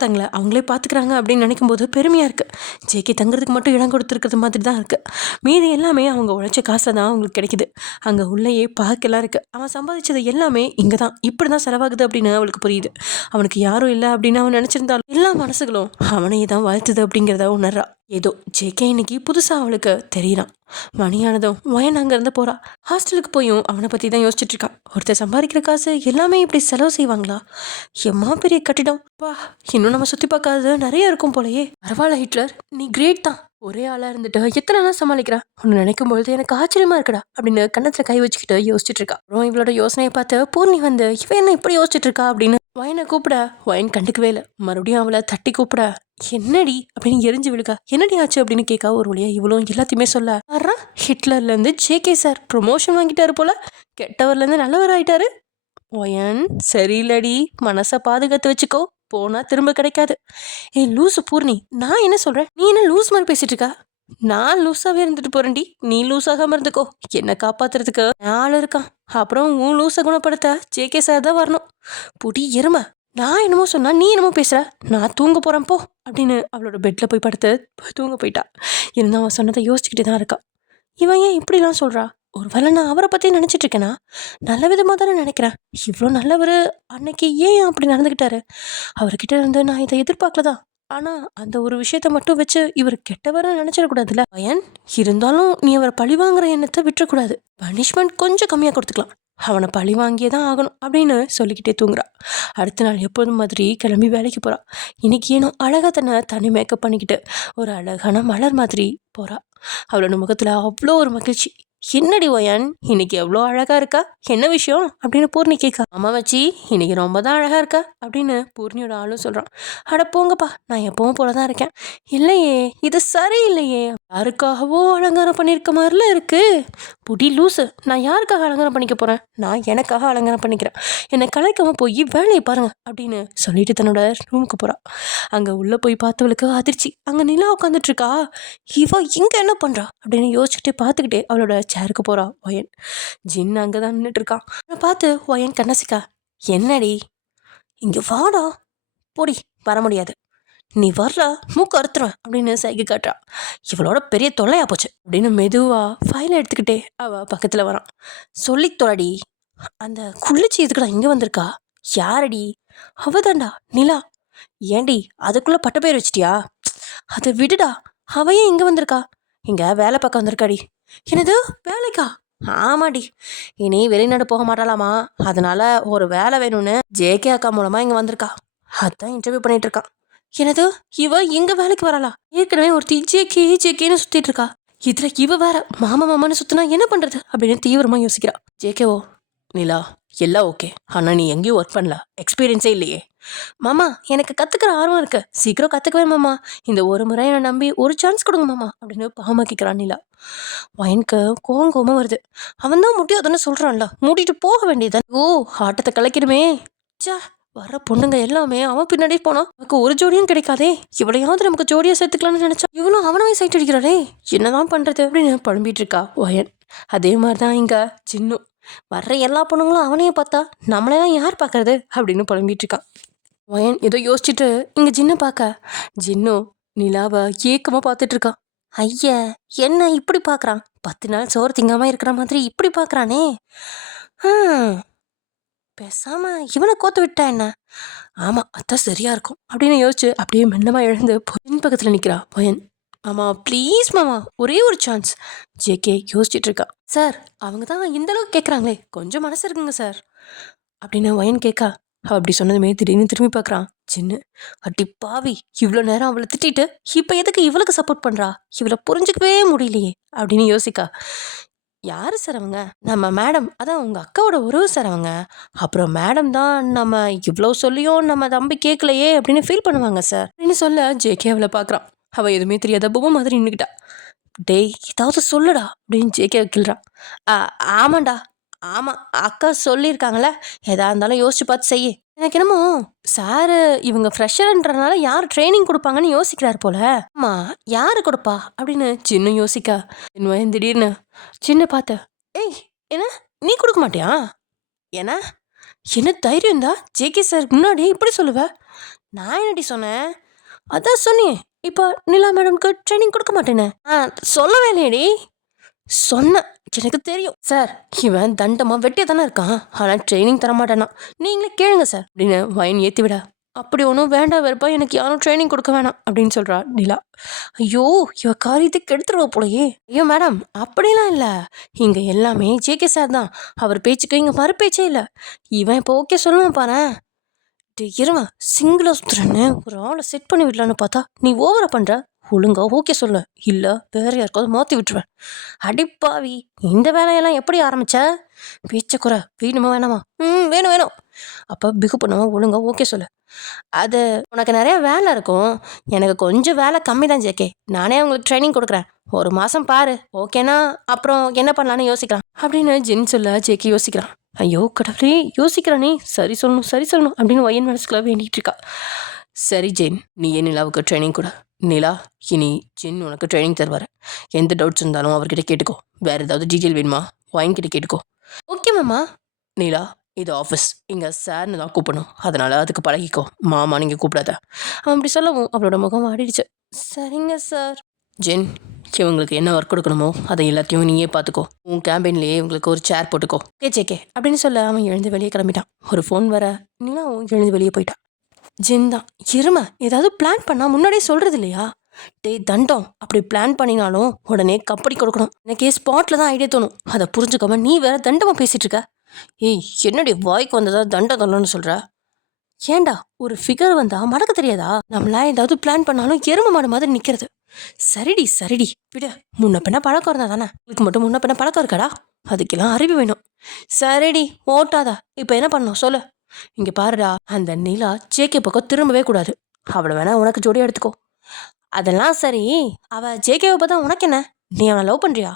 தங்களை அவங்களே பார்த்துக்கிறாங்க அப்படின்னு நினைக்கும் போது பெருமையாக இருக்குது. ஜேகே தங்குறதுக்கு மட்டும் இடம் கொடுத்துருக்கிறது மாதிரி தான் இருக்குது. மீதி எல்லாமே அவங்க உழைச்ச காசில் தான் அவங்களுக்கு கிடைக்குது. அங்கே உள்ளேயே பார்க்கலாம் இருக்குது. அவன் சம்பாதிச்சது எல்லாமே இங்கே தான் இப்படி தான் செலவாகுது அப்படின்னு அவளுக்கு புரியுது. அவனுக்கு யாரும் இல்லை அப்படின்னு அவன் நினச்சிருந்தாலும் எல்லா மனசுகளும் அவனையே தான் வாழ்த்துது அப்படிங்கிறத உணர்றா. ஏதோ ஜேகே இன்னைக்கு புதுசாக அவளுக்கு தெரியறான். மணியானதும் வயன் அங்கேருந்து போகிறா. ஹாஸ்டலுக்கு போயும் அவனை பற்றி தான் யோசிச்சுட்டு இருக்கான். ஒருத்தர் சம்பாதிக்கிற காசு எல்லாமே இப்படி செலவு செய்வாங்களா? எம்மா பெரிய கட்டிடம் பா, இன்னும் நம்ம சுற்றி பார்க்காதது நிறைய இருக்கும் போலயே. பரவாயில்ல ஹிட்லர், நீ கிரேட் தான். ஒரே ஆளாக இருந்துட்டு எத்தனை நாள் சமாளிக்கிறா? ஒன்று நினைக்கும் பொழுது எனக்கு ஆச்சரியமா இருக்குடா அப்படின்னு கண்ணத்தில் கை வச்சுக்கிட்டு யோசிச்சுட்டு இருக்கா. அப்புறம் இவளோட யோசனையை பார்த்து பூர்ணி வந்து இவன் என்ன இப்படி யோசிச்சுட்டு இருக்கா அப்படின்னு வயனை கூப்பிட வயன் கண்டுக்கவே இல்லை. மறுபடியும் அவளை தட்டி கூப்பிட என்னடி அப்படின்னு எரிஞ்சு விழுக்கா. என்னடி ஆச்சு அப்படின்னு கேட்கா. ஒரு வழியா இவளும் எல்லாத்தையுமே சொல்ல, ஹிட்லர்லேருந்து ஜேகே சார் ப்ரொமோஷன் வாங்கிட்டாரு போல, கெட்டவர்லேருந்து நல்லவர் ஆயிட்டாரு. வயன் சரியில்லடி, மனசை பாதுகாத்து வச்சுக்கோ, போனா திரும்ப கிடைக்காது. ஏய் லூசு பூர்ணி, நான் என்ன சொல்றேன், நீ என்ன லூஸ் மாதிரி பேசிட்டு இருக்கா? நான் லூஸாவே இருந்துட்டு போறேன்டி, நீ லூஸ் ஆகாம இருந்துக்கோ. என்ன காப்பாத்துறதுக்கு ஆள் இருக்கான். அப்புறம் உன் லூஸை குணப்படுத்த ஜேகே சார் தான் வரணும். புடி எருமை, நான் என்னமோ சொன்னா நீ என்னமோ பேசுற. நான் தூங்க போறேன் போ அப்படின்னு அவளோட பெட்ல போய் படுத்து தூங்க போயிட்டா. இருந்தா அவன் சொன்னதை யோசிச்சுக்கிட்டே தான் இருக்கா. இவன் ஏன் இப்படிலாம் சொல்றா? ஒருவேளை நான் அவரை பத்தி நினைச்சிட்டு இருக்கேனா? நல்ல விதமா தானே நினைக்கிறேன். இவ்வளோ நல்லவர் அன்னைக்கு ஏன் அப்படி நடந்துக்கிட்டாரு? அவர்கிட்ட இருந்து நான் இதை எதிர்பார்க்கலதான். ஆனா அந்த ஒரு விஷயத்த மட்டும் வச்சு இவர் கெட்டவரை நினைச்சிடக்கூடாதுல்ல பயன். இருந்தாலும் நீ அவரை பழி வாங்குற எண்ணத்தை விட்டுறக்கூடாது. பனிஷ்மெண்ட் கொஞ்சம் கம்மியா கொடுத்துக்கலாம். அவனை பழி வாங்கியே தான் ஆகணும் அப்படின்னு சொல்லிக்கிட்டே தூங்குறா. அடுத்த நாள் எப்போதும் மாதிரி கிளம்பி வேலைக்கு போறா. இன்னைக்கு ஏனோ அழகா தனி மேக்கப் பண்ணிக்கிட்டு ஒரு அழகான மலர் மாதிரி போறா. அவளோட முகத்துல அவ்வளோ ஒரு மகிழ்ச்சி. என்னடி ஒயன், இன்னைக்கு எவ்வளோ அழகா இருக்கா, என்ன விஷயம் அப்படின்னு பூர்ணி கேட்கா. அம்மா வச்சி இன்னைக்கு ரொம்ப தான் அழகா இருக்கா அப்படின்னு பூர்ணியோட ஆளும் சொல்றான். அட போங்கப்பா, நான் எப்பவும் போலதான் இருக்கேன். இல்லையே, இது சரியில்லையே, யாருக்காகவோ அலங்காரம் பண்ணியிருக்க மாதிரில இருக்கு. புடி லூசு, நான் யாருக்காக அலங்காரம் பண்ணிக்க போறேன்? நான் எனக்காக அலங்காரம் பண்ணிக்கிறேன். என்னை கலைக்காம போய் வேலையை பாருங்க அப்படின்னு சொல்லிட்டு தன்னோட ரூமுக்கு போறா. அங்க உள்ள போய் பார்த்தவளுக்கு அதிர்ச்சி. அங்க நிலா உட்காந்துட்டு இருக்கா. இவ இங்க என்ன பண்றா அப்படின்னு யோசிச்சுக்கிட்டே பார்த்துக்கிட்டே அவளோட சேருக்கு போறா ஒயன். ஜின் அங்கதான் நின்றுட்டு இருக்கான். பார்த்து ஒயன் கண்ணசிக்கா. என்னடி, இங்க வாடா. போடி, வர முடியாது. நீ வர்ற மூக்கு அறுத்துருவேன் அப்படின்னு சைகை காட்டுறா. இவளோட பெரிய தொல்லையா போச்சு அப்படின்னு மெதுவா ஃபைலை எடுத்துக்கிட்டே அவ பக்கத்துல வரான். சொல்லி தொலைடி. அந்த குளிர்ச்சி எதுக்குடா இங்க வந்திருக்கா? யாரடி? அவதாண்டா நிலா. ஏண்டி அதுக்குள்ள பட்ட பேர் வச்சிட்டியா? அதை விடுடா. அவையே இங்க வந்திருக்கா. இங்க வேலை பார்க்க வந்திருக்காடி. என்னது, வேலைக்கா? ஆமாடி, இனி வெளிநாடு போக மாட்டாளாமா. அதனால ஒரு வேலை வேணும்னு ஜேகே அக்கா மூலமா இங்க வந்திருக்கா. அதான் இன்டர்வியூ பண்ணிட்டு இருக்கா. என்னது, இவ இங்க வேலைக்கு வரலா? ஏற்கனவே ஒருத்தி ஜேகே ஜேகேன்னு சுத்திட்டு இருக்கா. இதுல இவ வேற மாமா மாமான்னு சுத்தினா என்ன பண்றது அப்படின்னு தீவிரமா யோசிக்கிறா. ஜேகேவோ, நிலா எல்லாம் ஓகே, ஆனா நீ எங்கேயும் ஒர்க் பண்ணல, எக்ஸ்பீரியன்ஸே இல்லையே. மாமா, எனக்கு கத்துக்கிற ஆர்வம் இருக்கு, சீக்கிரம் கத்துக்குவேன் மாமா. இந்த ஒரு முறை என்னை நம்பி ஒரு சான்ஸ் கொடுங்க மாமா அப்படின்னு பாவமா கேட்கிறான் நிலா. வயனுக்கு கோவமா வருது. அவன் தான் முடியாதுன்னு சொல்றான்ல, மூடிட்டு போக வேண்டியதான். ஓ, ஆட்டத்தை கலைக்கணுமே. சா, வர பொண்ணுங்க எல்லாமே அவன் பின்னாடி போனா நமக்கு ஒரு ஜோடியும் கிடைக்காதே. இவளையாவது நமக்கு ஜோடியா சேர்த்துக்கலாம்னு நினைச்சா இவளும் அவனவே சைட் அடிக்கிறாளே. என்னதான் பண்றது அப்படின்னு புலம்பிட்டு இருக்கா வயன். அதே மாதிரிதான் இங்க சின்னு. வர்ற எல்லா பொண்ணுங்களும் அவனையே பார்த்தா நம்மளெல்லாம் யார் பார்க்கறது அப்படின்னு புலம்பிட்டு இருக்கா. வயன் ஏதோ யோசிச்சுட்டு இங்க ஜின்ன பார்க்க. ஜின்னு நிலாவை ஏக்கமா பார்த்துட்டு இருக்கா. ஐயா, என்ன இப்படி பார்க்கறான்? 10 நாள் சோறு திங்காம இருக்கிற மாதிரி இப்படி பார்க்கறானே. பேசாம இவனை கோத்து விட்டா என்ன? ஆமா, அதான் சரியா இருக்கும் அப்படின்னு யோசிச்சு அப்படியே மென்னமா எழுந்து பொயின் பக்கத்துல நிக்கிறா பொயன். ஆமா ப்ளீஸ் மாமா, ஒரே ஒரு சான்ஸ். ஜேகே யோசிச்சுட்டு இருக்கா. சார், அவங்க தான் இந்த அளவுக்கு கேட்குறாங்களே, கொஞ்சம் மனசு இருக்குங்க சார் அப்படின்னு வயன் கேட்கா. அவள் அப்படி சொன்னதுமே திடீர்னு திரும்பி பார்க்குறான் சின்ன. அட்டி பாவி, இவ்வளோ நேரம் அவளை திட்டிட்டு இப்போ எதுக்கு இவளுக்கு சப்போர்ட் பண்ணுறா? இவளை புரிஞ்சுக்கவே முடியலையே அப்படின்னு யோசிக்கா. யாரு சார் அவங்க? நம்ம மேடம், அதான் உங்கள் அக்காவோட உறவு சார் அவங்க. அப்புறம் மேடம் தான் நம்ம இவ்வளோ சொல்லியும் நம்ம தம்பி கேட்கலையே அப்படின்னு ஃபீல் பண்ணுவாங்க சார் அப்படின்னு சொல்ல ஜேகே அவளை பார்க்குறான். அவள் எதுவுமே தெரியாத பொம்மை மாதிரி நின்றுக்கிட்டா. டேய், ஏதாவது சொல்லுடா அப்படின்னு ஜேகே வைக்கிறான். ஆமாண்டா, ஆமாம், அக்கா சொல்லியிருக்காங்களே, எதா இருந்தாலும் யோசிச்சு பார்த்து செய்ய. எனக்கு என்னமோ சாரு இவங்க ஃப்ரெஷர்ன்றனால யார் ட்ரைனிங் கொடுப்பாங்கன்னு யோசிக்கிறார் போல. ஆமா, யாரு கொடுப்பா அப்படின்னு சின்ன யோசிக்கா. இன்னும் திடீர்னு சின்ன பார்த்த. ஏய், என்ன நீ கொடுக்க மாட்டியா? ஏன்னா என்ன தைரியம் தான் ஜேகே சார் முன்னாடி இப்படி சொல்லுவ? நான் என்னடி சொன்னேன்? அதான் சொன்னேன், இப்போ நிலா மேடம்க்கு ட்ரைனிங் கொடுக்க மாட்டேன்னு. சொல்லவே இல்லையடி. சொன்ன, எனக்கு தெரியும் சார், இவன் தண்டமா வெட்டியா தானே இருக்கான், ஆனால் ட்ரைனிங் தர மாட்டானா. நீங்களே கேளுங்க சார் அப்படின்னு வயன் ஏற்றி விட. அப்படி ஒன்றும் வேண்டாம் வெறுப்பா, எனக்கு யாரும் ட்ரைனிங் கொடுக்க வேணாம் அப்படின்னு சொல்கிறா நிலா. ஐயோ, இவ காரியத்தை கெடுத்துருவா போலயே. ஐயோ மேடம், அப்படிலாம் இல்லை, இங்கே எல்லாமே ஜேகே சார் தான். அவர் பேச்சுக்கு இங்கே மறு பேச்சே இல்லை. இவன் இப்போ ஓகே சொல்லுவான் பாரு. இருவன் சிங்கிளாக சுத்துறேன்னு ஒரு ஆளை செட் பண்ணி விடலான்னு பார்த்தா நீ ஓவரா பண்ணுற. ஒழுங்கா ஓகே சொல்ல, இல்லை வேற யாருக்காவது மாற்றி விட்டுருவேன். அடிப்பாவி, இந்த வேலையெல்லாம் எப்படி ஆரம்பிச்ச? பேச்சக்குறை வேணுமா வேணாமா? வேணும் வேணும். அப்போ பிகு பண்ணாம ஒழுங்கா ஓகே சொல்லு. அது உனக்கு நிறைய வேலை இருக்கும், எனக்கு கொஞ்சம் வேலை கம்மி தான் ஜேகே. நானே உங்களுக்கு ட்ரைனிங் கொடுக்குறேன், 1 மாதம் பாரு, ஓகேனா அப்புறம் என்ன பண்ணலான்னு யோசிக்கலாம் அப்படின்னு ஜின் சொல்ல ஜேகே யோசிக்கிறான். ஐயோ கடவுளே, யோசிக்கிறானே, சரி சொல்லணும் அப்படின்னு வயன் மனசுக்குள்ள வேண்டிகிட்டு இருக்கா. சரி ஜெயின், நீ ஏன் நிலாவுக்கு ட்ரைனிங் கொடு. நிலா, இனி ஜென் உனக்கு ட்ரைனிங் தருவார். எந்த டவுட்ஸ் இருந்தாலும் அவர்கிட்ட கேட்டுக்கோ. வேறு ஏதாவது டீட்டெயில் வேணுமா வாங்கிக்கிட்ட கேட்டுக்கோ. ஓகே மாமா. நிலா, இது ஆஃபீஸ், இங்கே சார்னு தான் கூப்பிடணும். அதனால் அதுக்கு பழகிக்கோ. மாமா நீங்கள் கூப்பிடாத. அவன் அப்படி சொல்லவும் அவளோட முகம் ஆடிடுச்சு. சரிங்க சார். ஜென், இவங்களுக்கு என்ன ஒர்க் கொடுக்கணுமோ அதை எல்லாத்தையும் நீயே பார்த்துக்கோ. உன் கேம்பின்லேயே இவங்களுக்கு ஒரு சேர் போட்டுக்கோ. ஜேகே அப்படின்னு சொல்ல அவன் எழுந்து வெளியே கிளம்பிட்டான். ஒரு ஃபோன் வர நிலாவும் எழுந்து வெளியே போயிட்டான். ஜென் தான் எருமை, ஏதாவது பிளான் பண்ணால் முன்னாடியே சொல்கிறது இல்லையா? டேய் தண்டம், அப்படி பிளான் பண்ணினாலும் உடனே கப்படி கொடுக்கணும். எனக்கே ஸ்பாட்டில் தான் ஐடியா தோணும். அதை புரிஞ்சுக்காம நீ வேற தண்டமாக பேசிகிட்டு இருக்க. ஏய், என்னுடைய வாய்க்கு வந்ததா தண்டம் தண்டம்னு சொல்கிற? ஏண்டா, ஒரு ஃபிகர் வந்தா மறக்க தெரியாதா? நம்மளாம் ஏதாவது பிளான் பண்ணாலும் எருமை மாடு மாதிரி நிற்கிறது. சரிடி சரிடி விட, முன்ன பின்ன பழக்கம் இருந்தா தானே. இதுக்கு மட்டும் முன்ன பின்ன பழக்கம் இருக்காடா? அதுக்கெல்லாம் அறிவு வேணும். சரிடி ஓட்டாதா, இப்போ என்ன பண்ணணும் சொல்லு. இங்கே பாருடா, அந்த நிலா ஜேகே பக்கம் திரும்பவே கூடாது. அவளை வேணா உனக்கு ஜோடியாக எடுத்துக்கோ. அதெல்லாம் சரி, அவள் ஜேகேவை பார்த்தா உனக்கு என்ன? நீ அவனை லவ் பண்ணுறியா?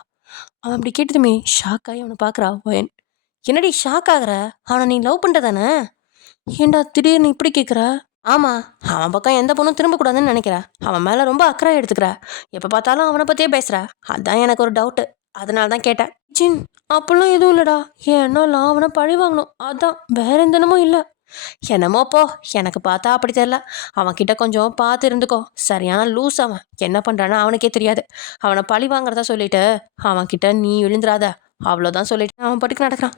அவன் அப்படி கேட்டதுமே ஷாக் ஆகி அவனை பார்க்குறா வயன். என்னடி ஷாக் ஆகுற? அவனை நீ லவ் பண்ணுறதானே? ஏண்டா திடீர்னு இப்படி கேட்குற? ஆமாம், அவன் பக்கம் எந்த பொண்ணும் திரும்பக்கூடாதுன்னு நினைக்கிறேன். அவன் மேலே ரொம்ப அக்கறை எடுத்துக்கிற. எப்போ பார்த்தாலும் அவனை பற்றியே பேசுகிற. அதுதான் எனக்கு ஒரு டவுட்டு, அதனால தான் கேட்டேன். ஜின், அப்படிலாம் எதுவும் இல்லைடா. ஏன்னா நான் அவனை பழி வாங்கணும், அதான், வேற எந்த என்னமோ இல்லை. என்னமோ போ, எனக்கு பார்த்தா அப்படி தெரில. அவன்கிட்ட கொஞ்சம் பார்த்து இருந்துக்கோ. சரியான லூஸ் அவன். என்ன பண்ணுறான்னு அவனுக்கே தெரியாது. அவனை பழி வாங்குறதா சொல்லிட்டு அவன்கிட்ட நீ விழுந்துடாத, அவ்வளோதான் சொல்லிட்டு அவன் பாட்டுக்கு நடக்கிறான்.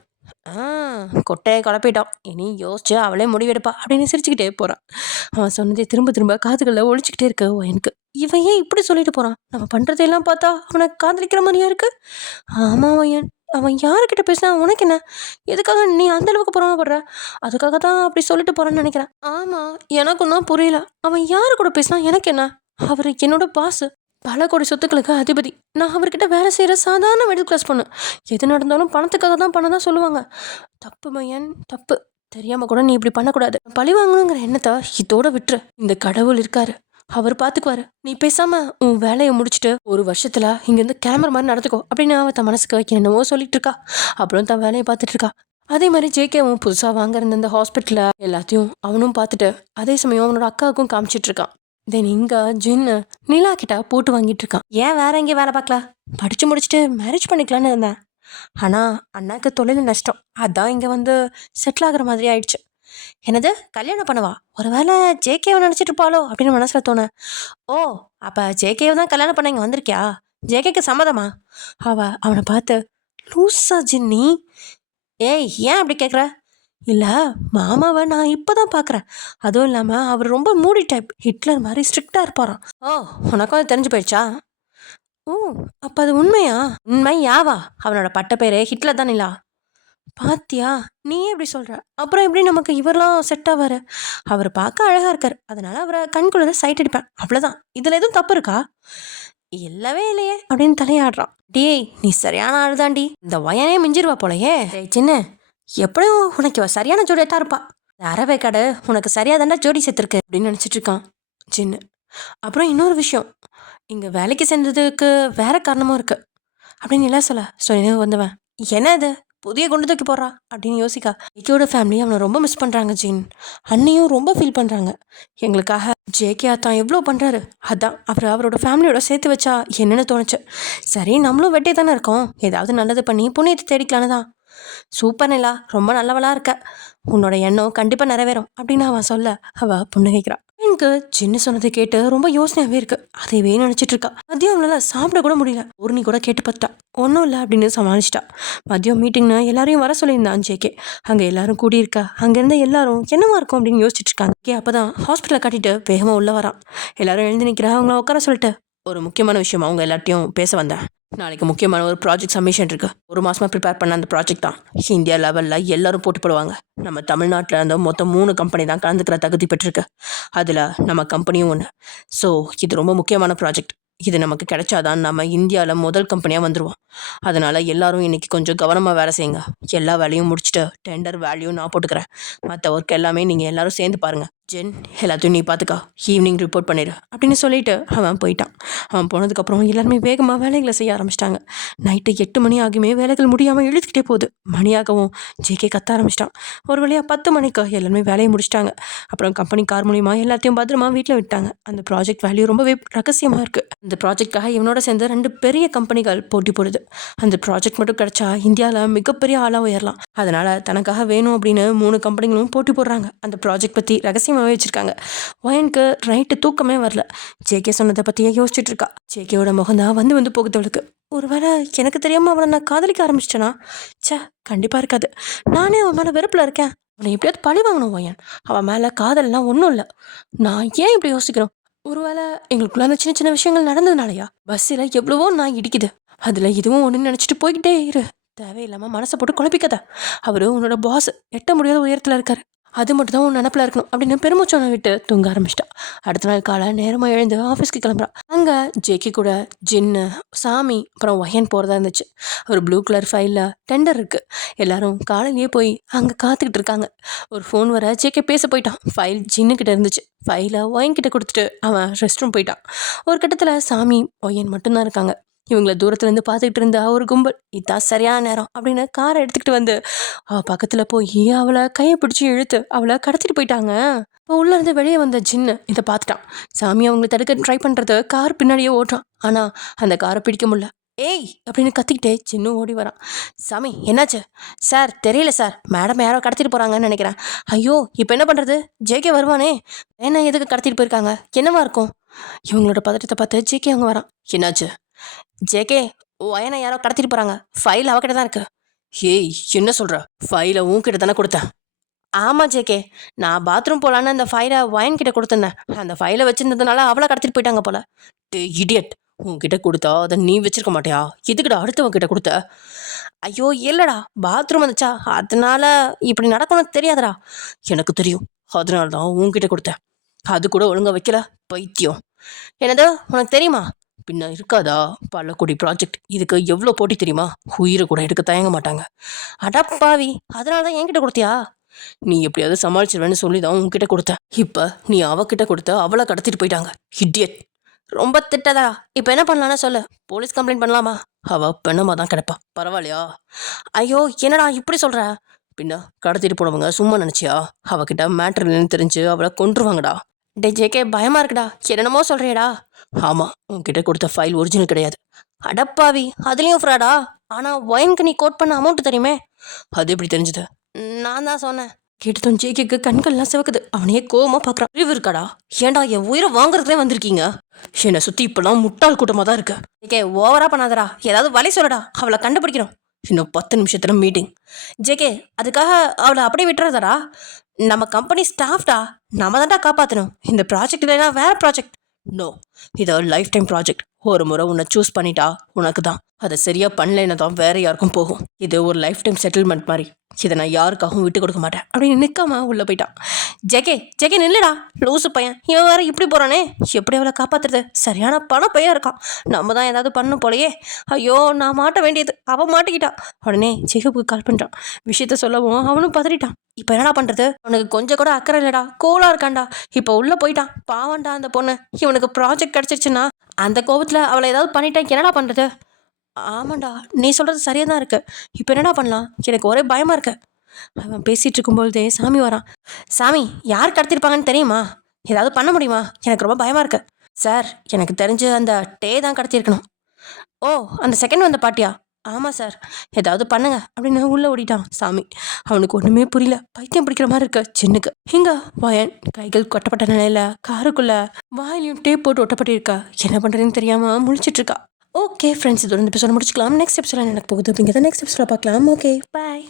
கொட்டையை குழப்பிட்டான். இனி யோசிச்சு அவளே முடிவெடுப்பா அப்படின்னு சிரிச்சுக்கிட்டே போகிறான். அவன் சொன்னதே திரும்ப திரும்ப காதுகளில் ஒழிச்சிக்கிட்டே இருக்கு எனக்கு. இவன் ஏன் இப்படி சொல்லிட்டு போகிறான்? நம்ம பண்ணுறதையெல்லாம் பார்த்தா அவனை காதலிக்கிற மாதிரியா இருக்கு. ஆமாம் வயன், அவன் யாருக்கிட்ட பேசினா உனக்கு என்ன? எதுக்காக நீ அந்த அளவுக்கு புறமாப்படுற? அதுக்காக தான் அப்படி சொல்லிட்டு போகிறான்னு நினைக்கிறேன். ஆமாம், எனக்கும் தான் புரியல. அவன் யாரு கூட பேசினா எனக்கு என்ன? அவர் என்னோட பாசு, பல கோடி சொத்துக்களுக்கு அதிபதி. நான் அவர்கிட்ட வேலை செய்கிற சாதாரண மிடில் கிளாஸ் பொண்ணு. எது நடந்தாலும் பணத்துக்காக தான் பண்ண தான் சொல்லுவாங்க. தப்பு மையன், தப்பு. தெரியாமல் கூட நீ இப்படி பண்ணக்கூடாது. பழி வாங்கணுங்கிற எண்ணத்தை இதோட விட்டுரு. இந்த கடவுள் இருக்காரு, அவர் பார்த்துக்குவாரு. நீ பேசாமல் உன் வேலையை முடிச்சுட்டு 1 வருஷத்தில் இங்கேருந்து கிளம்புற மாதிரி நடந்துக்கோ அப்படின்னு அவன் தன் மனசுக்கு வைக்க என்னவோ சொல்லிட்டு இருக்கா. அப்புறம் தன் வேலையை பார்த்துட்டு இருக்கா. அதே மாதிரி ஜேகேவும் புதுசாக வாங்குற இந்த ஹாஸ்பிட்டலில் எல்லாத்தையும் அவனும் பார்த்துட்டு அதே சமயம் அவனோட அக்காவுக்கும் காமிச்சிட்டு இருக்கான். தென் இங்கே ஜின்னு நிலா கிட்ட போட்டு வாங்கிட்டு இருக்கான். ஏன் வேற எங்கேயும் வேலை பார்க்கல? படித்து முடிச்சுட்டு மேரேஜ் பண்ணிக்கலான்னு இருந்தேன். ஆனால் அண்ணாக்கு தொழில் நஷ்டம், அதான் இங்கே வந்து செட்டில் ஆகிற மாதிரி ஆயிடுச்சு. என்னது, கல்யாணம் பண்ணவா? ஒரு வேளை ஜேகேவை நினச்சிட்டு இருப்பாளோ அப்படின்னு மனசில் தோண. ஓ, அப்போ ஜேகேவை தான் கல்யாணம் பண்ண இங்கே வந்திருக்கியா? ஜேகேக்கு சம்மதமா? அவனை பார்த்து, லூஸா ஜின்னி, ஏய் ஏன் அப்படி கேட்குற? இல்லை, மாமாவை நான் இப்போ தான் பார்க்குறேன். அதுவும் இல்லாமல் அவர் ரொம்ப மூடி டைப், ஹிட்லர் மாதிரி ஸ்ட்ரிக்டாக இருப்பாராம். ஓ, உனக்கும் அது தெரிஞ்சு போயிடுச்சா? ஓ, அப்போ அது உண்மையா? உண்மை யாவா? அவனோட பட்ட பேரே ஹிட்லர் தான். இல்லா பாத்தியா, நீ எப்படி சொல்கிற? அப்புறம் எப்படி நமக்கு இவரெல்லாம் செட் ஆவார்? அவர் பார்க்க அழகாக இருக்கார், அதனால அவரை கண்குள்ள சைட் அடிப்பேன், அவ்வளோதான். இதில் எதுவும் தப்பு இருக்கா? இல்லவே இல்லையே அப்படின்னு தலையாடுறான். டேய், நீ சரியான ஆளுதாண்டி. இந்த வயனே மிஞ்சிருவா போலையே. சின்ன, எப்படியும் உனக்கு சரியான ஜோடியாக தான் இருப்பா. அறவே கடை உனக்கு சரியாக தாண்டா ஜோடி சேர்த்துருக்கு அப்படின்னு நினச்சிட்டு இருக்கான் சின்ன. அப்புறம் இன்னொரு விஷயம், இங்கே வேலைக்கு சேர்ந்ததுக்கு வேற காரணமும் இருக்கு அப்படின்னு எல்லாம் சொல்லி வந்தவன். என்ன இது புதிய குண்டு தூக்கி போடுறா அப்படின்னு யோசிக்கா. ஜேகேயோட ஃபேமிலி அவனை ரொம்ப மிஸ் பண்ணுறாங்க ஜீன். அண்ணியும் ரொம்ப ஃபீல் பண்ணுறாங்க. எங்களுக்காக ஜேகே தான் எவ்வளோ பண்ணுறாரு, அதான் அவரோட ஃபேமிலியோட சேர்த்து வச்சா என்னென்னு தோணுச்சு. சரி, நம்மளும் வெட்டே தானே இருக்கோம், ஏதாவது நல்லது பண்ணி புண்ணியத்தை தேடிக்கலான்னு தான். சூப்பர் நிலா, ரொம்ப நல்லவளாக இருக்க. உன்னோட எண்ணம் கண்டிப்பாக நிறைவேறும் அப்படின்னு அவன் சொல்ல அவள் புன்னகைக்கிறான். எனக்கு சின்ன சொன்னதை கேட்டு ரொம்ப யோசனையாகவே இருக்கு. அதைவே நினச்சிட்டு இருக்கா. மதியம் அவளால் சாப்பிட கூட முடியல. ஊர்னி கூட கேட்டு பார்த்தா, ஒன்றும் இல்லை அப்படின்னு சமாளிச்சிட்டா. மதியம் மீட்டிங்னா எல்லாரையும் வர சொல்லியிருந்தான் ஜேகே. அங்கே எல்லாரும் கூடியிருக்கா. அங்கேருந்து எல்லாரும் என்னவா இருக்கும் அப்படின்னு யோசிச்சுட்டு இருக்காங்க. அப்போ தான் ஹாஸ்பிட்டலை கட்டிட்டு வேகமாக உள்ள வரான். எல்லாரும் எழுந்து நிற்கிறா. அவங்கள உட்கார சொல்லிட்டு, ஒரு முக்கியமான விஷயம் அவங்க எல்லார்ட்டையும் பேச வந்தேன். நாளைக்கு முக்கியமான ஒரு ப்ராஜெக்ட் சப்மிஷன் இருக்குது. 1 மாதமாக ப்ரிப்பேர் பண்ண அந்த ப்ராஜெக்ட் தான் இந்தியா லெவலில் எல்லாரும் போட்டு போடுவாங்க. நம்ம தமிழ்நாட்டில் இருந்த மொத்தம் 3 கம்பெனி தான் கலந்துக்கிற தகுதி பெற்றிருக்கு. அதில் நம்ம கம்பெனியும் ஒன்று. ஸோ இது ரொம்ப முக்கியமான ப்ராஜெக்ட். இது நமக்கு கிடைச்சாதான் நம்ம இந்தியாவில் முதல் கம்பெனியாக வந்துடுவோம். அதனால் எல்லாரும் இன்றைக்கி கொஞ்சம் கவனமாக வேலை செய்யுங்க. எல்லா வேலையும் முடிச்சுட்டு டெண்டர் வேல்யூ நான் போட்டுக்கிறேன். மற்ற ஒர்க் எல்லாமே நீங்கள் எல்லோரும் சேர்ந்து பாருங்கள். ஜென் எல்லாத்தையும் நீ பார்த்துக்கா, ஈவினிங் ரிப்போர்ட் பண்ணிடு அப்படின்னு சொல்லிட்டு அவன் போயிட்டான். அவன் போனதுக்கப்புறம் எல்லாருமே வேகமாக வேலைகளை செய்ய ஆரம்பிச்சிட்டாங்க. நைட்டு 8 மணி ஆகியுமே வேலைகள் முடியாமல் இழுத்துக்கிட்டே போகுது. மணியாகவும் ஜேகே கத்த ஆரம்பிச்சிட்டான். ஒரு வழியாக 10 மணிக்கு எல்லாருமே வேலையை முடிச்சிட்டாங்க. அப்புறம் கம்பெனி கார் மூலிமா எல்லாத்தையும் பத்திரமா வீட்டில் விட்டாங்க. அந்த ப்ராஜெக்ட் வேல்யூ ரொம்பவே ரகசியமாக இருக்குது. அந்த ப்ராஜெக்டாக இவனோட சேர்ந்து 2 பெரிய கம்பெனிகள் போட்டி போடுது. அந்த ப்ராஜெக்ட் மட்டும் கிடைச்சா இந்தியாவில் மிகப்பெரிய ஆளாக உயரலாம். அதனால் தனக்காக வேணும் அப்படின்னு 3 கம்பெனிகளும் போட்டி போடுறாங்க. அந்த ப்ராஜெக்ட் பற்றி ரகசியமாகவே வச்சுருக்காங்க. ஒயனுக்கு ரைட்டு தூக்கமே வரல. ஜேகே சொன்னதை பற்றியே யோசிச்சுட்டு இருக்கா. ஜேகேயோட முகம் தான் வந்து போகுது அவளுக்கு. ஒருவேளை எனக்கு தெரியாமல் அவளை நான் காதலிக்க ஆரம்பிச்சிட்டேனா? சே, கண்டிப்பாக இருக்காது. நானே அவன் மேலே வெறுப்பில் இருக்கேன். அவனை எப்படியாவது பழி வாங்கணும் ஒயன். அவன் மேலே காதல்லாம் ஒன்றும் இல்லை. நான் ஏன் இப்படி யோசிக்கணும்? ஒருவேளை எங்களுக்குள்ள அந்த சின்ன சின்ன விஷயங்கள் நடந்ததுனாலயா? பஸ்ஸில் எவ்வளவோ நான் இடிக்குது, அதில் இதுவும் ஒன்று நினச்சிட்டு போய்கிட்டே இரு. தேவையில்லாமல் மனசை போட்டு குழப்பிக்கத. அவரு உன்னோட பாஸ், எட்ட முடியாத உயரத்தில் இருக்காரு. அது மட்டும் தான் உன் நினப்பில் இருக்கணும் அப்படின்னு பெருமூச்சோனை விட்டு தூங்க ஆரம்பிச்சிட்டா. அடுத்த நாள் காலை நேரமாக எழுந்து ஆஃபீஸ்க்கு கிளம்புறா. அங்கே ஜேகே கூட ஜின்னு, சாமி, அப்புறம் ஒயன் போகிறதா இருந்துச்சு. ஒரு ப்ளூ கலர் ஃபைலில் டெண்டர் இருக்குது. எல்லாரும் காலையிலேயே போய் அங்கே காத்துக்கிட்டு இருக்காங்க. ஒரு ஃபோன் வர ஜேகே பேச போயிட்டான். ஃபைல் ஜின்னுக்கிட்ட இருந்துச்சு. ஃபைலை ஒயன் கிட்ட கொடுத்துட்டு அவன் ரெஸ்ட் ரூம் போயிட்டான். ஒரு கட்டத்தில் சாமி, ஒயன் மட்டும்தான் இருக்காங்க. இவங்கள தூரத்துலேருந்து பார்த்துக்கிட்டு இருந்தா ஒரு கும்பல். இதான் சரியான நேரம் அப்படின்னு காரை எடுத்துக்கிட்டு வந்து அவள் பக்கத்தில் போய் அவளை கையை பிடிச்சி இழுத்து அவளை கடத்திட்டு போயிட்டாங்க. இப்போ உள்ளேருந்து வெளியே வந்த ஜின்னு இதை பார்த்துட்டான். சாமி அவங்களை தடுக்க ட்ரை பண்ணுறது கார் பின்னாடியே ஓட்டுறான். ஆனால் அந்த காரை பிடிக்க முடியல. ஏய் அப்படின்னு கத்திக்கிட்டே ஜின்னும் ஓடி வரான். சாமி என்னாச்சு? சார் தெரியல சார், மேடம் யாரோ கடத்திட்டு போகிறாங்கன்னு நினைக்கிறேன். ஐயோ இப்போ என்ன பண்ணுறது? ஜேகே வருவானே, என்ன எதுக்கு கடத்திட்டு போயிருக்காங்க? என்னவா இருக்கும்? இவங்களோட பதட்டத்தை பார்த்து ஜேகே அவங்க வரான். என்னாச்சு? ஜேகே, ஒயனை யாரோ கடத்திட்டு போகிறாங்க. ஃபைல் அவகிட்ட தான் இருக்கு. ஏய் என்ன சொல்கிற? ஃபைலை உன்கிட்ட தானே கொடுத்தேன். ஆமாம் ஜேகே, நான் பாத்ரூம் போகலான்னு அந்த ஃபைலை ஒயன் கிட்ட கொடுத்துருந்தேன். அந்த ஃபைலை வச்சுருந்ததுனால அவளை கடத்திட்டு போயிட்டாங்க போல. இடியட், உன்கிட்ட கொடுத்தா அதை நீ வச்சிருக்க மாட்டியா? எதுக்கிட்ட அடுத்தவங்கிட்ட கொடுத்த? ஐயோ இல்லைடா, பாத்ரூம் வந்துச்சா அதனால இப்படி நடக்கணும்னு தெரியாதடா. எனக்கு தெரியும், அதனால தான் உன்கிட்ட கொடுத்தேன். அது கூட ஒழுங்காக வைக்கல, பைத்தியம். என்னது உனக்கு தெரியுமா? பின்ன இருக்காதா? பள்ளக்குடி ப்ராஜெக்ட், இதுக்கு எவ்வளோ போட்டி தெரியுமா? உயிரை கூட எடுக்க தயங்க மாட்டாங்க. அடப்பாவி, அதனால தான் என்கிட்ட கொடுத்தியா? நீ எப்படியாவது சமாளிச்சிருவேன்னு சொல்லி தான் உன்கிட்ட கொடுத்த. இப்போ நீ அவகிட்ட கொடுத்த, அவளை கடத்திட்டு போயிட்டாங்க. இடியட், ரொம்ப திட்டதா. இப்போ என்ன பண்ணலான்னு சொல்லு. போலீஸ் கம்ப்ளைண்ட் பண்ணலாமா? அவள் பெண்ணமாக தான் கிடப்பா, பரவாயில்லையா? ஐயோ என்னடா இப்படி சொல்கிற? பின்ன கடத்திட்டு போனவங்க சும்மா நினச்சியா? அவகிட்ட மேட்ரு இல்லைன்னு தெரிஞ்சு அவளை கொன்றுவாங்கடா. டே ஜேகே, பயமாக இருக்குடா. என்னென்னமோ சொல்கிறியடா. ஆமாம், உன்கிட்ட கொடுத்த ஃபைல் ஒரிஜினல் கிடையாது. அடப்பாவி, அதுலேயும் ஃப்ராடா? ஆனால் ஒயனுக்கு நீ கோட் பண்ண அமௌண்ட் தெரியுமே. அது எப்படி தெரிஞ்சுது? நான் தான் சொன்னேன். கேட்டதும் ஜேகேக்கு கண்கள்லாம் சிவக்குது. அவனையே கோவமாக பார்க்குறான். அறிவு இருக்காடா? ஏன்டா என் உயிரை வாங்குறதுலே வந்திருக்கீங்க? என்னை சுற்றி இப்போலாம் முட்டாள் கூட்டமாக தான் இருக்கு. ஜேகே ஓவரா பண்ணாதடா, ஏதாவது வழி சொல்லடா, அவளை கண்டுபிடிக்கணும். இன்னும் 10 நிமிஷத்துல மீட்டிங். ஜேகே, அதுக்காக அவளை அப்படியே விட்டுறதாடா? நம்ம கம்பெனி ஸ்டாஃப்டா, நம்ம தான்டா காப்பாற்றணும். இந்த ப்ராஜெக்ட் இல்லைனா வேற ப்ராஜெக்ட். நோ, இது லைஃப் டைம் ப்ராஜெக்ட். ஒரு முறை உன்னை சூஸ் பண்ணிட்டா உனக்கு தான். அதை சரியாக பண்ணலைன்னா தான் வேற யாருக்கும் போகும். இது ஒரு லைஃப் டைம் செட்டில்மெண்ட் மாதிரி. இதை நான் யாருக்காகவும் விட்டு கொடுக்க மாட்டேன் அப்படின்னு நிற்காம உள்ளே போயிட்டான். ஜேகே, ஜேகே நில்லுடா, லூசு பையன், இவன் வேற இப்படி போகிறானே, எப்படி அவளை காப்பாற்றுறது? சரியான பணம் பையன் இருக்கான். நம்ம தான் ஏதாவது பண்ணணும் போலையே. ஐயோ நான் மாட்ட வேண்டியது, அவன் மாட்டிக்கிட்டான். உடனே ஜேகேவுக்கு கால் பண்ணுறான். விஷயத்த சொல்லவும் அவனும் பதறிட்டான். இப்போ என்னடா பண்ணுறது? அவனுக்கு கொஞ்சம் கூட அக்கறை இல்லைடா, கோலாக இருக்கான்டா. இப்போ உள்ளே போயிட்டான், பாவண்டா அந்த பொண்ணு. இவனுக்கு ப்ராஜெக்ட் கிடச்சிருச்சுன்னா அந்த கோபத்தில் அவளை ஏதாவது பண்ணிட்டேன், என்னடா பண்ணுறது? ஆமாண்டா, நீ சொல்கிறது சரியாக தான் இருக்கு. இப்போ என்னடா பண்ணலாம்? எனக்கு ஒரே பயமாக இருக்கு. அவன் பேசிகிட்டு இருக்கும்போதே சாமி வரான். சாமி, யார் கடத்திருப்பாங்கன்னு தெரியுமா? ஏதாவது பண்ண முடியுமா? எனக்கு ரொம்ப பயமாக இருக்கு. சார், எனக்கு தெரிஞ்சு அந்த டே தான் கடத்திருக்கணும். ஓ, அந்த செகண்ட் வந்த பாட்டியா? ஆமாம் சார், ஏதாவது பண்ணுங்க அப்படின்னு உள்ளே ஓடிட்டான் சாமி. அவனுக்கு ஒன்றுமே புரியல. பைத்தியம் பிடிக்கிற மாதிரி இருக்கு சின்னுக்கு. இங்கே வயன் கைகள் கொட்டப்பட்ட நிலையில் காருக்குள்ளே வாயிலையும் டேப் போட்டு ஒட்டப்பட்டிருக்கா. என்ன பண்ணுறதுன்னு தெரியாமல் முழிச்சிட்டு இருக்கா. ஓகே ஃப்ரெண்ட்ஸ், இது ஒரு எபிசோட முடிச்சுக்கலாம். நெக்ஸ்ட் எபிசோட எனக்கு போகுது அப்படிங்கிறத நெக்ஸ்ட் எபிசோட பார்க்கலாம். ஓகே, பாய்.